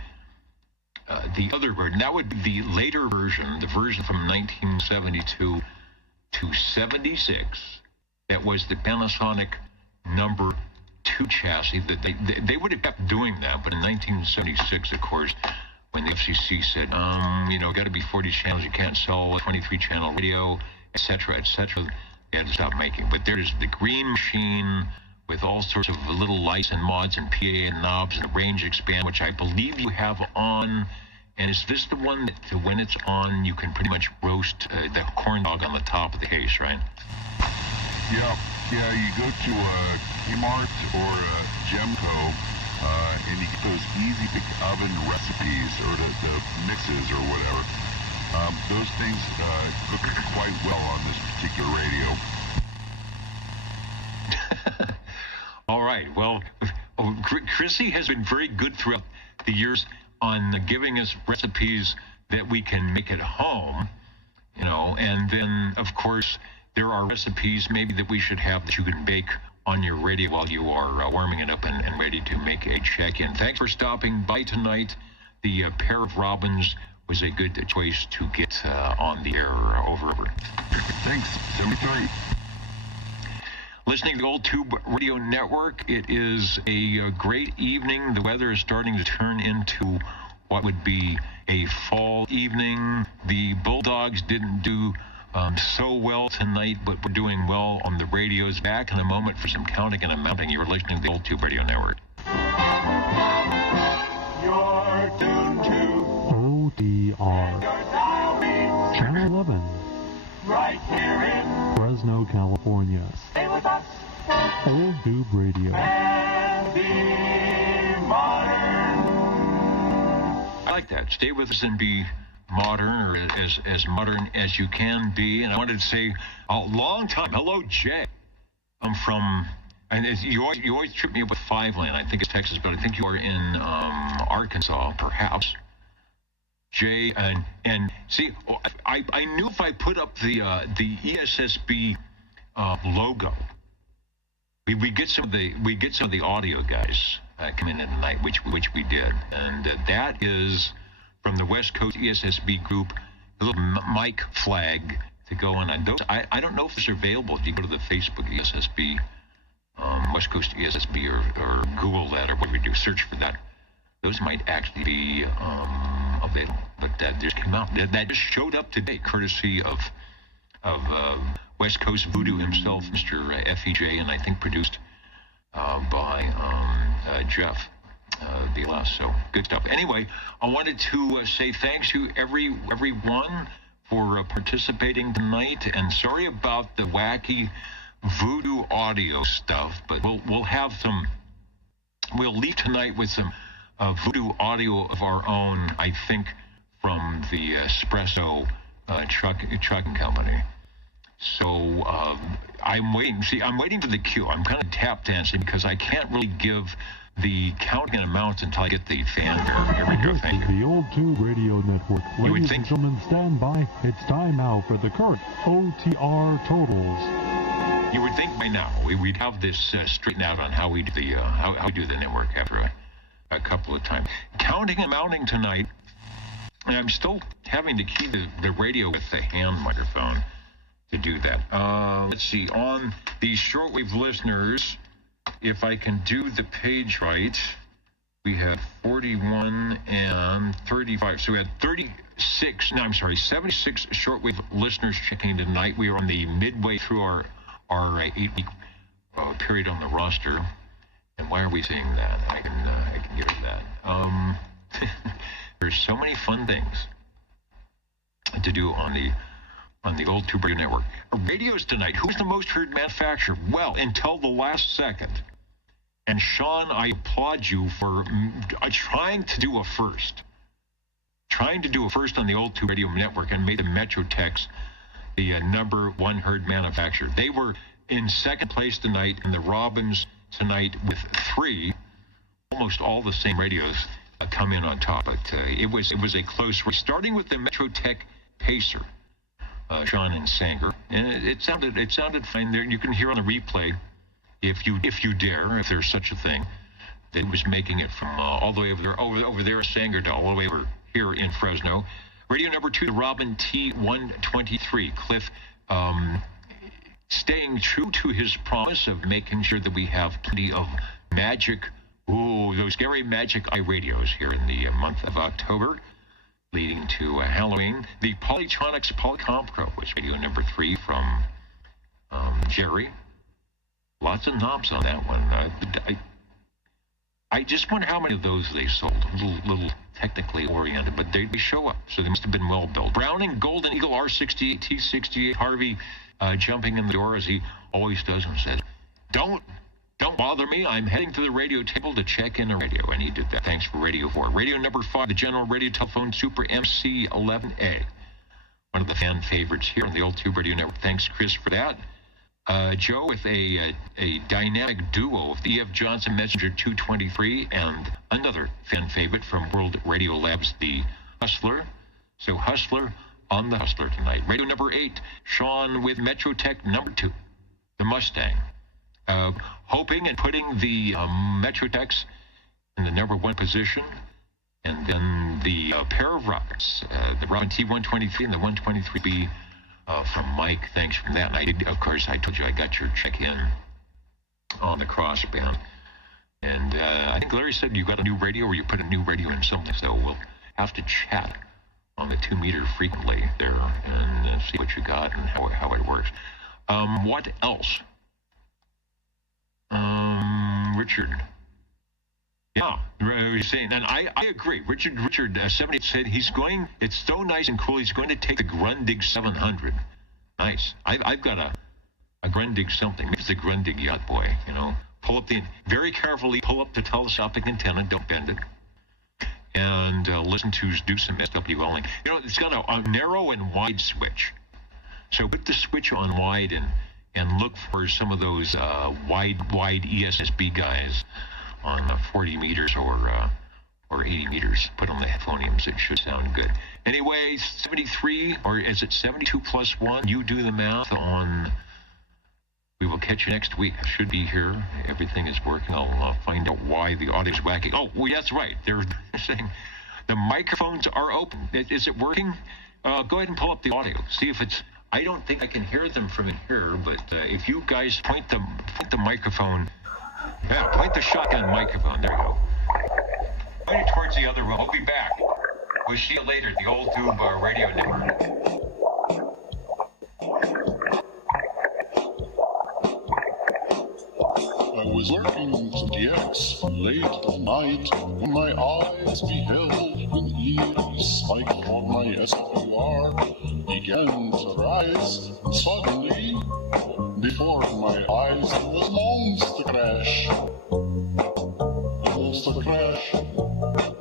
other version. That would be the later version, the version from 1972 to 76. That was the Panasonic number 2 chassis. That they would have kept doing that, but in 1976, of course, when the FCC said, got to be 40 channels, you can't sell a 23-channel radio, etc., etc., they had to stop making. But there's the green machine with all sorts of little lights and mods and PA and knobs and a range expand, which I believe you have on. And is this the one that when it's on, you can pretty much roast the corn dog on the top of the case, right? Yeah, you go to Kmart or Gemco, and you get those easy big oven recipes or the mixes or whatever. Those things cook quite well on this particular radio. All right. Well, Chrissy has been very good throughout the years on giving us recipes that we can make at home, and then, of course, there are recipes maybe that we should have that you can bake on your radio while you are warming it up and ready to make a check-in. Thanks for stopping by tonight. The pair of Robins was a good choice to get on the air. Over. Thanks. 73. Listening to the Old Tube Radio Network, it is a great evening. The weather is starting to turn into what would be a fall evening. The Bulldogs didn't do so well tonight, but we're doing well on the radios. Back in a moment for some counting and amounting. You're listening to the Old Tube Radio Network. You're tuned to OTR. Channel 11. Right here in Fresno, California. Stay with us. Old Tube Radio. And be modern. like that. Stay with us and be modern, or as modern as you can be. And I wanted to say a long time. Hello, Jay. I'm from, and you always trip me up with Five Lane. I think it's Texas, but I think you are in Arkansas, perhaps. Jay, and see, I knew if I put up the ESSB logo, we get some of the audio guys come in tonight, which we did, and that is from the West Coast ESSB group, the little mic flag to go on. And those, I don't know if it's available. If you go to the Facebook ESSB, West Coast ESSB, or Google that, or whatever you do, search for that. Those might actually be available. But that just came out. That just showed up today, courtesy of West Coast Voodoo himself, Mr. FEJ, and I think produced by Jeff BLS. So good stuff. Anyway, I wanted to say thanks to everyone for participating tonight, and sorry about the wacky voodoo audio stuff, but we'll have some. We'll leave tonight with some voodoo audio of our own, I think, from the Espresso trucking company. So I'm waiting. See, I'm waiting for the cue. I'm kind of tap dancing because I can't really give the counting amounts until I get the fanfare. Here we go. Thank you. The Old Tube Radio Network. Ladies and gentlemen, stand by. It's time now for the current OTR totals. You would think by now we'd have this straightened out on how we do the how we do the network after a couple of times. Counting and mounting tonight, and I'm still having to key the radio with the hand microphone to do that. Let's see, on the shortwave listeners, if I can do the page right, we had 41 and 35. So we had 76 shortwave listeners checking tonight. We are on the midway through our 8-week period on the roster. And why are we seeing that? I can give it that. There's so many fun things to do on the Old Tube Radio Network. Radios tonight. Who's the most heard manufacturer? Well, until the last second. And Sean, I applaud you for trying to do a first. Trying to do a first on the Old Tube Radio Network and made the Metrotex the #1 heard manufacturer. They were in second place tonight, and the Robins tonight with 3, almost all the same radios come in on top. But it was a close race, starting with the Metrotech Pacer, Sean and Sanger, and it sounded fine there. You can hear on the replay, if you dare, if there's such a thing, that it was making it from all the way over there at Sanger, all the way over here in Fresno. Radio number 2, the Robin T123, Cliff. Staying true to his promise of making sure that we have plenty of magic, those scary magic eye radios here in the month of October, leading to Halloween. The Polytronics Polycom Pro was radio number 3 from Jerry. Lots of knobs on that one. I just wonder how many of those they sold. Little technically oriented, but they show up, so they must have been well built. Browning Golden Eagle R68 T68. Harvey jumping in the door as he always does and said, Don't bother me. I'm heading to the radio table to check in the radio. And he did that. Thanks for Radio 4. Radio number 5, the General Radio Telephone Super MC11A. One of the fan favorites here on the Old Tube Radio Network. Thanks, Chris, for that. Joe with a dynamic duo of the E.F. Johnson Messenger 223 and another fan favorite from World Radio Labs, the Hustler. So Hustler on the Hustler tonight. Radio number 8, Sean with Metrotech number 2, the Mustang. Hoping and putting the Metrotechs in the number 1 position. And then the pair of rockets, the Robin T123 and the 123B from Mike. Thanks for that. And of course, I told you I got your check-in on the crossband. And I think Larry said you got a new radio, or you put a new radio in something. So we'll have to chat on the 2-meter frequently there and see what you got and how it works. What else? Richard. Yeah, he's saying, and I agree. Richard 78 said he's going. It's so nice and cool. He's going to take the Grundig 700. Nice. I've got a Grundig something. Maybe it's a Grundig yacht boy. Pull up very carefully. Pull up the telescopic antenna. Don't bend it. and listen to do some SWLing. You know, it's got a narrow and wide switch. So put the switch on wide and look for some of those wide ESSB guys on 40 meters or 80 meters. Put on the phoniums. It should sound good. Anyway, 73, or is it 72 plus 1? You do the math on... We will catch you next week. I should be here. Everything is working. I'll find out why the audio is whacking. Oh, well, that's right. They're saying the microphones are open. Is it working? Go ahead and pull up the audio. See if it's... I don't think I can hear them from in here, but if you guys point the microphone... Yeah, point the shotgun microphone. There you go. Point it towards the other room. We'll be back. We'll see you later. The Old Tube Radio Network. I was working to the X late at night when my eyes beheld an eerie sight, for my SWR began to rise, and suddenly, before my eyes, there was Monster Crash. Monster Crash.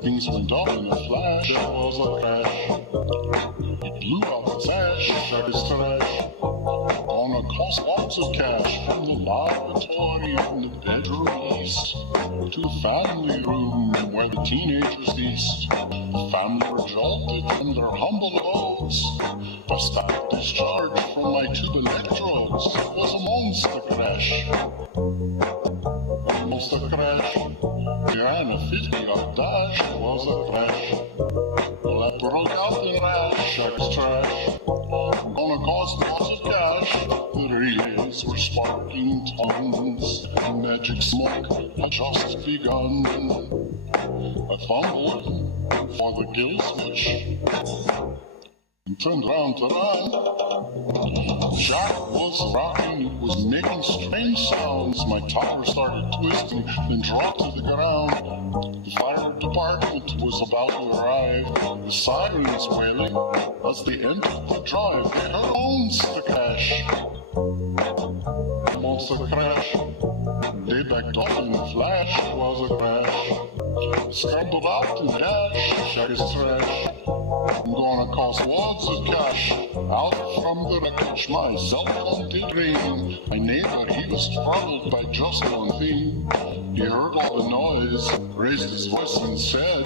Things went up in a flash. There was a crash. It blew out fast. There is trash. Gonna cost lots of cash from the lavatory in the bedroom east to the family room where the teenagers feast. The family were jolted from their humble abodes by static discharge from my tube electrodes. It was a monster crash. A monster crash. We ran a 50-yard dash. It was a crash. Well, I broke out in rash. Shark's trash. Gonna cost lots of cash. The relays were sparking tons. The magic smoke had just begun. I fumbled for the kill switch and turned round to run. Shark was rocking, it was making strange sounds. My tower started twisting, then dropped to the ground. The fire department was about to arrive. The sirens wailing as they entered the drive. They heard a monster crash. Monster crash. They backed off in a flash. It was a crash. Scrambled out and dash. Check his trash. I'm gonna cost lots of cash. Out from the wreckage, my cell phone did ring. My neighbor, he was troubled by just one thing. He heard all the noise, raised his voice and said,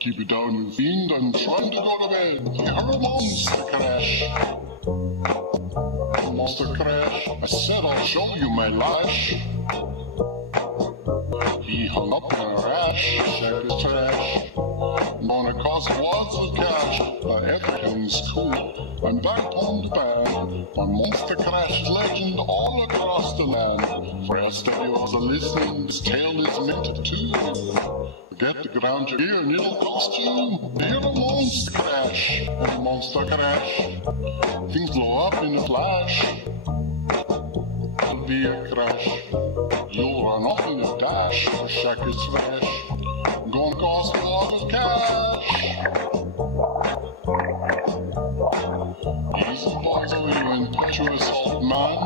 "Keep it down, you fiend, I'm trying to go to bed." He heard a monster crash. A monster crash. I said, "I'll show you my lash." He hung up in a rash. Check his trash. Gonna cost lots of cash. Everything's cool. I'm back on the band. My monster crash legend all across the land. For SWRs are listening, this tale is meant to. Forget the ground you're here and it'll cost you. Hear a monster crash. A monster crash. Things blow up in a flash. It'll be a crash. You'll run off in a dash. The shack is trash. Gonna cost a lot of cash. Easy boys, are you impetuous old man?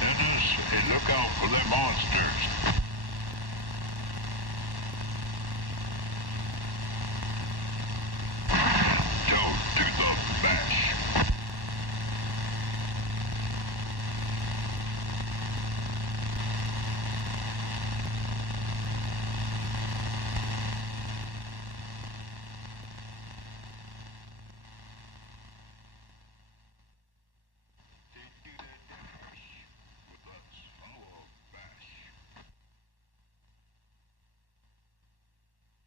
Dennis, hey, look out for them monsters.